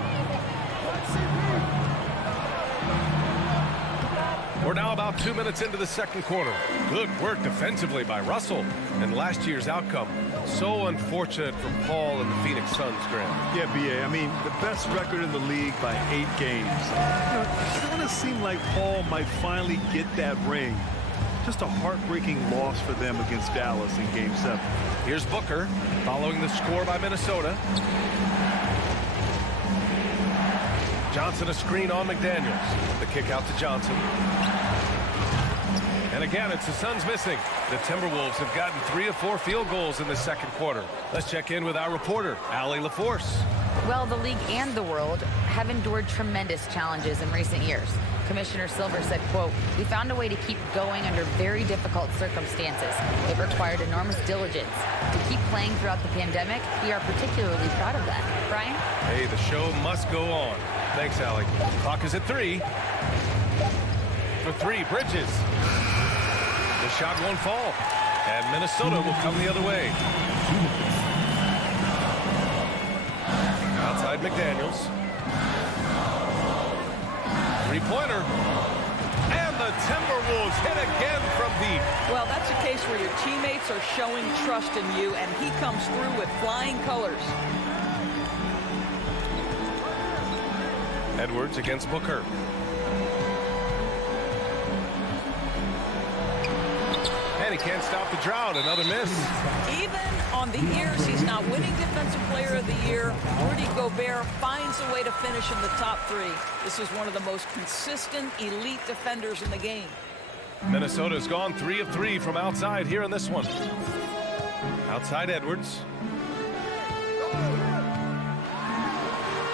We're now about 2 minutes into the second quarter. Good work defensively by Russell. And last year's outcome, so unfortunate for Paul and the Phoenix Suns, Grant. Yeah, B.A. I mean, the best record in the league by 8 games. You know, it kind of seemed like Paul might finally get that ring. Just a heartbreaking loss for them against Dallas in Game 7. Here's Booker following the score by Minnesota. Johnson a screen on McDaniels. The kick out to Johnson. And again, it's the Suns missing. The Timberwolves have gotten 3 of 4 field goals in the second quarter. Let's check in with our reporter, Allie LaForce. Well, the league and the world have endured tremendous challenges in recent years. Commissioner Silver said, quote, "We found a way to keep going under very difficult circumstances. It required enormous diligence. To keep playing throughout the pandemic, we are particularly proud of that." Brian? Hey, the show must go on. Thanks, Allie. Clock is at 3. For 3, Bridges. The shot won't fall. And Minnesota will come the other way. Outside McDaniels. Three-pointer. And the Timberwolves hit again from deep. Well, that's a case where your teammates are showing trust in you, and he comes through with flying colors. Edwards against Booker. And he can't stop the drought. Another miss. Even on the years he's not winning Defensive Player of the Year, Rudy Gobert finds a way to finish in the top 3. This is one of the most consistent elite defenders in the game. Minnesota's gone 3 of 3 from outside here in this one. Outside Edwards.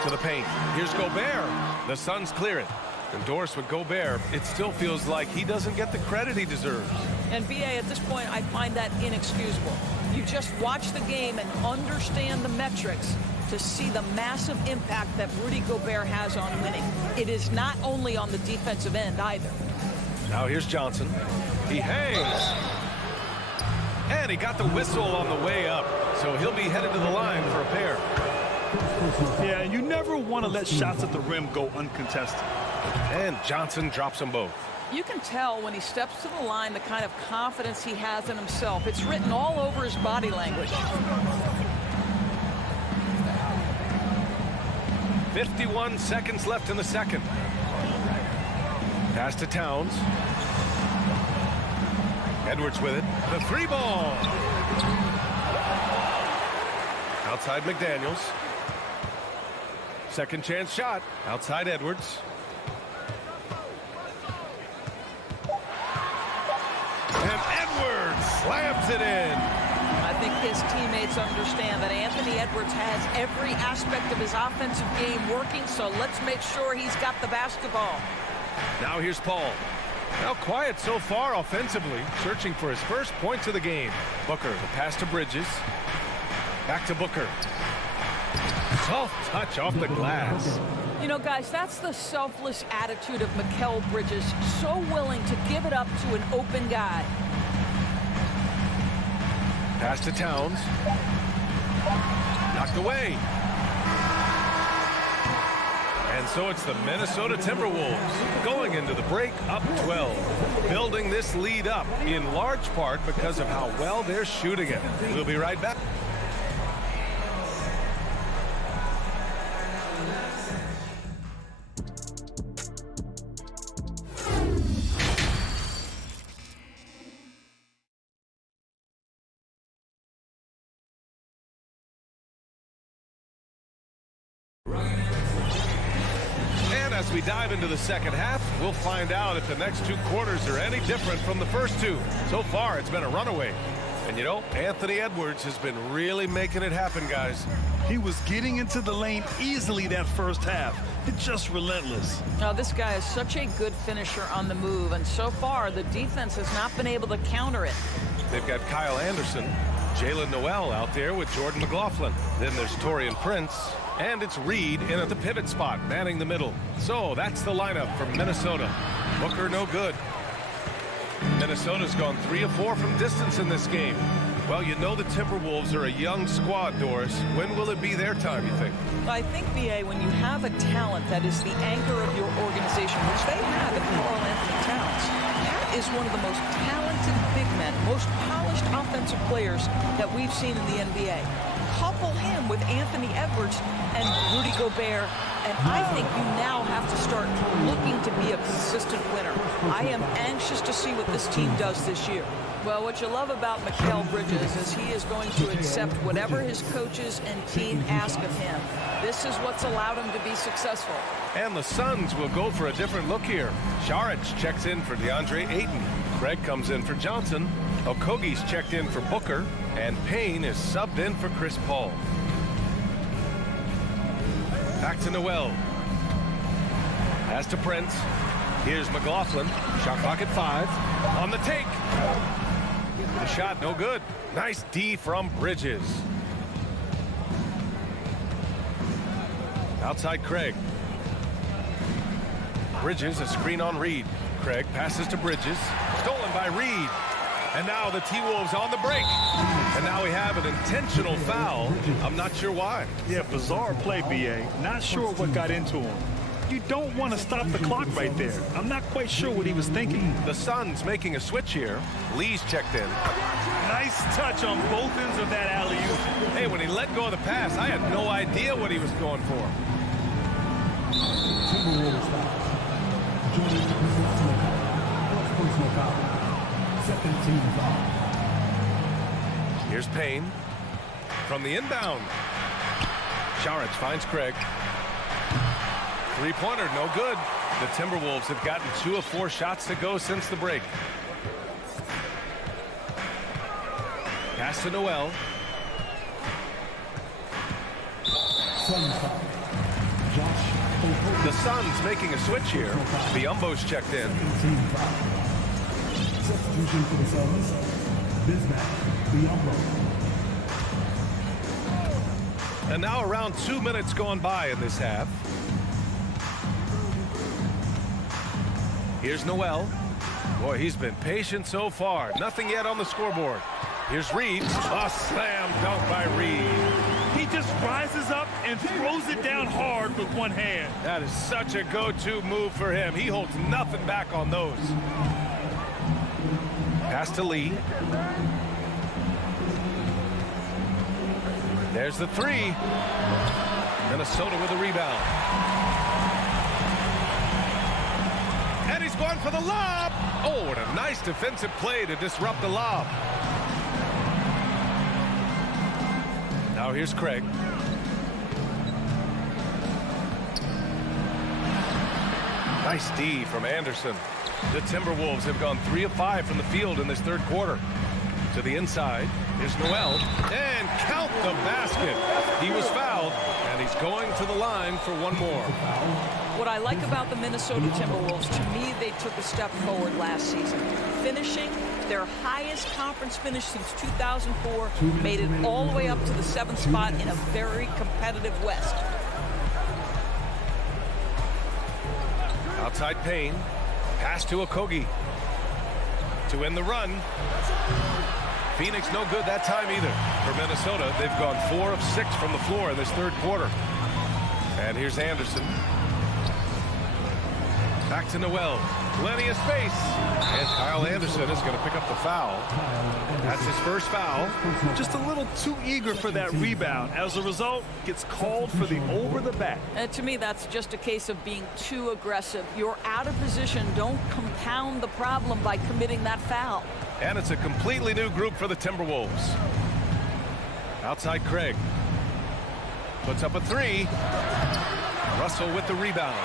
To the paint. Here's Gobert. The Suns clear it. Endorsed with Gobert, it still feels like he doesn't get the credit he deserves. And BA, at this point, I find that inexcusable. You just watch the game and understand the metrics to see the massive impact that Rudy Gobert has on winning. It is not only on the defensive end either. Now here's Johnson. He hangs. And he got the whistle on the way up. So he'll be headed to the line for a pair. Yeah, and you never want to let shots at the rim go uncontested. And Johnson drops them both. You can tell when he steps to the line the kind of confidence he has in himself. It's written all over his body language. 51 seconds left in the second. Pass to Towns. Edwards with it. The 3 ball. Outside McDaniels. Second chance shot. Outside Edwards. And Edwards slams it in. I think his teammates understand that Anthony Edwards has every aspect of his offensive game working, so let's make sure he's got the basketball. Now here's Paul. Now quiet so far offensively, searching for his first points of the game. Booker, the pass to Bridges. Back to Booker. Soft touch off the glass. You know, guys, that's the selfless attitude of Mikal Bridges. So willing to give it up to an open guy. Pass to Towns. Knocked away. And so it's the Minnesota Timberwolves going into the break up 12. Building this lead up in large part because of how well they're shooting it. We'll be right back. As we dive into the second half, we'll find out if the next 2 quarters are any different from the first 2. So far, it's been a runaway. And you know, Anthony Edwards has been really making it happen, guys. He was getting into the lane easily that first half. It's just relentless. Now, this guy is such a good finisher on the move, and so far, the defense has not been able to counter it. They've got Kyle Anderson, Jalen Noel out there with Jordan McLaughlin. Then there's Taurean Prince. And it's Reed in at the pivot spot, manning the middle. So that's the lineup from Minnesota. Booker no good. Minnesota's gone 3 of 4 from distance in this game. Well, you know the Timberwolves are a young squad, Doris. When will it be their time, you think? I think, BA, when you have a talent that is the anchor of your organization, which they have in Karl Anthony Towns, is one of the most talented big men, most polished offensive players that we've seen in the NBA. Couple him with Anthony Edwards and Rudy Gobert, and I think you now have to start looking to be a consistent winner. I am anxious to see what this team does this year. Well, what you love about Mikal Bridges is he is going to accept whatever his coaches and team ask of him. This is what's allowed him to be successful. And the Suns will go for a different look here. Šarić checks in for DeAndre Ayton. Craig comes in for Johnson. Okogie's checked in for Booker. And Payne is subbed in for Chris Paul. Back to Noel. Pass to Prince. Here's McLaughlin. Shot clock at 5. On the take. The shot no good. Nice D from Bridges. Outside Craig. Bridges, a screen on Reed. Craig passes to Bridges. Stolen by Reed. And now the T-Wolves on the break. And now we have an intentional foul. I'm not sure why. Yeah, bizarre play, B.A. Not sure what got into him. You don't want to stop the clock right there. I'm not quite sure what he was thinking. The Suns making a switch here. Lee's checked in. Nice touch on both ends of that alley-oop. Hey, when he let go of the pass, I had no idea what he was going for. Timberwolves foul. Jordan first personal foul. Second team foul. Here's Payne. From the inbound. Šarić finds Craig. Three-pointer, no good. The Timberwolves have gotten 2 of 4 shots to go since the break. Pass to Noel. The Suns making a switch here. Biyombo's checked in. Substitution for the Suns. Bismack, Biyombo. And now around 2 minutes gone by in this half. Here's Noel. Boy, he's been patient so far. Nothing yet on the scoreboard. Here's Reed. A slam dunk by Reed. He just rises up and throws it down hard with one hand. That is such a go-to move for him. He holds nothing back on those. Pass to Lee. There's the 3. Minnesota with a rebound. And he's going for the lob. Oh, what a nice defensive play to disrupt the lob. Now here's Craig. Nice D from Anderson. The Timberwolves have gone 3 of 5 from the field in this third quarter. To the inside. Here's Noel. And count the basket. He was fouled, and he's going to the line for one more. What I like about the Minnesota Timberwolves, to me, they took a step forward last season. Finishing their highest conference finish since 2004, made it all the way up to the 7th spot in a very competitive West. Outside Payne. Pass to Okogie. To end the run. Phoenix no good that time either. For Minnesota, they've gone 4 of 6 from the floor in this third quarter. And here's Anderson. Back to Noel. Plenty of space. And Kyle Anderson is going to pick up the foul. That's his first foul. Just a little too eager for that rebound. As a result, gets called for the over the back. To me, that's just a case of being too aggressive. You're out of position. Don't compound the problem by committing that foul. And it's a completely new group for the Timberwolves. Outside Craig. Puts up a 3. Russell with the rebound.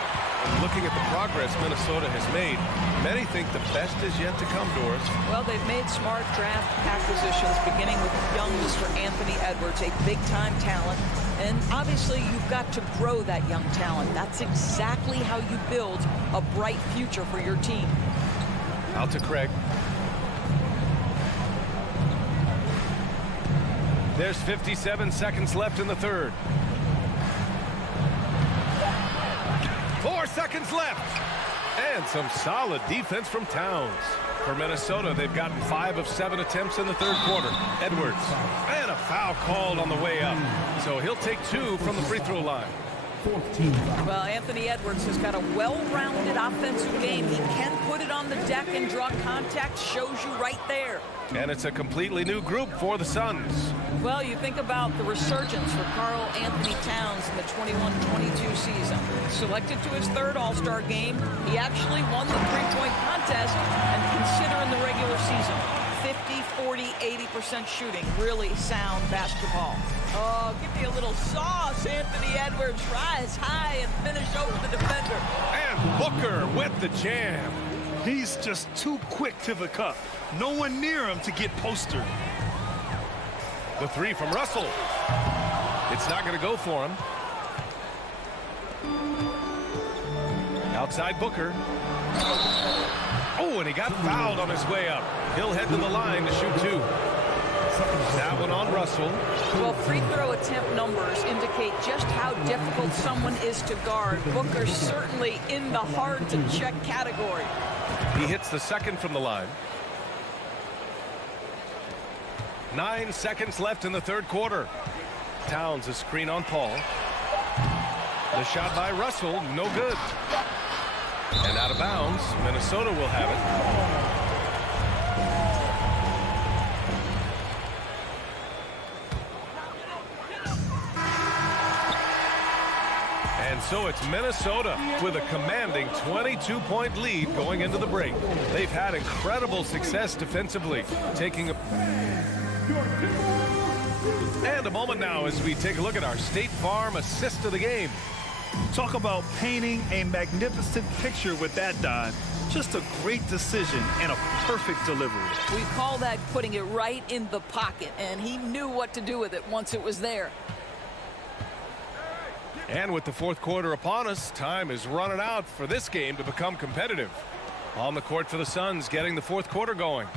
Looking at the progress Minnesota has made, many think the best is yet to come, Doris. Well, they've made smart draft acquisitions, beginning with young Mr. Anthony Edwards, a big-time talent. And obviously, you've got to grow that young talent. That's exactly how you build a bright future for your team. Out to Craig. There's 57 seconds left in the third. 4 seconds left. And some solid defense from Towns. For Minnesota, they've gotten 5 of 7 attempts in the third quarter. Edwards. And a foul called on the way up. So he'll take 2 from the free throw line. 14 foul. Well, Anthony Edwards has got a well-rounded offensive game. He can put it on the deck and draw contact. Shows you right there. And it's a completely new group for the Suns. Well, you think about the resurgence for Karl Anthony Towns in the 21-22 season. Selected to his third All-Star game, he actually won the three-point contest, and consider in the regular season, 50, 40, 80% shooting. Really sound basketball. Oh, give me a little sauce. Anthony Edwards rise high and finish over the defender. And Booker with the jam. He's just too quick to the cup. No one near him to get postered. The three from Russell. It's not going to go for him. Outside Booker. Oh, and he got fouled on his way up. He'll head to the line to shoot two. That one on Russell. Well, free throw attempt numbers indicate just how difficult someone is to guard. Booker's certainly in the hard-to-check category. He hits the second from the line. 9 seconds left in the third quarter. Towns a screen on Paul. The shot by Russell, no good. And out of bounds, Minnesota will have it. And so it's Minnesota with a commanding 22-point lead going into the break. They've had incredible success defensively, taking a... And a moment now as we take a look at our State Farm assist of the game. Talk about painting a magnificent picture with that, Don. Just a great decision and a perfect delivery. We call that putting it right in the pocket, and he knew what to do with it once it was there. And with the fourth quarter upon us, time is running out for this game to become competitive. On the court for the Suns, getting the fourth quarter going.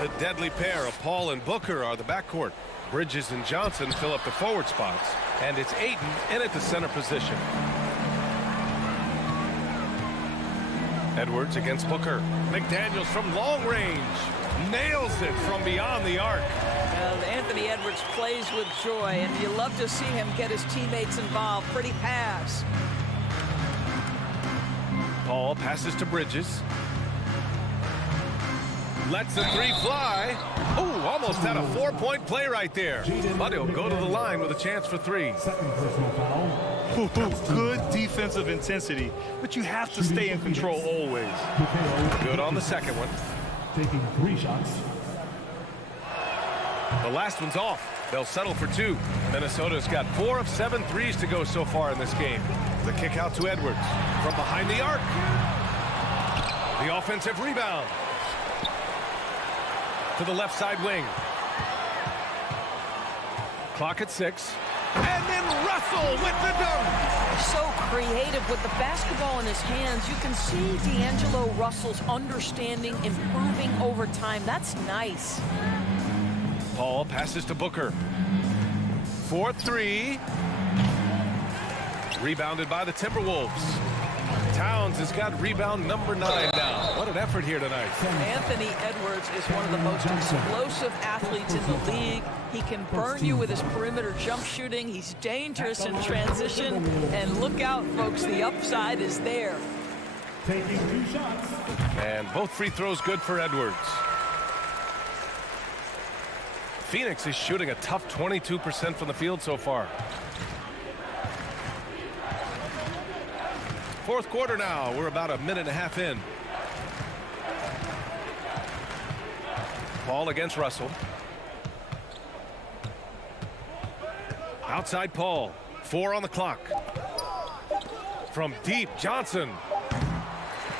The deadly pair of Paul and Booker are the backcourt. Bridges and Johnson fill up the forward spots. And it's Ayton in at the center position. Edwards against Booker. McDaniels from long range. Nails it from beyond the arc. Anthony Edwards plays with joy, and you love to see him get his teammates involved. Pretty pass. Paul passes to Bridges. Lets the three fly. Oh, almost had a 4-point play right there. But he'll go to the line with a chance for three. Second personal foul. Good defensive intensity, but you have to stay in control always. Good on the second one. Taking 3 shots. The last one's off. They'll settle for 2. Minnesota's got 4 of 7 threes to go so far in this game. The kick out to Edwards from behind the arc. The offensive rebound. To the left side wing. Clock at 6. And then Russell with the dunk. So creative with the basketball in his hands. You can see D'Angelo Russell's understanding improving over time. That's nice. Paul passes to Booker. 4-3. Rebounded by the Timberwolves. Towns has got rebound number 9 now. What an effort here tonight. Anthony Edwards is one of the most explosive athletes in the league. He can burn you with his perimeter jump shooting. He's dangerous in transition. And look out, folks, the upside is there. Taking 2 shots. And both free throws good for Edwards. Phoenix is shooting a tough 22% from the field so far. Fourth quarter now. We're about a minute and a half in. Paul against Russell. Outside Paul. 4 on the clock. From deep, Johnson.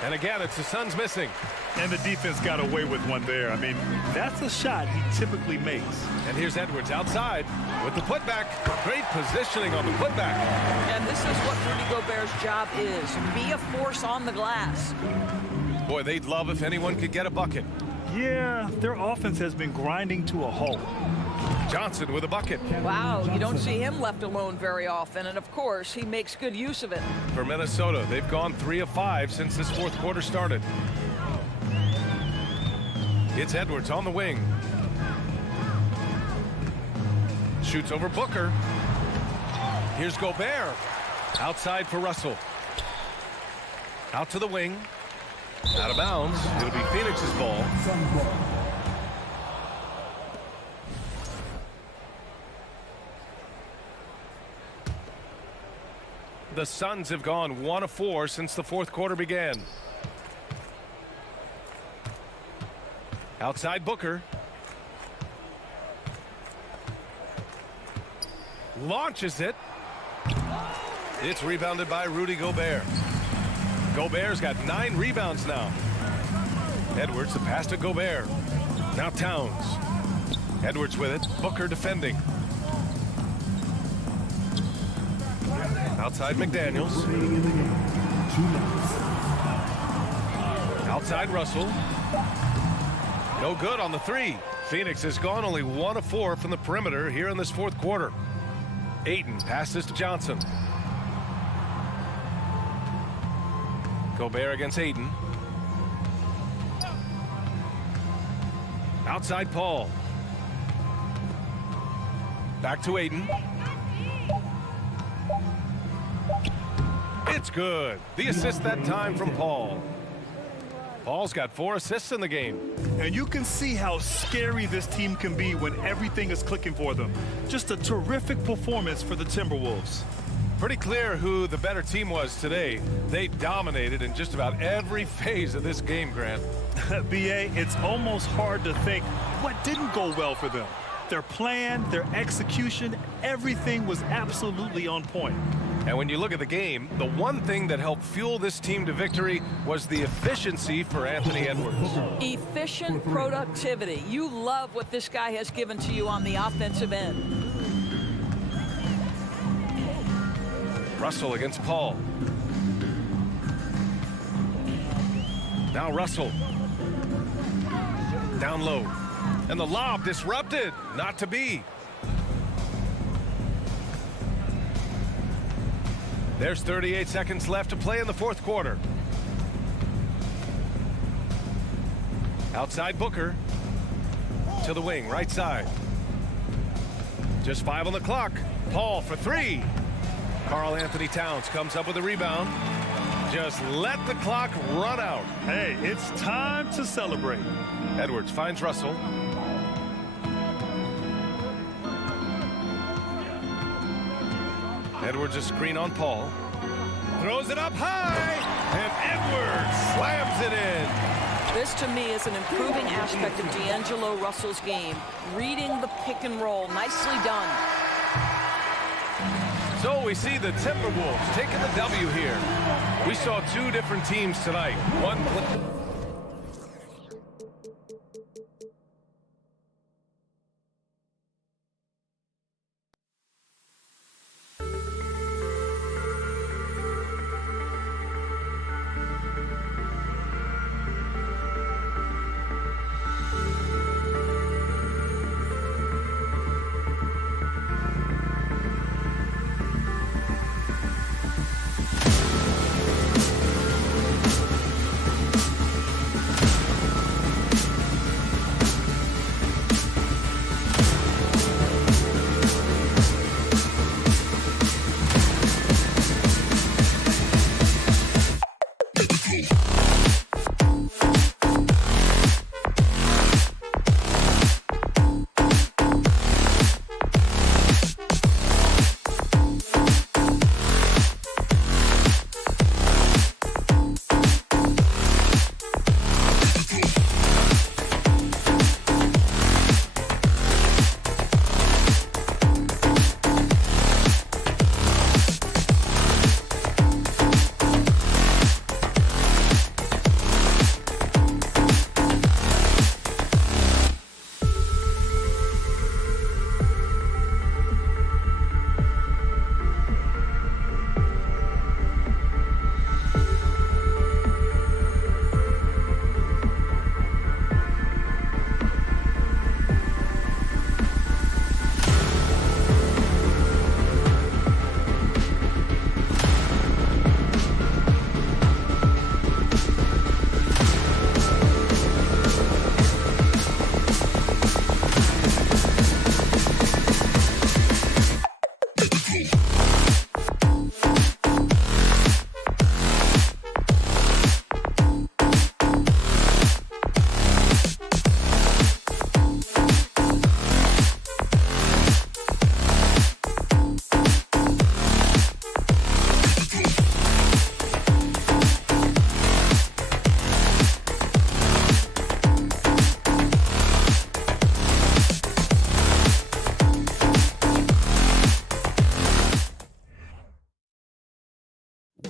And again, it's the Suns missing. And the defense got away with one there. I mean, that's a shot he typically makes. And here's Edwards outside with the putback. Great positioning on the putback. And this is what Rudy Gobert's job is. Be a force on the glass. Boy, they'd love if anyone could get a bucket. Yeah, their offense has been grinding to a halt. Johnson with a bucket. Wow, you don't see him left alone very often. And, of course, he makes good use of it. For Minnesota, they've gone 3 of 5 since this fourth quarter started. It's Edwards on the wing. Shoots over Booker. Here's Gobert. Outside for Russell. Out to the wing. Out of bounds. It'll be Phoenix's ball. The Suns have gone 1 of 4 since the fourth quarter began. Outside Booker. Launches it. It's rebounded by Rudy Gobert. Gobert's got 9 rebounds now. Edwards, the pass to Gobert. Now Towns. Edwards with it. Booker defending. Outside McDaniels. Outside Russell. No good on the 3. Phoenix has gone only 1 of 4 from the perimeter here in this fourth quarter. Ayton passes to Johnson. Gobert against Ayton. Outside Paul. Back to Ayton. It's good. The assist that time from Paul. Paul's got 4 assists in the game. And you can see how scary this team can be when everything is clicking for them. Just a terrific performance for the Timberwolves. Pretty clear who the better team was today. They dominated in just about every phase of this game, Grant. B.A., it's almost hard to think what didn't go well for them. Their plan, their execution, everything was absolutely on point. And when you look at the game, the one thing that helped fuel this team to victory was the efficiency for Anthony Edwards. Efficient productivity. You love what this guy has given to you on the offensive end. Russell against Paul. Now Russell. Down low. And the lob disrupted. Not to be. There's 38 seconds left to play in the fourth quarter. Outside Booker. To the wing, right side. Just 5 on the clock. Paul for 3. Karl Anthony Towns comes up with a rebound. Just let the clock run out. Hey, it's time to celebrate. Edwards finds Russell. Edwards a screen on Paul. Throws it up high. And Edwards slams it in. This, to me, is an improving aspect of D'Angelo Russell's game. Reading the pick and roll. Nicely done. So we see the Timberwolves taking the W here. We saw 2 different teams tonight. One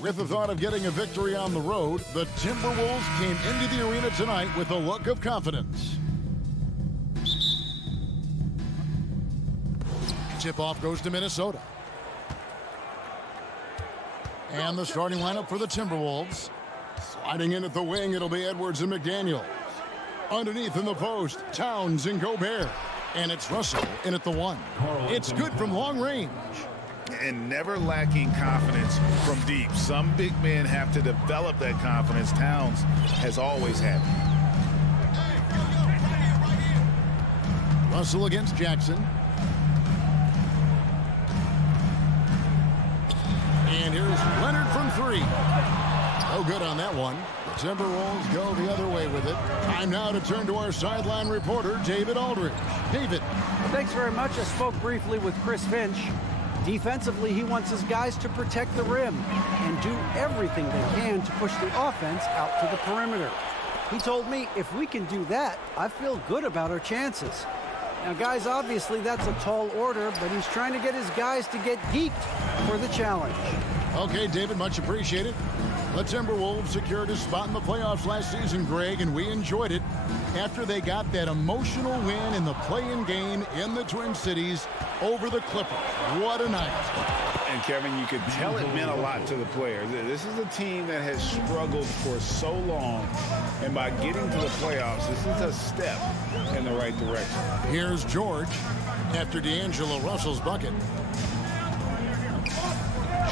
With the thought of getting a victory on the road, the Timberwolves came into the arena tonight with a look of confidence. Tip-off goes to Minnesota. And the starting lineup for the Timberwolves. Sliding in at the wing, it'll be Edwards and McDaniels. Underneath in the post, Towns and Gobert. And it's Russell in at the 1. It's good from long range. And never lacking confidence from deep. Some big men have to develop that confidence. Towns has always had it. Russell against Jackson. And here's Leonard from 3. No good on that one. The Timberwolves go the other way with it. Time now to turn to our sideline reporter, David Aldridge. David. Thanks very much. I spoke briefly with Chris Finch. Defensively, he wants his guys to protect the rim and do everything they can to push the offense out to the perimeter. He told me if we can do that, I feel good about our chances. Now, guys, obviously that's a tall order, but he's trying to get his guys to get geeked for the challenge. Okay, David, much appreciated. The Timberwolves secured a spot in the playoffs last season, Greg, and we enjoyed it after they got that emotional win in the play-in game in the Twin Cities over the Clippers. What a night. And, Kevin, you could tell it meant a lot to the players. This is a team that has struggled for so long, and by getting to the playoffs, this is a step in the right direction. Here's George after D'Angelo Russell's bucket.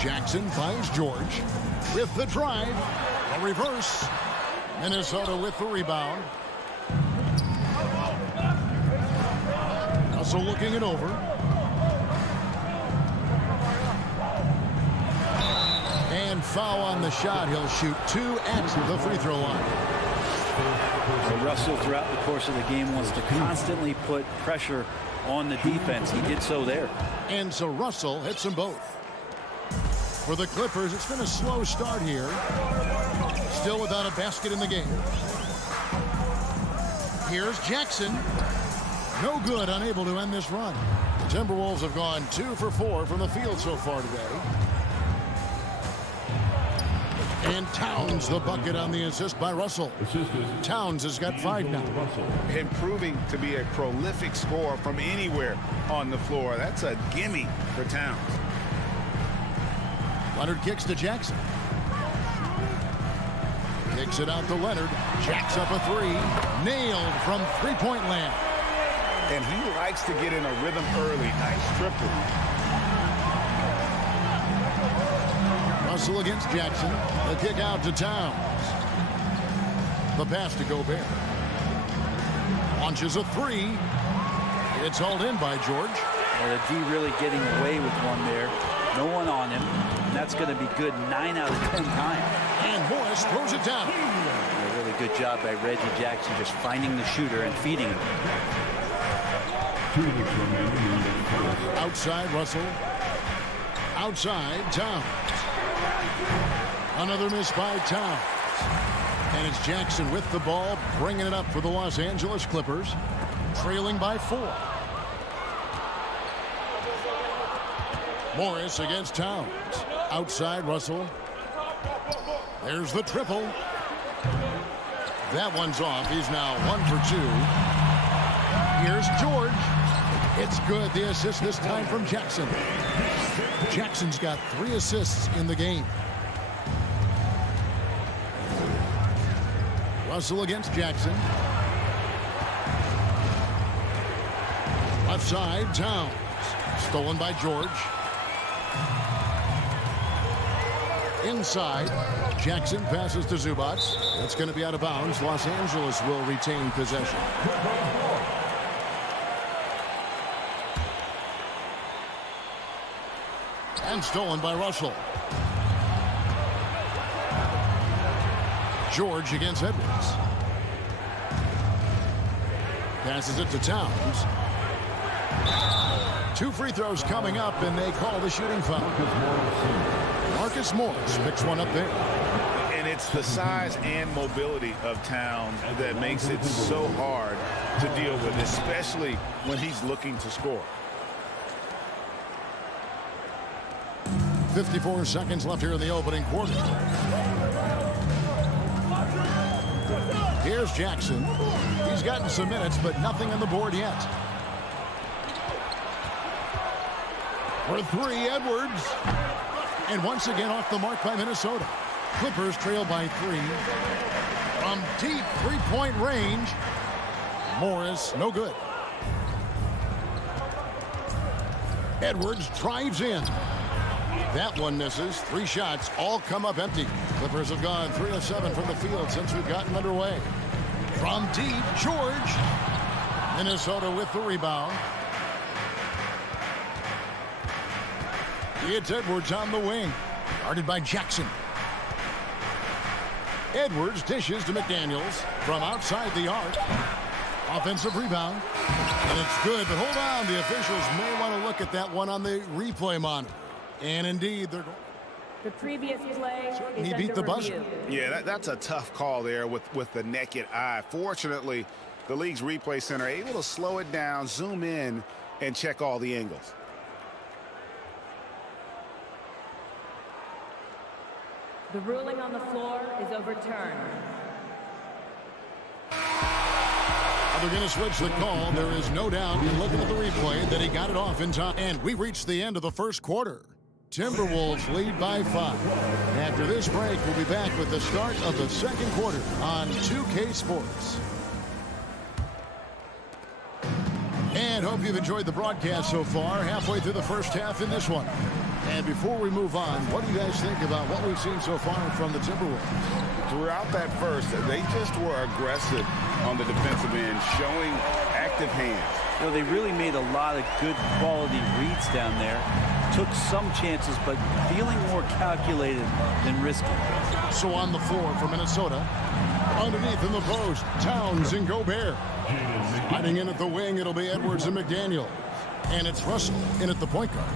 Jackson finds George with the drive, a reverse. Minnesota with the rebound. Russell looking it over. And foul on the shot. He'll shoot 2 at the free throw line. So Russell, throughout the course of the game, wants to constantly put pressure on the defense. He did so there. And so Russell hits them both. For the Clippers, it's been a slow start here. Still without a basket in the game. Here's Jackson. No good, unable to end this run. The Timberwolves have gone 2 for 4 from the field so far today. And Towns the bucket on the assist by Russell. Towns has got 5 now. Improving to be a prolific scorer from anywhere on the floor. That's a gimme for Towns. Leonard kicks to Jackson. Kicks it out to Leonard. Jacks up a 3. Nailed from three-point land. And he likes to get in a rhythm early. Nice triple. Russell against Jackson. The kick out to Towns. The pass to Gobert. Launches a 3. It's hauled in by George. Well, the D really getting away with one there. No one on him. And that's going to be good 9 out of 10 times. And Morris throws it down. A really good job by Reggie Jackson just finding the shooter and feeding him. Outside Russell. Outside Towns. Another miss by Towns. And it's Jackson with the ball, bringing it up for the Los Angeles Clippers. Trailing by 4. Morris against Towns. Outside Russell. There's the triple. That one's off. He's now 1 for 2. Here's George. It's good. The assist this time from Jackson. Jackson's got 3 assists in the game. Russell against Jackson. Left side, Towns. Stolen by George. Inside, Jackson passes to Zubac. It's going to be out of bounds. Los Angeles will retain possession. And stolen by Russell. George against Edwards. Passes it to Towns. 2 free throws coming up, and they call the shooting foul. Marcus Morris picks one up there. And it's the size and mobility of Towns that makes it so hard to deal with, especially when he's looking to score. 54 seconds left here in the opening quarter. Here's Jackson. He's gotten some minutes, but nothing on the board yet. For three, Edwards. And once again off the mark by Minnesota. Clippers trail by 3. From deep three-point range, Morris, no good. Edwards drives in. That one misses. 3 shots, all come up empty. Clippers have gone 3 of 7 from the field since we've gotten underway. From deep, George. Minnesota with the rebound. It's Edwards on the wing, guarded by Jackson. Edwards dishes to McDaniels from outside the arc. Offensive rebound. And it's good, but hold on. The officials may want to look at that one on the replay monitor. And indeed, they're going. The previous play is He beat the buzzer. review. Yeah, that's a tough call there with the naked eye. Fortunately, the league's replay center able to slow it down, zoom in, and check all the angles. The ruling on the floor is overturned. They're going to switch the call. There is no doubt in looking at the replay that he got it off in time. And we've reached the end of the first quarter. Timberwolves lead by 5. After this break, we'll be back with the start of the second quarter on 2K Sports. And hope you've enjoyed the broadcast so far. Halfway through the first half in this one. And before we move on, what do you guys think about what we've seen so far from the Timberwolves? Throughout that first, they just were aggressive on the defensive end, showing active hands. You know, they really made a lot of good quality reads down there. Took some chances, but feeling more calculated than risky. So on the floor for Minnesota, underneath in the post, Towns and Gobert. Hiding in at the wing, it'll be Edwards and McDaniel. And it's Russell in at the point guard.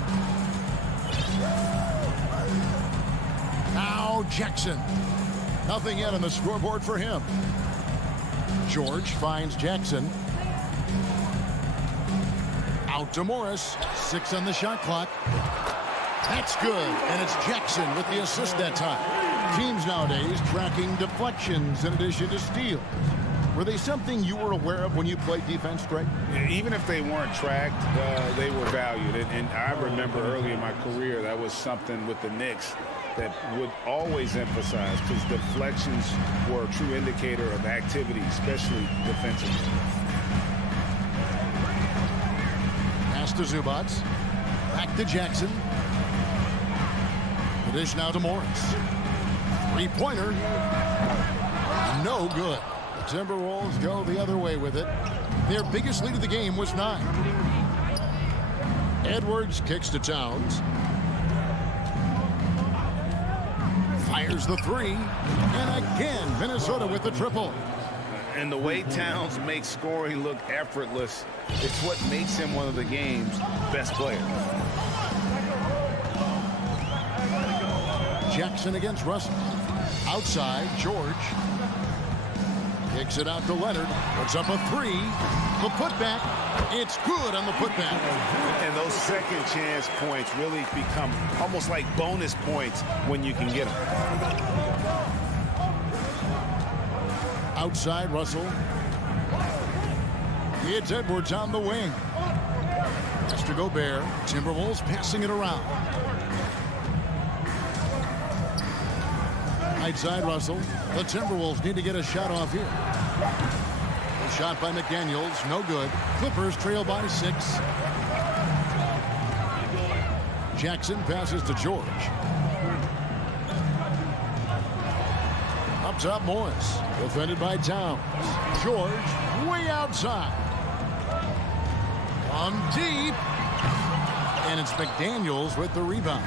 Now Jackson. Nothing yet on the scoreboard for him. George finds Jackson. Out to Morris. 6 on the shot clock. That's good. And it's Jackson with the assist that time. Teams nowadays tracking deflections in addition to steals. Were they something you were aware of when you played defense, Greg? Even if they weren't tracked, they were valued. And I remember early in my career, that was something with the Knicks that would always emphasize, because deflections were a true indicator of activity, especially defensively. Pass to Zubac. Back to Jackson. The dish now to Morris. Three-pointer. No good. The Timberwolves go the other way with it. Their biggest lead of the game was 9. Edwards kicks to Towns. Fires the 3. And again, Minnesota with the triple. And the way Towns makes scoring look effortless, it's what makes him one of the game's best players. Jackson against Russell. Outside, George. Kicks it out to Leonard. Puts up a 3. The putback. It's good on the putback. And those second chance points really become almost like bonus points when you can get them. Outside, Russell. It's Edwards on the wing. Has to Gobert. Timberwolves passing it around. Right side, Russell. The Timberwolves need to get a shot off here. A shot by McDaniels, no good. Clippers trail by 6. Jackson passes to George. Up top, Morris. Defended by Towns. George way outside. On deep. And it's McDaniels with the rebound.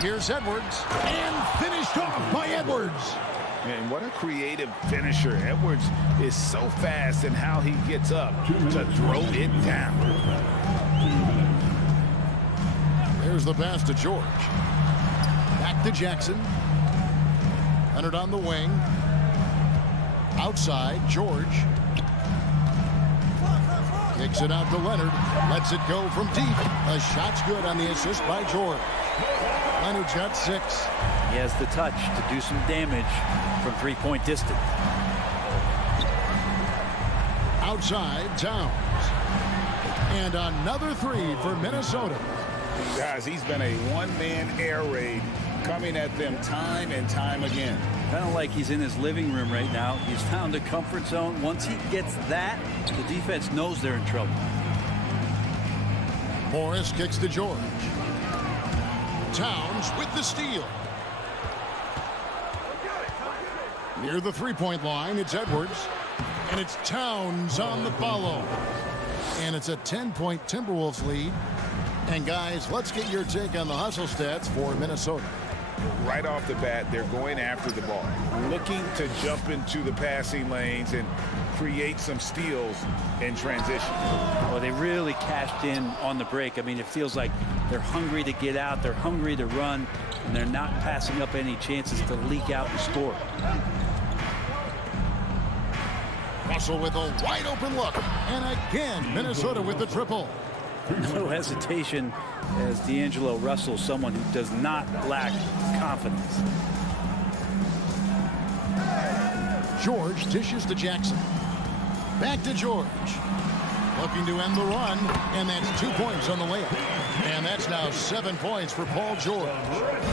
Here's Edwards. And finished off by Edwards. And what a creative finisher. Edwards is so fast in how he gets up to throw it down. There's the pass to George. Back to Jackson. Leonard on the wing. Outside, George. Kicks it out to Leonard. Lets it go from deep. The shot's good on the assist by George. Leonard's got 6. He has the touch to do some damage from three-point distance. Outside, Towns. And another 3 for Minnesota. Guys, he's been a one-man air raid coming at them time and time again. Kind of like he's in his living room right now. He's found a comfort zone. Once he gets that, the defense knows they're in trouble. Morris kicks to George. Towns with the steal. Near the three-point line, it's Edwards. And it's Towns on the follow. And it's a 10-point Timberwolves lead. And guys, let's get your take on the hustle stats for Minnesota. Right off the bat, they're going after the ball, looking to jump into the passing lanes and create some steals in transition. Well, they really cashed in on the break. I mean, it feels like they're hungry to get out, they're hungry to run, and they're not passing up any chances to leak out and score. Russell with a wide open look. And again, Minnesota with the triple. No hesitation as D'Angelo Russell, someone who does not lack confidence. George dishes to Jackson. Back to George. Looking to end the run, and that's 2 points on the layup. And that's now 7 points for Paul George.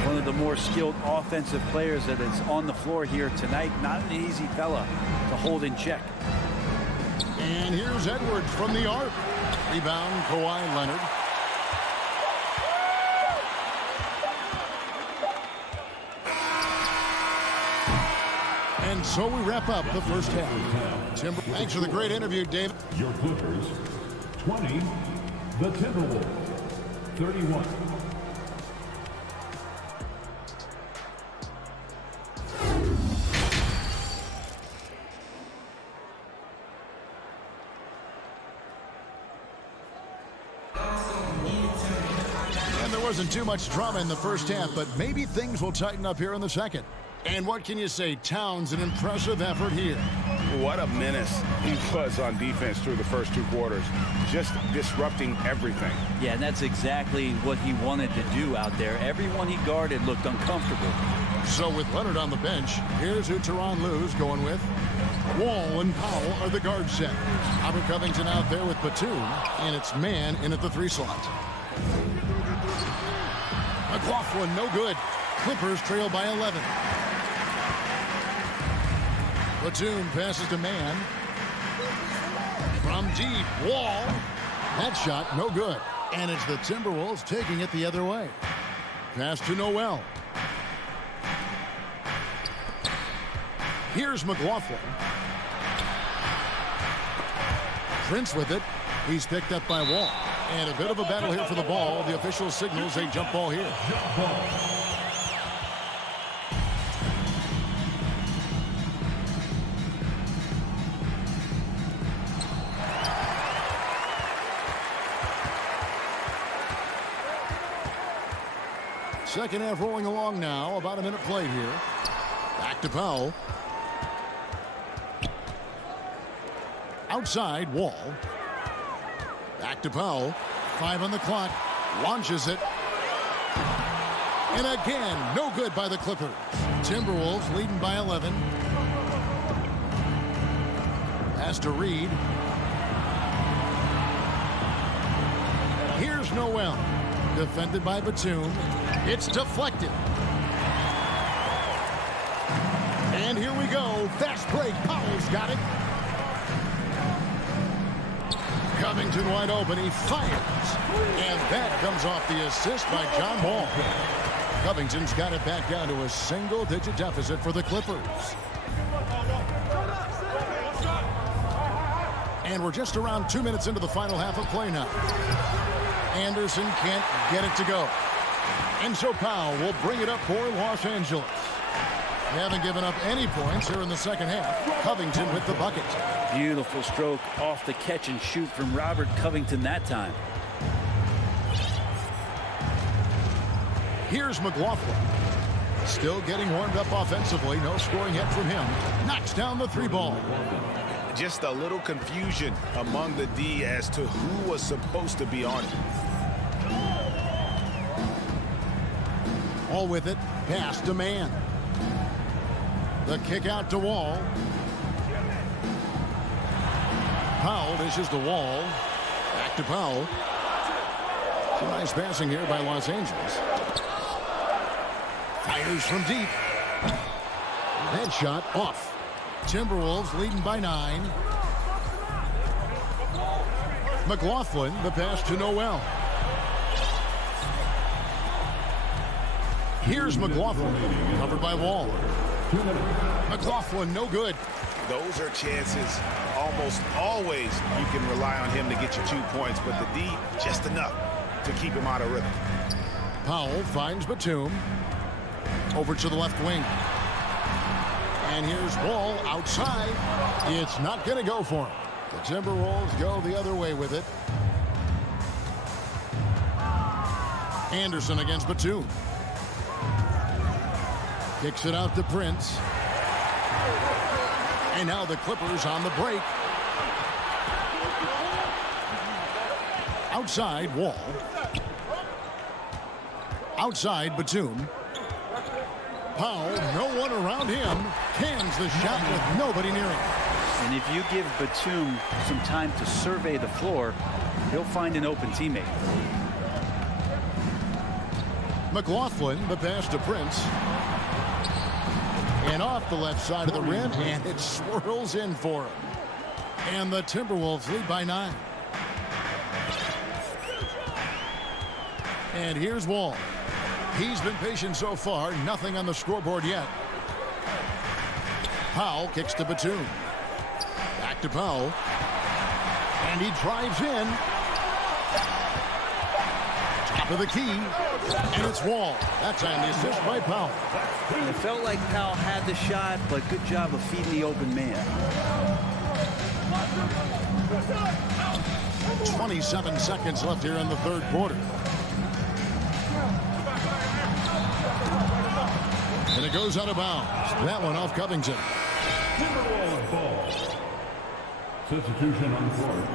One of the more skilled offensive players that is on the floor here tonight. Not an easy fella to hold in check. And here's Edwards from the arc. Rebound, Kawhi Leonard. And so we wrap up the first half. Thanks for the great interview, David. Your Clippers, 20. The Timberwolves, 31. Wasn't too much drama in the first half, but maybe things will tighten up here in the second. And what can you say? Towns, an impressive effort here. What a menace he was on defense through the first 2 quarters, just disrupting everything. Yeah, and that's exactly what he wanted to do out there. Everyone he guarded looked uncomfortable. So with Leonard on the bench, here's who Tyronn Lue's going with. Wall and Powell are the guard set. Robert Covington out there with Batum, and it's man in at the 3 slot. McLaughlin, no good. Clippers trail by 11. Batum passes to man. From deep, Wall. That shot, no good. And it's the Timberwolves taking it the other way. Pass to Noel. Here's McLaughlin. Prince with it. He's picked up by Wall. And a bit of a battle here for the ball. The official signals a jump ball here. Second half rolling along now. About a minute played here. Back to Powell. Outside, Wall. Back to Powell. 5 on the clock. Launches it. And again, no good by the Clippers. Timberwolves leading by 11. Pass to Reed. Here's Noel. Defended by Batum. It's deflected. And here we go. Fast break. Powell's got it. Covington wide open. He fires. And that comes off the assist by John Wall. Covington's got it back down to a single-digit deficit for the Clippers. And we're just around 2 minutes into the final half of play now. Anderson can't get it to go. And so Powell will bring it up for Los Angeles. They haven't given up any points here in the second half. Covington with the bucket. Beautiful stroke off the catch and shoot from Robert Covington that time. Here's McLaughlin. Still getting warmed up offensively. No scoring hit from him. Knocks down the 3 ball. Just a little confusion among the D as to who was supposed to be on it. All with it, pass to man. The kick out to Wall. Powell dishes to Wall. Back to Powell. Some nice passing here by Los Angeles. Fires from deep. That shot off. Timberwolves leading by 9. McLaughlin, the pass to Noel. Here's McLaughlin, covered by Wall. McLaughlin, no good. Those are chances almost always you can rely on him to get you 2 points, but the D, just enough to keep him out of rhythm. Powell finds Batum. Over to the left wing. And here's Wall outside. It's not going to go for him. The Timberwolves go the other way with it. Anderson against Batum. Kicks it out to Prince. And now the Clippers on the break. Outside, Wall. Outside, Batum. Powell, no one around him, cans the shot with nobody near him. And if you give Batum some time to survey the floor, he'll find an open teammate. McLaughlin, the pass to Prince. And off the left side of the rim, and it swirls in for him. And the Timberwolves lead by 9. And here's Wall. He's been patient so far. Nothing on the scoreboard yet. Powell kicks to Batum. Back to Powell. And he drives in. Top of the key. And it's Wall. That time the assist by Powell. It felt like Powell had the shot, but good job of feeding the open man. 27 seconds left here in the third quarter. And it goes out of bounds. That one off Covington. Timberwolves ball. Substitution on the floor.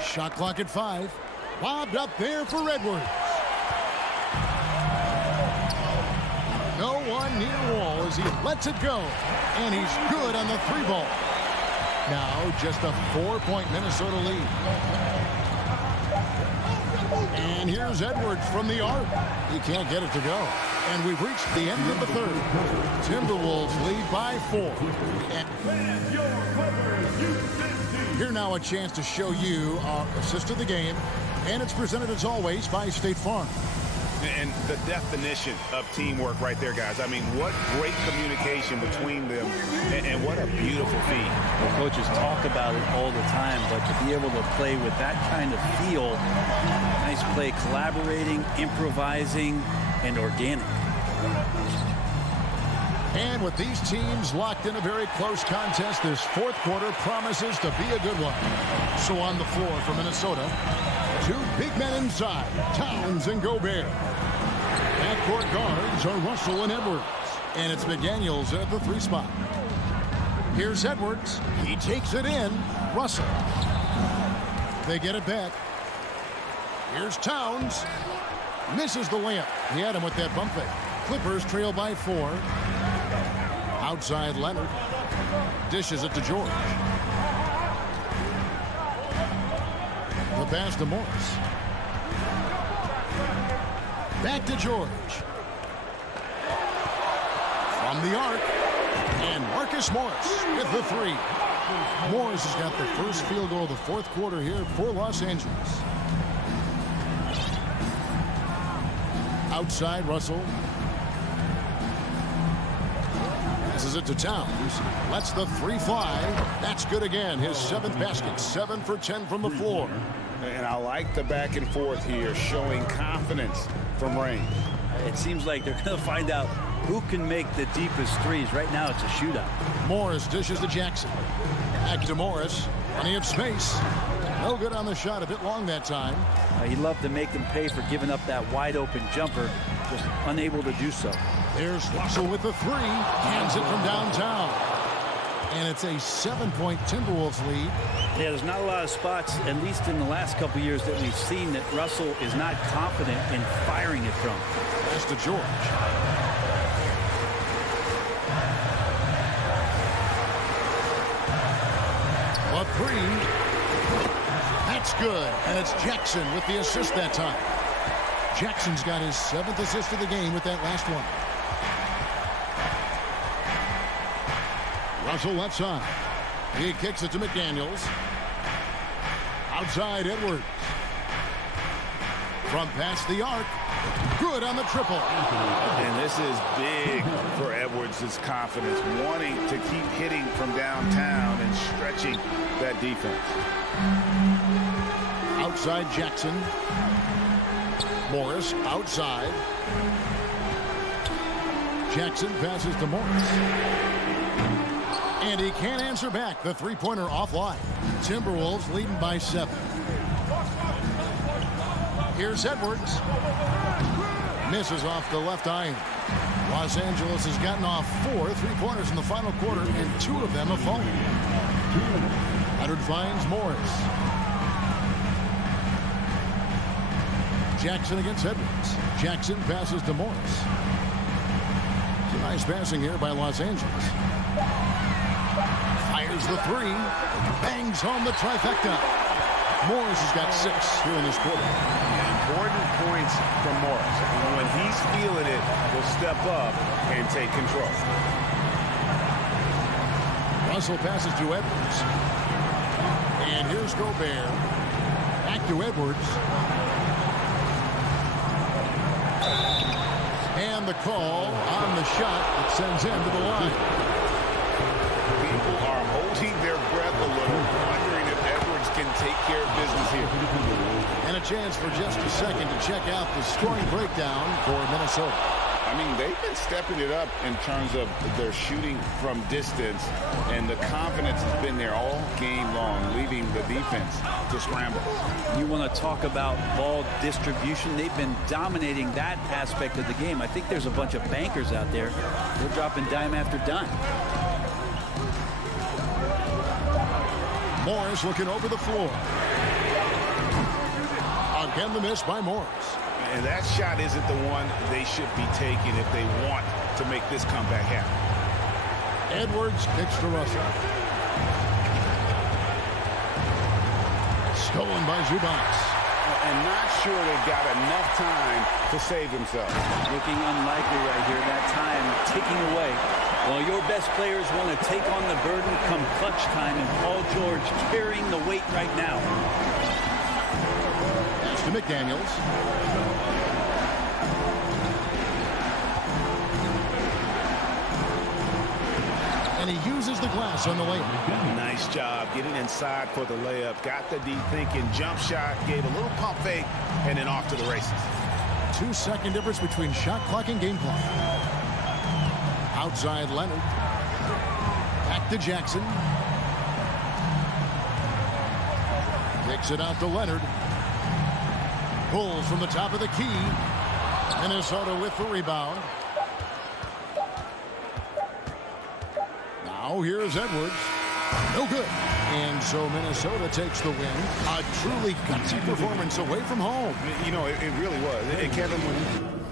Shot clock at 5. Bobbed up there for Edwards. No one near Wall as he lets it go. And he's good on the 3-ball. Now just a 4-point Minnesota lead. And here's Edwards from the arc. He can't get it to go. And we've reached the end of the third. Timberwolves lead by 4. And here now a chance to show you our assist of the game. And it's presented as always by State Farm. And the definition of teamwork right there, guys. I mean, what great communication between them, and what a beautiful feat. The coaches talk about it all the time, but to be able to play with that kind of feel, nice play, collaborating, improvising, and organic. And with these teams locked in a very close contest, this fourth quarter promises to be a good one. So on the floor for Minnesota, 2 big men inside, Towns and Gobert. Backcourt guards are Russell and Edwards. And it's McDaniels at the 3 spot. Here's Edwards. He takes it in. Russell. They get it back. Here's Towns. Misses the layup. He had him with that bump fake. Clippers trail by 4. Outside Leonard. Dishes it to George. The pass to Morris. Back to George. From the arc. And Marcus Morris with the 3. Morris has got the first field goal of the fourth quarter here for Los Angeles. Outside Russell. Passes it to Towns. Lets the 3 fly. That's good again. His 7th basket. 7 for 10 from the floor. And I like the back and forth here, showing confidence from range. It seems like they're going to find out who can make the deepest threes. Right now it's a shootout. Morris dishes to Jackson. Back to Morris. Plenty of space. No good on the shot. A bit long that time. He loved to make them pay for giving up that wide open jumper. just unable to do so. There's Russell with the three. Hands it from downtown. And it's a 7-point Timberwolves lead. Yeah, there's not a lot of spots, at least in the last couple years, that we've seen that Russell is not confident in firing it from. Pass to George. A three. That's good. And it's Jackson with the assist that time. Jackson's got his 7th assist of the game with that last one. Russell left side. He kicks it to McDaniels. Outside Edwards. From past the arc. Good on the triple. And this is big for Edwards' confidence, wanting to keep hitting from downtown and stretching that defense. Outside Jackson. Morris outside. Jackson passes to Morris. And he can't answer back. The three-pointer offline. Timberwolves leading by 7. Here's Edwards. Misses off the left iron. Los Angeles has gotten off 4 3-pointers in the final quarter, and 2 of them have fallen. Leonard finds Morris. Jackson against Edwards. Jackson passes to Morris. Some nice passing here by Los Angeles. Fires the three. Bangs home the trifecta. Morris has got 6 here in this quarter. Important points from Morris. When he's feeling it, he'll step up and take control. Russell passes to Edwards. And here's Gobert. Back to Edwards. And the call on the shot that sends him to the line. People are holding their breath a little, wondering if Edwards can take care of business here. And a chance for just a second to check out the scoring breakdown for Minnesota. I mean, they've been stepping it up in terms of their shooting from distance, and the confidence has been there all game long, leaving the defense to scramble. You want to talk about ball distribution. They've been dominating that aspect of the game. I think there's a bunch of bankers out there. They're dropping dime after dime. Morris looking over the floor. Again, the miss by Morris. And that shot isn't the one they should be taking if they want to make this comeback happen. Edwards kicks to Russell. Stolen by Zubac. And not sure they've got enough time to save themselves. Looking unlikely right here. That time ticking away. Well, your best players want to take on the burden come clutch time, and Paul George carrying the weight right now. Pass to McDaniels. And he uses the glass on the layup. Nice job getting inside for the layup. Got the deep thinking jump shot, gave a little pump fake, and then off to the races. 2-second difference between shot clock and game clock. Outside Leonard. Back to Jackson. Kicks it out to Leonard. Pulls from the top of the key. Minnesota with the rebound. Now here's Edwards. No good. And so Minnesota takes the win. A truly gutsy performance away from home. You know, it really was. And Kevin, when